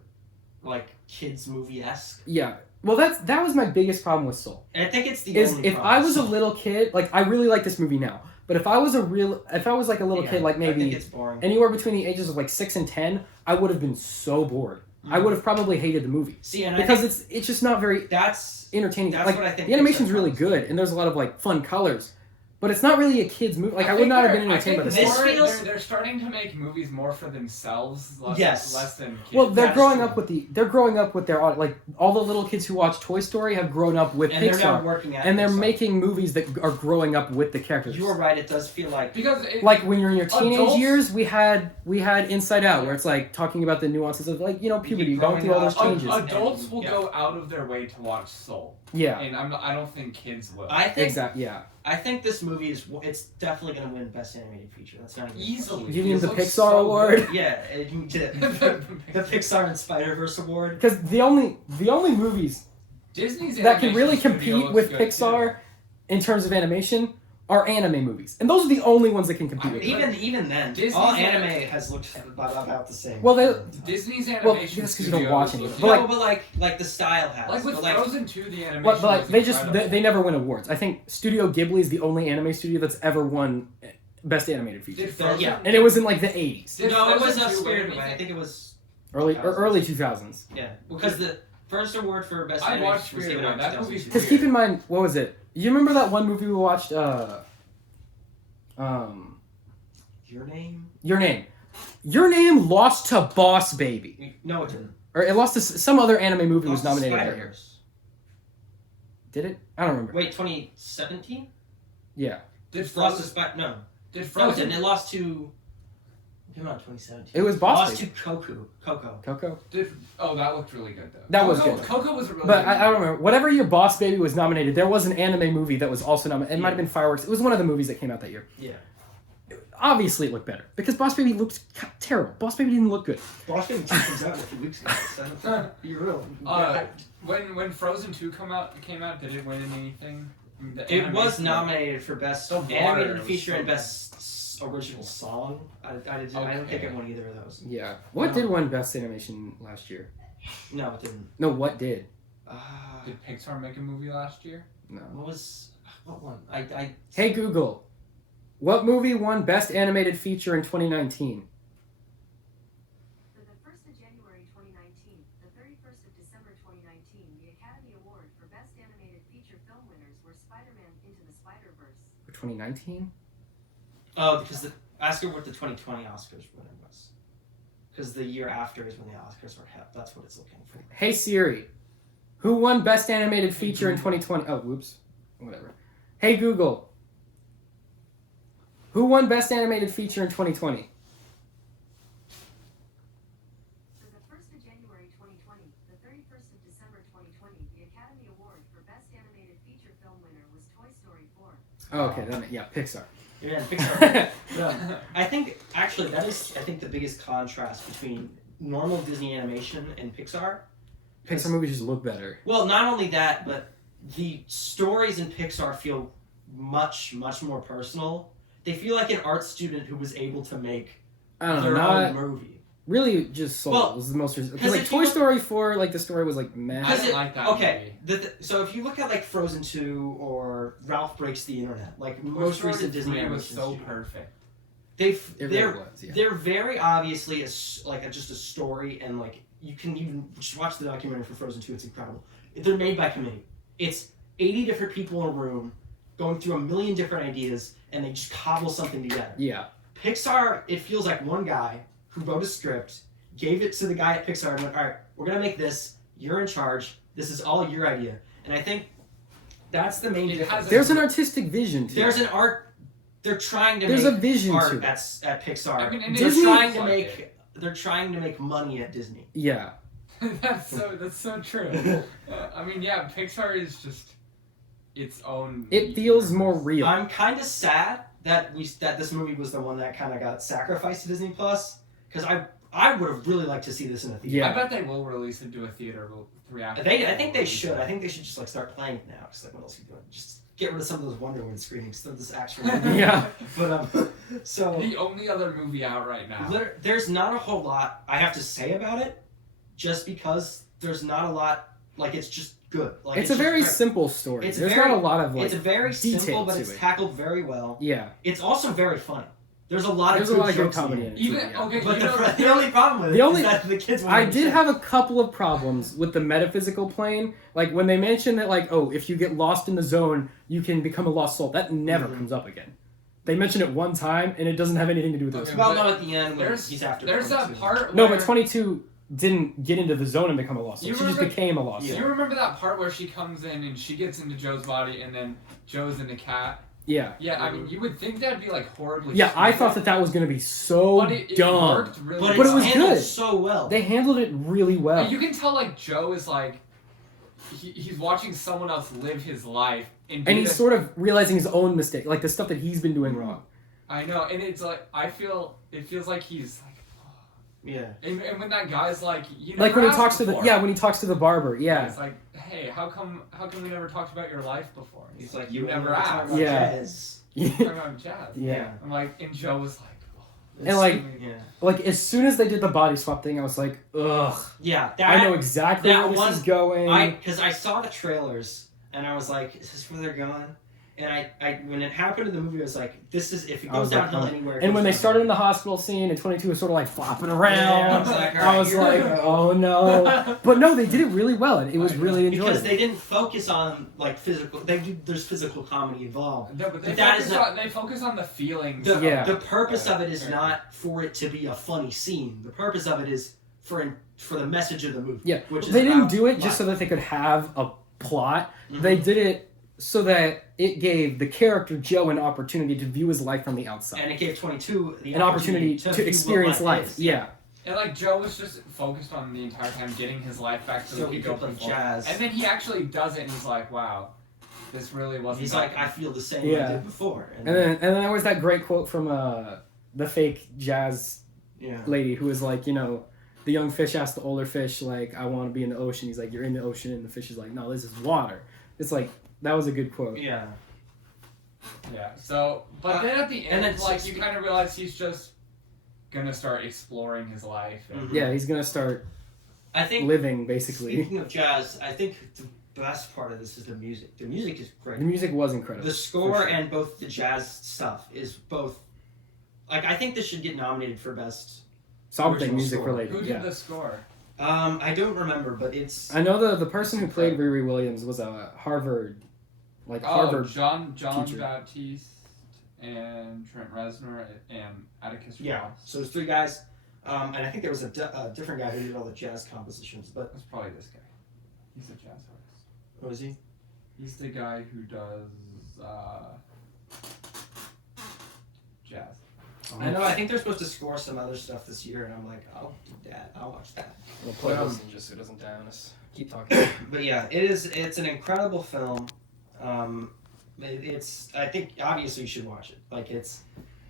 like kids movie esque. Yeah. Well, that was my biggest problem with Soul. And I think it's the Is only. if problem. I was a little kid, like I really like this movie now, but if I was like a little Yeah, kid, like I think maybe it's boring. anywhere between the ages of like 6 and 10, I would have been so bored. I would have probably hated the movie See, and because I think it's just not very that's entertaining. That's Like what I think the animation's Pixar really does. good, and there's a lot of like fun colors, but it's not really a kids movie. Like I would think not have they're- been entertained by I this. think This more- feels- they're starting to make movies more for themselves, less, Yes. less than kids. Well, they're That's growing true. up with their like all the little kids who watch Toy Story have grown up with and they're now Pixar, working at and they're Pixar. making movies that are growing up with the characters. You are right. It does feel like because Like when you're in your teenage Adults- years, we had Inside Out, where it's like talking about the nuances of like puberty, going through all those growing up. changes. adults will Yeah. go out of their way to watch Soul, Yeah, and I don't think kids will. I think exactly. Yeah, I think this movie it's definitely going to win Best Animated Feature. That's not even a Easily. you mean It the looks Pixar so award? question. Yeah, it can get the Pixar and Spider-Verse award. Because the only movies Disney's that can animation really studio compete looks with good, Pixar in terms of animation are anime movies, and those are the only ones that can compete with it. Even then, Disney's all anim- anime has looked about the same. Well, they- too. Disney's Well, animation that's 'cause you don't studios watch any. look But good. like the style has. Like with but like, Frozen 2, the animation But like was they incredible. never win awards. I think Studio Ghibli is the only anime studio that's ever won Best Animated Feature, Did Frozen, yeah. and it was in like the 80s, Did no, it was Frozen a 2 Spirited win Away. I anything? think it was early 2000s. yeah because the first award for Best I Animated watched was Spirited given out Away. in That movie's 2002. Because keep in mind, what was it? You remember that one movie we watched? Your Name? Your Name. Your Name lost to Boss Baby, No, it didn't. or it lost to some other anime movie was Lost to nominated. Spider-Verse. Did it? I don't remember. Wait, 2017? Yeah. Did Lost to Frozen? Spider. No. Did No, it Frozen? didn't. It lost to. Came out in 2017. It was Boss Lost to Baby. Coco. Coco. That looked really good though. That was Coco, good. Coco was really But good. I don't remember. Whatever year Boss Baby was nominated, there was an anime movie that was also nominated. It might have been Fireworks. It was one of the movies that came out that year. Yeah. Obviously, it looked better because Boss Baby looked terrible. Boss Baby didn't look good. Boss Baby 2 comes out in a few weeks ago. So you're real. When Frozen 2 came out, did it win anything? The It was animation- nominated for Best The water Animated was Feature so and good. Best Original Song. I don't think it won either of those. Yeah. What did win Best Animation last year? No, it didn't. No, what did? Did Pixar make a movie last year? No. What one? Hey Google, what movie won Best Animated Feature in 2019? For the 1st of January 2019, the 31st of December 2019, the Academy Award for Best Animated Feature Film winners were Spider-Man Into the Spider-Verse. For 2019? Oh, because ask her what the 2020 Oscars winner was. Because the year after is when the Oscars were held. That's what it's looking for. Hey Siri, who won Best Animated Feature in 2020? Oh, whoops. Whatever. Hey Google, who won Best Animated Feature in 2020? For the 1st of January 2020, the 31st of December 2020, the Academy Award for Best Animated Feature Film winner was Toy Story 4. Oh, okay, then yeah, Pixar. Yeah, Pixar. I think actually that is the biggest contrast between normal Disney animation and Pixar. Pixar movies just look better. Well, not only that, but the stories in Pixar feel much more personal. They feel like an art student who was able to make I don't know, their not own movie. really. Just Soul Well, was the most. Because because like if you Toy look- Story 4, like the story was like meh. I didn't like that Okay, so if you look at like Frozen 2 or Ralph Breaks the Internet, like most recent Disney was animation so studio, perfect. It really was, yeah. They're very obviously just a story, and like you can even just watch the documentary for Frozen 2. It's incredible. They're made by committee. It's 80 different people in a room going through a million different ideas, and they just cobble something together. Yeah. Pixar, it feels like one guy who wrote a script, gave it to the guy at Pixar, and went, all right, we're gonna make this. You're in charge. This is all your idea. And I think that's the main difference. There's an artistic vision to There's it. an art. They're trying to There's make a vision art to it. at Pixar. I mean, and they're Disney- trying to like make. it. They're trying to make money at Disney. Yeah. that's so true. I mean, yeah, Pixar is just its own. It feels more universe. real. I'm kind of sad that this movie was the one that kind of got sacrificed to Disney Plus, because I would have really liked to see this in a theater. Yeah. I bet they will release it to a theater after. I think they should. I think they should just like start playing it now. Just like, what else are you doing? Just get rid of some of those Wonder Woman screenings. So this actual. Yeah. But so The only other movie out right now. there's not a whole lot I have to say about it, just because there's not a lot. Like it's just good. Like It's a just very great. simple story. It's There's very- not a lot of like. It's very detail simple, but to it's it. tackled very well. Yeah. It's also very funny. There's a lot There's of a lot of good jokes in comedy it. in it. Even Yeah. okay, But you know, the only problem with The it only- is that the kids. I did have a couple of problems with the metaphysical plane. Like when they mentioned that, like, oh, if you get lost in the zone, you can become a lost soul. That never Mhm. comes up again. They mention it one time, and it doesn't have anything to do with Okay, it. Well, but no, at the end when there's he's after. there's that 22. part. No, where, but 22 didn't get into the zone and become a lost soul. You She just remember- became a lost Yeah. soul. You remember that part where she comes in and she gets into Joe's body, and then Joe's in the cat. Yeah. Yeah, I mean, you would think that'd be like horribly. Yeah, I stupid, thought that was going to be so but it dumb. worked really But, But it's it was handled good. so well. They handled it really well. And you can tell like Joe is like he's watching someone else live his life and And he's sort of realizing his own mistake, like the stuff that he's been doing wrong. I know, and it's like it feels like he's like, Yeah. and when that guy's like, you Like when never he talks asked to the before. when he talks to the barber, yeah. It's like, hey, how come we never talked about your life before? He's like, you never talk asked. about Yeah. jazz. Talking about jazz. Yeah. I'm like, and Joe was like, And like Yeah. like as soon as they did the body swap thing, I was like, ugh. Yeah. I know exactly that where this one- is going. Because I saw the trailers and I was like, is this where they're going? And I when it happened in the movie, I was like, this is if it I goes was like, downhill oh. anywhere. it And goes when they downhill. started in the hospital scene and 22 was sort of like flopping around, Yeah, I was like, I was alright, like, here we go. oh no. But no, they did it really well, and it was really because enjoyable. they didn't focus on like physical. There's physical comedy involved. no, but they But that focus is on they focus on the feelings. The, Yeah. the purpose of it is Right. not for it to be a funny scene. The purpose of it is for the message of the movie. Yeah, which is they didn't about do it just life. so that they could have a plot. Mhm. They did it so that it gave the character Joe an opportunity to view his life from the outside. And it gave 22 the An opportunity view to what experience life. is. Yeah. And like Joe was just focused on the entire time getting his life back so he could go play perform. jazz. And then he actually does it, and he's like, "Wow, this really wasn't." He's like, I feel the same Yeah. I did before. And then there was that great quote from the fake jazz yeah. lady who was like, you know, the young fish asked the older fish, like, I want to be in the ocean. He's like, you're in the ocean. And the fish is like, no, this is water. It's like, that was a good quote. Yeah. Yeah. So, but then at the and end, then like you kind of realize he's just gonna start exploring his life. And Mhm. Yeah, he's going to start I think living, basically. speaking of jazz, I think the best part of this is the music. The music is great. The music was incredible. The score for sure. and both the jazz stuff is both. Like, I think this should get nominated for best. Something original music score. related. Who did Yeah. the score? I don't remember, but it's. I know the person who played Riri Williams was a Harvard, Harvard. John teacher. Baptiste and Trent Reznor and Atticus Yeah. Ross. So there's three guys, and I think there was a different guy who did all the jazz compositions. But That's probably this guy. He's a jazz artist. what was he? He's the guy who does jazz. I know. I think they're supposed to score some other stuff this year, and I'm like, I'll do that. I'll watch that. We'll play Well, this and just so it doesn't die on us. Keep talking. But yeah, it's an incredible film. It's I think obviously you should watch it. Like it's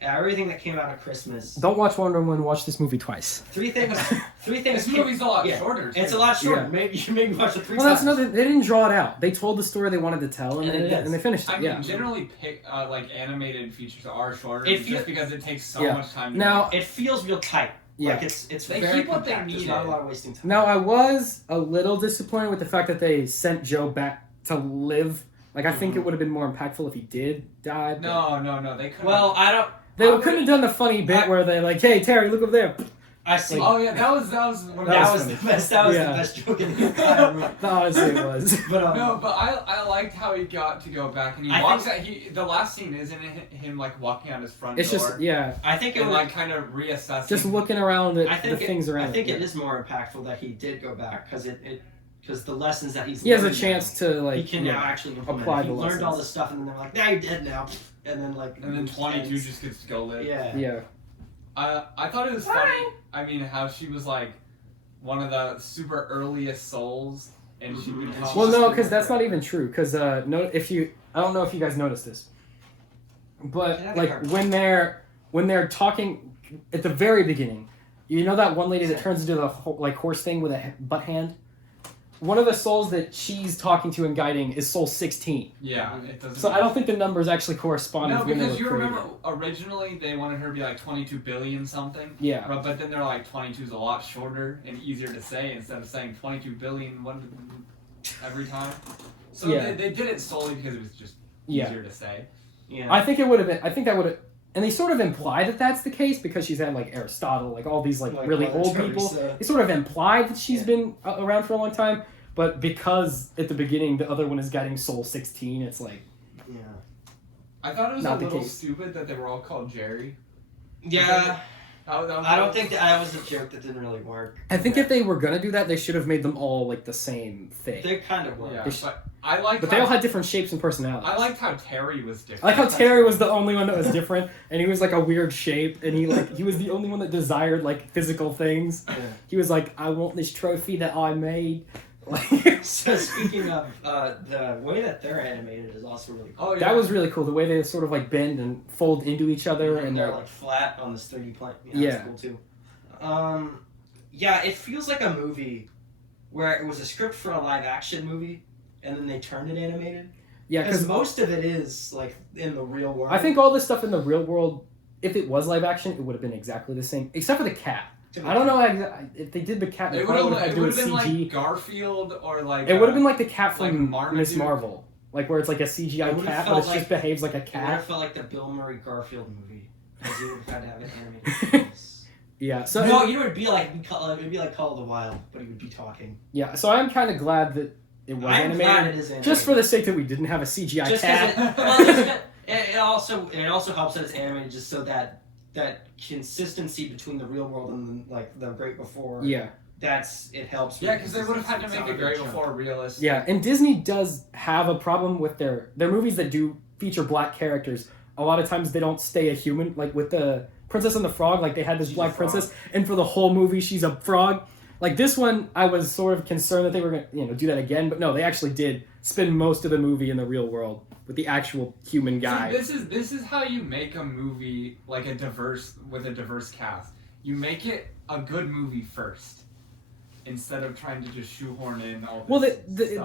everything that came out of Christmas. Don't watch Wonder Woman. Watch this movie twice. Three things. This movie's a lot yeah, shorter. It's too. a lot shorter. Yeah. Maybe you maybe watch it three Well, that's times. another. They didn't draw it out. They told the story they wanted to tell, and, And they finished it. I mean, yeah. generally, like animated features are shorter If you- just because it takes so Yeah. much time. Now, It feels real tight. Yeah. Like it's They very keep what they compact. There's need not a in. lot of wasting time. Now I was a little disappointed with the fact that they sent Joe back to live. Like I think it would have been more impactful if he did die. but No, they couldn't. Well, I don't. they couldn't have done the funny bit where they like, "Hey Terry, look over there." I see. oh yeah, that was one of That that was was funny. the best. That was Yeah. the best joke in the entire movie. No, honestly, it was. But No, but I liked how he got to go back and he I walks think- out. The last scene isn't it him like walking out his front It's door just yeah, I think it and was. like kind of reassessing. just looking around at I think the things around. I think it. it is more impactful that he did go back because because the lessons that he's He has a learned chance now, to like he can yeah. now actually implement. apply He the learned all lessons. this stuff and then they're like, now you're dead now, and then like and then 22 just gets to go live. yeah. Yeah. I thought it was funny. I mean, how she was like one of the super earliest souls, and she Mhm. becomes. Well, no, because that's not even true. Because no, I don't know if you guys noticed this, but Yeah, like hard. when they're talking at the very beginning, you know that one lady that turns into the like horse thing with a butt hand. One of the souls that she's talking to and guiding is soul 16. Yeah, it doesn't. So I don't think the numbers actually correspond. No, with when they because were you created. remember originally they wanted her to be like 22 billion something. Yeah. But then they're like 22 is a lot shorter and easier to say instead of saying 22 billion one every time. So Yeah. they did it solely because it was just Yeah. easier to say. Yeah. I think it would have been. I think that would have. And they sort of imply that that's the case because she's had like Aristotle, like all these like really Mother old Teresa. people. They sort of implied that she's Yeah. been around for a long time, but because at the begining the other one is getting Soul 16, it's like Yeah. I thought it was Not a the little case. stupid that they were all called Jerry. Yeah. That was I don't think that was a joke that didn't really work. I think if they were gonna do that, they should have made them all like the same thing. They kind of were. Yeah, They sh- but I liked. But they all had different shapes and personalities. I liked how Terry was different. I like how Terry was the only one that was different, and he was like a weird shape, and he was the only one that desired like physical things. Yeah. He was like, I want this trophy that I made. Like, So speaking of the way that they're animated is also really cool. Oh yeah. that was really cool. The way they sort of like bend and fold into each other, and they're they're like flat on this 3D plane. Yeah. That's cool too. Yeah, it feels like a movie where it was a script for a live action movie, and then they turned it animated. yeah, Because because most of it is like in the real world. I think all this stuff in the real world, if it was live action, it would have been exactly the same, except for the cat. I don't know if they did the cat. They It probably would would have have to do it been CG. like Garfield or like. It would have been like the cat like from Marmaduke. Miss Marvel, like where it's like a It CGI would've cat, felt but it like- just behaves like a It would cat. have felt like the Bill Murray Garfield movie. Because you would have had to have it animated. Yeah, so No, you know what it'd be like? It'd be like Call of the Wild, but he would be talking. yeah, so I'm kind of glad that it was I'm glad animated, it is animated. just for the sake that we didn't have a CGI Just cat. because it also helps that it's animated just so that consistency between the real world and like the great before Yeah, it helps. Yeah, because they would have had to it's make not it a great good before realistic. Yeah, and Disney does have a problem with their movies that do feature black characters. A lot of times they don't stay a human. Like with the Princess and the Frog, like they had this She's black a frog. princess, and for the whole movie she's a frog. Like this one, I was sort of concerned that they were going to do that again, but no, they actually did spend most of the movie in the real world with the actual human guy. See, this is how you make a movie like with a diverse cast. You make it a good movie first, instead of trying to just shoehorn in all this Well,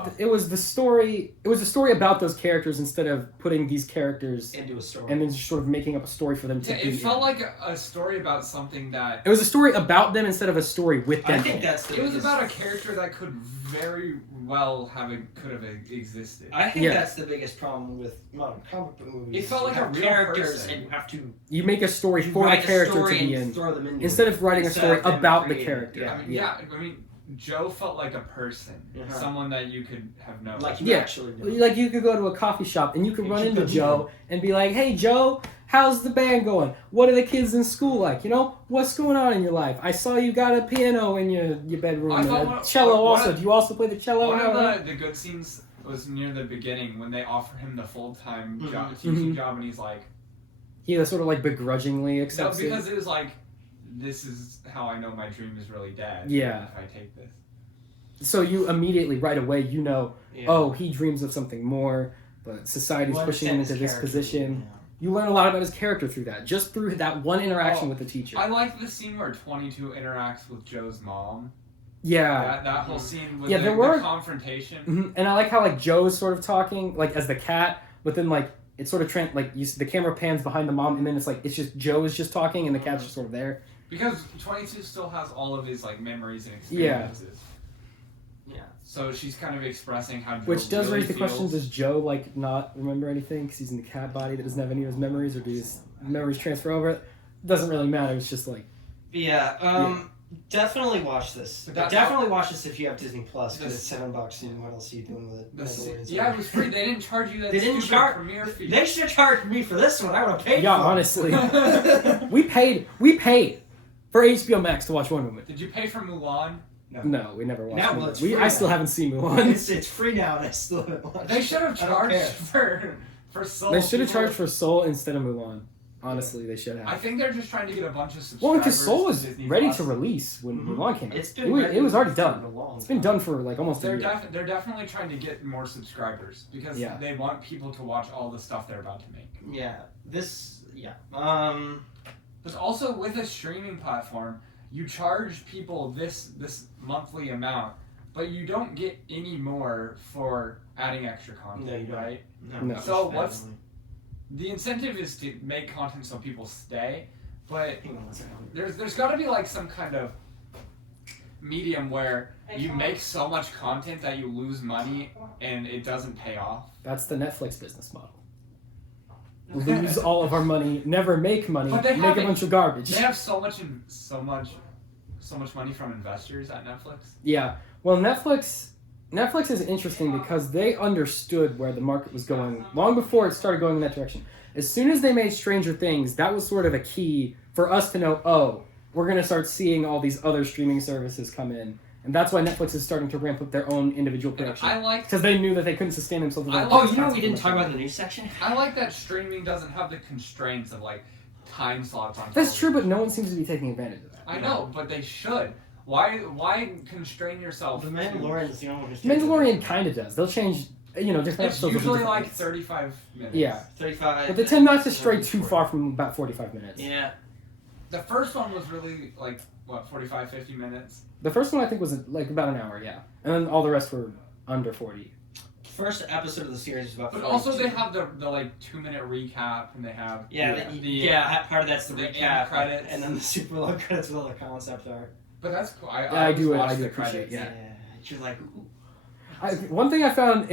stuff. it was the story. It was a story about those characters instead of putting these characters into a story. and then just sort of making up a story for them to Yeah, be. it felt in. like a story about something that It was a story about them instead of a story with them. I think that's the it was biggest- about a character that could very well could have existed. I think Yeah. that's the biggest problem with modern comic book movies. It felt like You a have real characters, person. and you have to You make a story you for the write a character to story be and in throw them into instead it. of writing a Instead story of them about the creating- character. yeah. I mean, Joe felt like a person, Uh-huh. someone that you could have known. Like you Yeah. actually do. Like you could go to a coffee shop and you could You run should into go- Joe and be like, "Hey Joe, how's the band going? What are the kids in school like? You know, what's going on in your life? I saw you got a piano in your bedroom I and thought a one- cello one- also. Do you also play the cello?" One now, right?" of the good scenes was near the beginning when they offer him the full-time Mhm. job, teaching Mhm. job, and he's like, He sort of like begrudgingly no, accepts because it. it was like, this is how I know my dream is really dead. Yeah. If I take this. So you immediately right away you know, Yeah. oh, he dreams of something more, but society's You pushing him understand into his this character, position. yeah. You learn a lot about his character through that, just through that one interaction Oh, with the teacher. I like the scene where 22 interacts with Joe's mom. Yeah. That whole scene with Yeah, the, there were- the confrontation. Mhm. And I like how like Joe is sort of talking like as the cat, but then like it's sort of the camera pans behind the mom, and then it's like it's just Joe is just talking, and the cat's just sort of there. Because 22 still has all of his like memories and Yeah. experiences. Yeah. So she's kind of expressing how Joe Which does really raise the question: feels. does Joe like not remember anything because he's in the cat body that doesn't have any of his memories, or do his memories transfer over? It doesn't really matter. It's just like Yeah. Definitely watch this. But that's Definitely watch this if you have Disney Plus because This- it's $7 and what else are you doing with it? Mandalorian's Yeah, on. it was free. They didn't charge you that They didn't stupid charge- premiere fee. They should have charged me for this one. I would have paid yeah, for honestly, it. we paid for HBO Max to watch Wonder Woman. Did you pay for Mulan? No, we never watched. Now, Mulan. well, it's free I still now. haven't seen Mulan. It's free now and I still haven't watched They should have I don't charged care. for Soul. They should have People- charged for Soul instead of Mulan. Honestly, they should I have. think they're just trying to get a bunch of subscribers. Well, because Soul to was Disney ready Plus. to release when Mhm. Mulan came out. It's It been was, ready it was already for done. a long It's been time. done for like almost a They're year. they're definitely trying to get more subscribers because Yeah. they want people to watch all the stuff they're about to make. Yeah. This. Yeah. But also with a streaming platform, you charge people this monthly amount, but you don't get any more for adding extra content, No, you don't. right? No. it's So just what's- family. The incentive is to make content so people stay, but Hang on one second. there's got to be like some kind of medium where you make so much content that you lose money and it doesn't pay off. That's the Netflix business model. Lose all of our money, never make money, But they make a haven't- bunch of garbage. They have so much money from investors at Netflix. Yeah. Well, Netflix is interesting because they understood where the market was going long before it started going in that direction. As soon as they made Stranger Things, that was sort of a key for us to know, oh, we're going to start seeing all these other streaming services come in. And that's why Netflix is starting to ramp up their own individual And production. I like Because they knew that they couldn't sustain themselves. without Oh, this you know what we concept didn't of talk about much in the news section? that streaming doesn't have the constraints of like time slots on. That's true, television. but no one seems to be taking advantage of that. I know, but they should. Why constrain yourself? The to- Mandalorian is the only one who's Mandalorian kind of does. They'll change, different It's episodes. will be usually different like lengths. 35 minutes. Yeah. 35. But they tend not to stray too far from about 45 minutes. Yeah. The first one was really like what 45, 50 minutes. The first one I think was like about an hour, yeah. And then all the rest were under 40. First episode of the series is about. But 42. also they have the like 2-minute recap and they have Yeah, the- part of that's the the end recap, credits. and then the super long credits with all the concept art. But that's cool. I I do always watch the appreciate, credits. yeah. You're like, ooh. One thing I found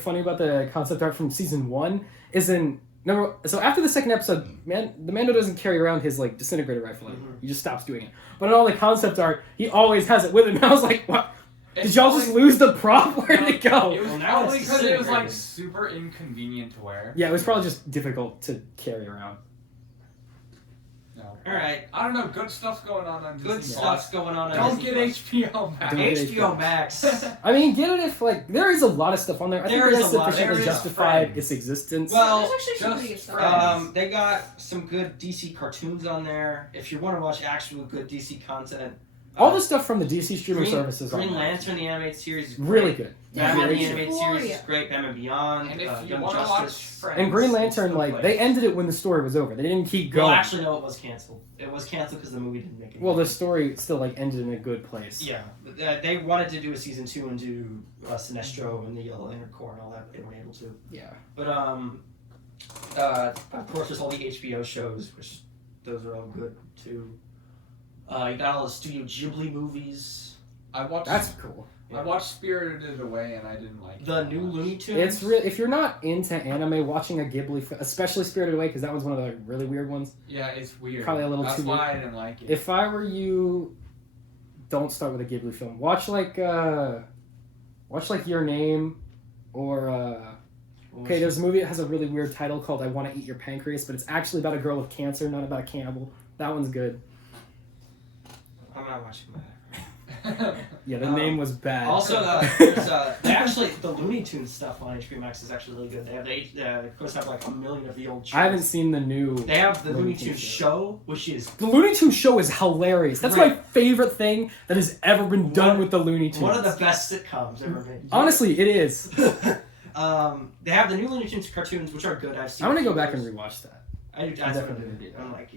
funny about the concept art from season 1 is so after the second episode, the Mando doesn't carry around his like disintegrator rifle anymore. He just stops doing it. But in all the concept art, he always has it with him. And I was like, what? Did It's y'all just probably- lose the prop? Where'd it go? It was Well, now probably it's because it was like disintegrated. super inconvenient to wear. Yeah, it was probably just difficult to carry around. No. All right. I don't know. Good stuff's going on Disney Good stuff's going on. Don't Disney get Plus. HBO Max. Don't get HBO Max. I mean, get it if like there is a lot of stuff on there. I think There it is has a lot. sufficiently There is justified Friends. its existence. Well, There's actually some just pretty good stuff. Friends. They got some good DC cartoons on there. If you want to watch actual good DC content, all the stuff from the DC streaming Green, services Green on there. Lantern, the animated series, is Really great. good. Batman, Really the good. animated series is great. Batman Beyond, And if you Young want to watch Justice. Friends, And Green it's Lantern, the like place. they ended it when the story was over. They didn't keep going. Well, actually, no, it was canceled. It was canceled because the movie didn't make it. Well, the story still like ended in a good place. Yeah, but, they wanted to do a season 2 and do Sinestro and the Yellow Lantern Corps and all that, but they weren't able to. Yeah. But of course, there's all the HBO shows, which those are all good too. You got all the Studio Ghibli movies. I watched. That's cool. I watched Spirited Away and I didn't like The it. new Looney Tunes. It's real. If you're not into anime, watching a Ghibli, especially Spirited Away, because that was one of the really weird ones. Yeah, it's weird. Probably a little That's too why weird. I didn't like it. If I were you, don't start with a Ghibli film. Watch like Your Name, or okay, there's a movie that has a really weird title called I Want to Eat Your Pancreas, but it's actually about a girl with cancer, not about a cannibal. That one's good. I'm not watching that. Yeah, the name was bad. Also, there's they actually the Looney Tunes stuff on HBO Max is actually really good. They of course have like a million of the old shows. I haven't seen the new. They have the Looney Looney Tunes Tunes show, which is The Looney Tunes show is hilarious. That's my Right. favorite thing that has ever been done with the Looney Tunes. one of the best sitcoms ever made. Honestly, it is. They have the new Looney Tunes cartoons, which are good. I've seen. I'm gonna a few go back of and those. rewatch that. I do. I'm That's what I'm definitely gonna gonna do. do that. I'm like,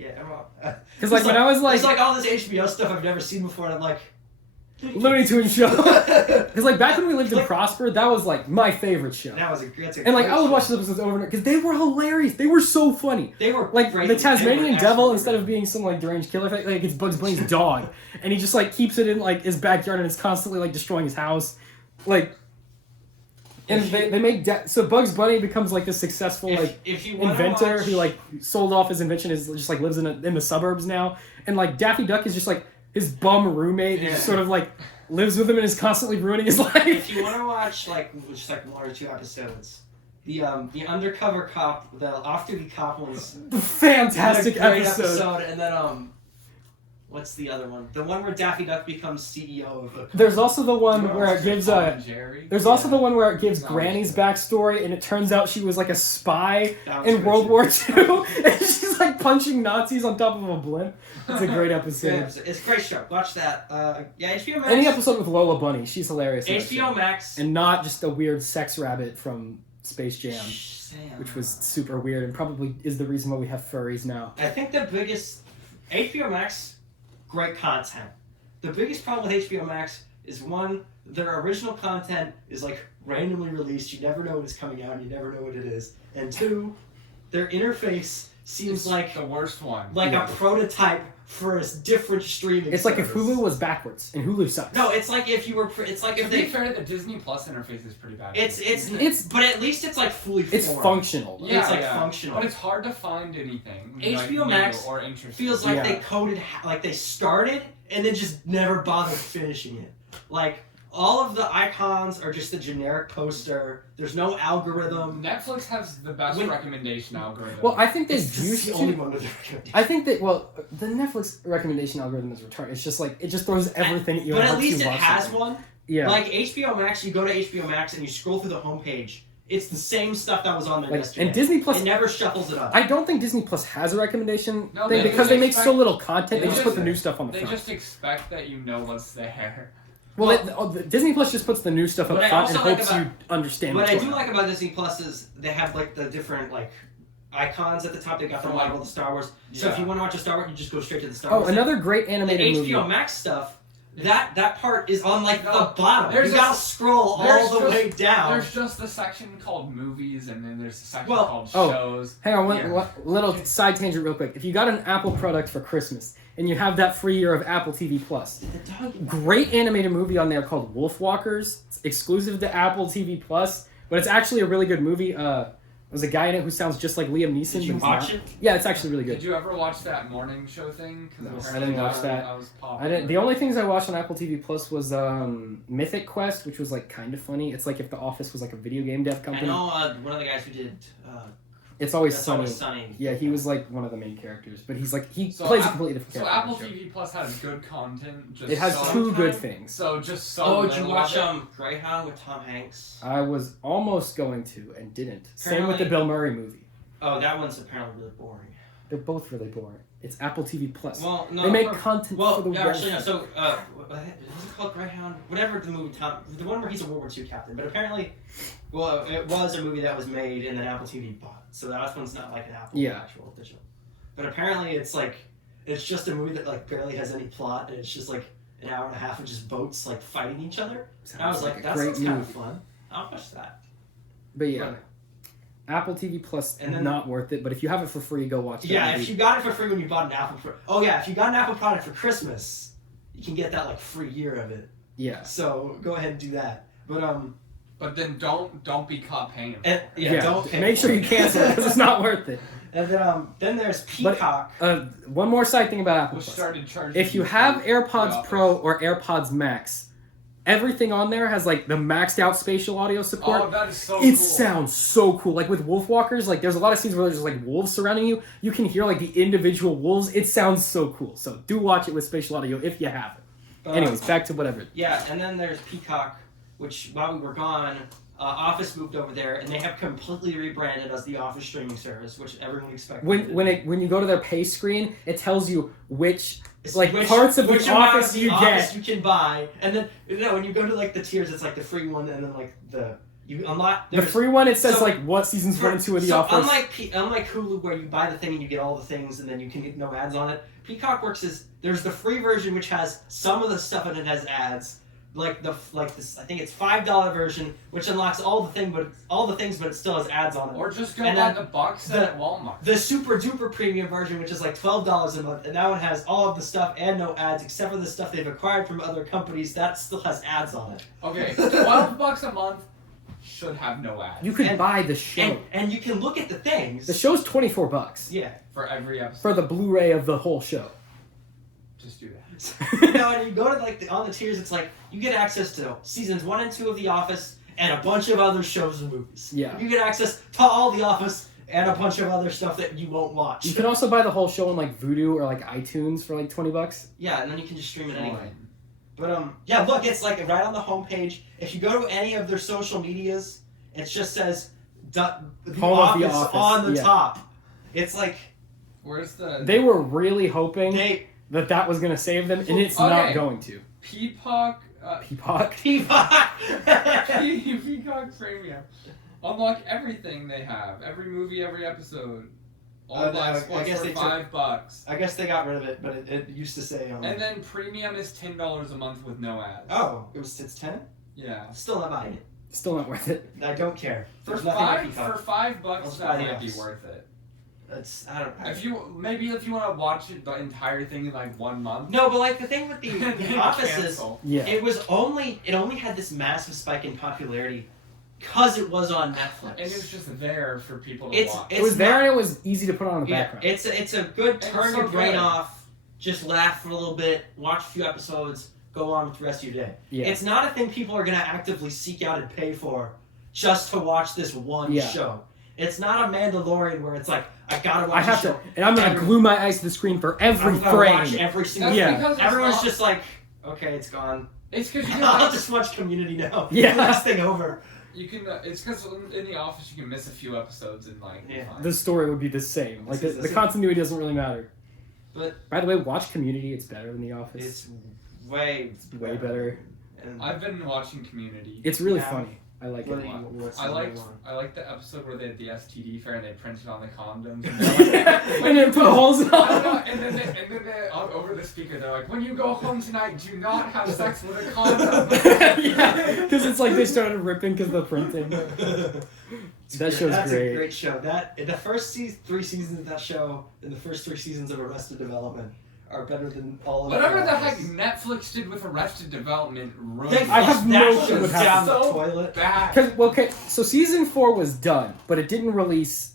yeah. Because like when I was like it's like all this HBO stuff I've never seen before, and I'm like, Looney Tunes show. that Because like back when we lived in Like- Prosper, that was like my favorite show. was a great. And like I would watch the episodes over and over because they were hilarious. They were so funny. They were Like great. the They were Tasmanian devil, absolutely instead of great. being some like deranged killer, like it's Bugs Bunny's dog, and he just like keeps it in like his backyard and it's constantly like destroying his house, like. And they make so Bugs Bunny becomes like this successful like if you wanna inventor watch, who like sold off his invention, is just like lives in the suburbs now, and like Daffy Duck is just like his bum roommate who just Yeah. sort of like lives with him and is constantly ruining his life. if you want to watch like just like 1 or 2 episodes, the undercover cop, the off-duty cop one's Fantastic a great episode. and then what's the other one? The one where Daffy Duck becomes CEO of a. There's also the one You know, where it's it gives Tom and Jerry. There's also the one where it gives No, Granny's it's- backstory, and it turns out she was like a spy That was in great World too. War II, and she's like punching Nazis on top of a blimp. It's a great Great episode. episode. It's a great show. Watch that. Yeah, HBO Max. Any episode with Lola Bunny, she's hilarious. in that HBO show. Max. And not just a weird sex rabbit from Space Jam, Sam. which was super weird and probably is the reason why we have furries now. I think the biggest HBO Max, great content. The biggest problem with HBO Max is one, their original content is like randomly released. You never know when it's coming out. You never know what it is. And two, their interface seems It's like the worst one. Yeah. a prototype for a different streaming. It's like if service. Hulu was backwards, and Hulu sucks. No, it's like if you were. It's like To if be they. fair, the Disney Plus interface is pretty bad. It's- But at least it's like fully it's formed. functional. though. Yeah, it's like yeah. functional. But it's hard to find anything. HBO like, Max new or interesting. Feels like Yeah. they coded, like they started and then just never bothered finishing it. Like all of the icons are just a generic poster. There's no algorithm. Netflix has the best When- recommendation algorithm. Well, I think they It's just used the only to. one with the recommendation. I think that the Netflix recommendation algorithm is retarded. It's just like it just throws everything at you. But and at helps you least it watch has something. one. Yeah. Like HBO Max, you go to HBO Max and you scroll through the homepage. It's the same stuff that was on there Like, yesterday. and Disney Plus, it never shuffles it up. I don't think Disney Plus has a recommendation No, thing they because just they make so expect- little content. They they just just- put the new stuff on the they front. just expect that you know what's there. Disney Plus just puts the new stuff up What I front and also like hopes about- you understand. What what's I going do on. like about Disney Plus is they have like the different like icons at the top. They got the From, Marvel, the Star Wars. So if Yeah. you want to watch a Star Wars, you just go straight to the Star Oh, Wars. another great The animated movie. HBO Max stuff. That part is on like No, the bottom. there's You a- gotta scroll there's all the just- way down. There's just a section called movies, and then there's a section Well- called Oh. shows. Hang on, Yeah. one little side tangent, real quick. If you got an Apple product for Christmas and you have that free year of Apple TV Plus, The dog. great animated movie on there called Wolfwalkers. It's exclusive to Apple TV Plus, but it's actually a really good movie. There's a guy in it who sounds just like Liam Neeson. Did you but he's watch not. it? Yeah, it's actually really Did good. you ever watch that morning show thing? 'Cause No, I apparently didn't watch that. was I popular. didn't. The only things I watched on Apple TV Plus was Mythic Quest, which was like kind of funny. It's like if The Office was like a video game dev I company. know one of the guys who did It's Always That's Sunny. Always Sunny. Yeah, he was like one of the main characters, but he's like he So plays a completely different So character. Apple in the show. TV Plus has good content. Just It has so, two good time. things. So just so. Oh, did you little watch of it. Greyhound with Tom Hanks? I was almost going to and didn't. Same with the Apparently- Bill Murray movie. Oh, that one's apparently really boring. They're both really boring. It's Apple TV Plus. Well, no. they make content Well, for the no, actually, no. web. So, what is it called? Greyhound? Whatever the movie, the one where he's a World War II captain. But apparently, well, it was a movie that was made and then Apple TV bought. So that one's not like an Apple actual digital. But apparently, it's like it's just a movie that like barely has any plot, and it's just like an hour and a half of just boats like fighting each other. And I was like, a that great sounds kind movie. of fun. I'll watch that. But yeah, Apple TV Plus And then- not worth it. But if you have it for free, go watch it. Yeah, if you got it for free when you bought an Apple. If you got an Apple product for Christmas, you can get that like free year of it. Yeah. So go ahead and do that. But then don't be caught paying. And, don't pay make for sure you cancel it because it's not worth it. And then there's Peacock. One more side thing about Apple Which Plus. started charging. If you for have the AirPods Office. Pro or AirPods Max, everything on there has like the maxed out spatial audio support. Oh, that is so It cool. sounds so cool. Like with wolf walkers, like there's a lot of scenes where there's just like wolves surrounding you. You can hear like the individual wolves. It sounds so cool. So do watch it with spatial audio if you have it. Anyways, back to whatever. Yeah, and then there's Peacock, which while we were gone, Office moved over there, and they have completely rebranded as the Office streaming service, which everyone expected. When you go to their pay screen, it tells you which Which parts of which the amount Office of the you Office get. you can buy, and then when you go to like the tiers, it's like the free one, and then like you unlock The free one, it says so- like what seasons 1 and 2 of the so Office. unlike Hulu, where you buy the thing and you get all the things, and then you can get no ads on it. Peacock works is there's the free version which has some of the stuff and it has ads. Like this, I think it's $5 version, which unlocks all the things, but it still has ads on it. Or just go And buy then the box set at Walmart. The super duper premium version, which is like $12 a month, and that one has all of the stuff and no ads, except for the stuff they've acquired from other companies that still has ads on it. Okay, $12 a month should have no ads. You could and- buy the show. And you can look at the things. The show's $24 Yeah. For every episode. for the Blu-ray of the whole show. Just do that. And you go to on the tiers, it's like you get access to seasons 1 and 2 of The Office and a bunch of other shows and movies. Yeah. You get access to all The Office and a bunch of other stuff that you won't watch. You can also buy the whole show on like Vudu or like iTunes for like $20. Yeah, and then you can just stream it anyway. Fine. But yeah, look, it's like right on the homepage. If you go to any of their social medias, it just says the Home of The Office Office, on the yeah. top. It's like Where's the They were really hoping they that was going to save them, and it's not Okay. going to. Peacock? Peacock. Peacock. Peacock Premium. Unlock everything they have. Every movie, every episode. All no, live I sports guess for they took- $5. I guess they got rid of it, but it used to say. And then premium is $10 a month with no ads. Oh, it's 10. Yeah. Still not buying it. Still not worth it. I don't care. For There's nothing like $5 Peacock. $5 Let's that buy the might be Office. worth it. I don't. If you want to watch it, the entire thing in like 1 month. No, but like the thing with the then Office is, cancel. Yeah. it only had this massive spike in popularity because it was on Netflix. And it was just there for people to It's watch. It was not- there and it was easy to put on in the Yeah, background. it's a good it's turn so your brain good. off, just laugh for a little bit, watch a few episodes, go on with the rest of your day. Yeah. It's not a thing people are gonna actively seek out and pay for just to watch this one Yeah. show. It's not a Mandalorian where it's like I gotta watch I have the to, show. and I'm going to Every- glue my eyes to the screen for every I'm gonna watch frame. every single That's Yeah. because it's Everyone's not- just like, okay, it's gone. It's because you can I'll like, just watch Community now. Yeah. Next thing over. you can. It's because in The Office you can miss a few episodes and like. Yeah. fine. The story would be the same. Like This the is- continuity doesn't really matter. But By the way, watch Community. It's better than The Office. it's way way better. And I've been watching Community. It's really Yeah. funny. I like what it do a you- lot. what's I the liked other one? I liked the episode where they had the STD fair and they printed on the condoms. And then put holes in I don't know, all. and then they, over the speaker they're like, when you go home tonight, do not have sex with a condom. Yeah, because it's like they started ripping because of the printing. That show's That's great. a great show. The first 3 seasons of that show and the first 3 seasons of Arrested Development are better than all of Whatever the the heck others. Netflix did with Arrested Development ruined They it. I have flushed no that clue shit what down happened. the So toilet. bad. Cause, well, okay, so season 4 was done, but it didn't release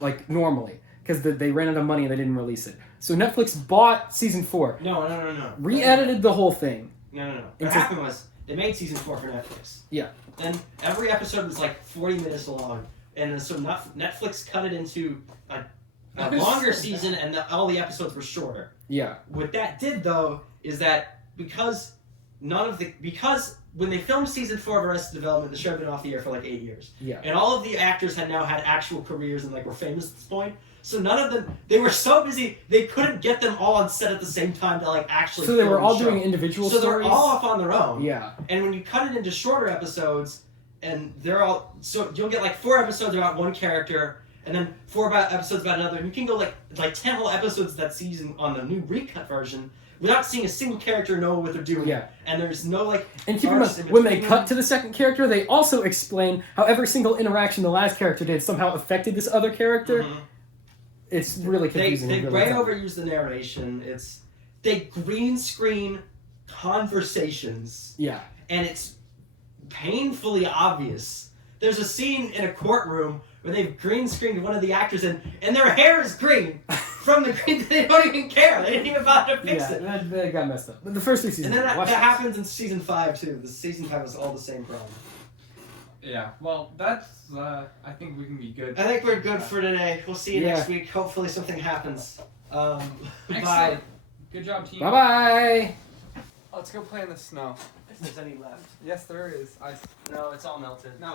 like normally because they ran out of money and they didn't release it. So Netflix bought season 4, No. re-edited the whole thing. No. What It's happened was they made season 4 for Netflix. Yeah. Then every episode was like 40 minutes long, and so Netflix cut it into a longer season, and all the episodes were shorter. Yeah. What that did though is that because when they filmed season 4 of Arrested Development, the show had been off the air for like 8 years. Yeah. And all of the actors had now had actual careers and like were famous at this point. So none of them, they were so busy, they couldn't get them all on set at the same time to like actually. So they were film all the show. doing individual So stories. they're all off on their own. Yeah. And when you cut it into shorter episodes, and they're all, so you'll get like 4 episodes about one character, and then 4 episodes about another, and you can go like 10 whole episodes that season on the new recut version without seeing a single character know what they're doing. Yeah. And there's no like. And keep in mind, when they cut to the second character, they also explain how every single interaction the last character did somehow affected this other character. Mhm. It's really confusing. They and way really tough. overuse the narration. They green screen conversations, Yeah. and it's painfully obvious. There's a scene in a courtroom where they've green screened one of the actors and their hair is green from the green. They don't even care. They didn't even bother to fix it. That got messed up. But the first 2 seasons. And then that watch those. happens in season 5 too. The season 5 is all the same problem. Yeah, well, that's, I think we can be good. I think we're good for today. We'll see you Yeah. next week. Hopefully something happens. Bye. Excellent. Good job, team. Bye-bye. Let's go play in the snow. If there's any left. Yes, there is. No, it's all melted. No.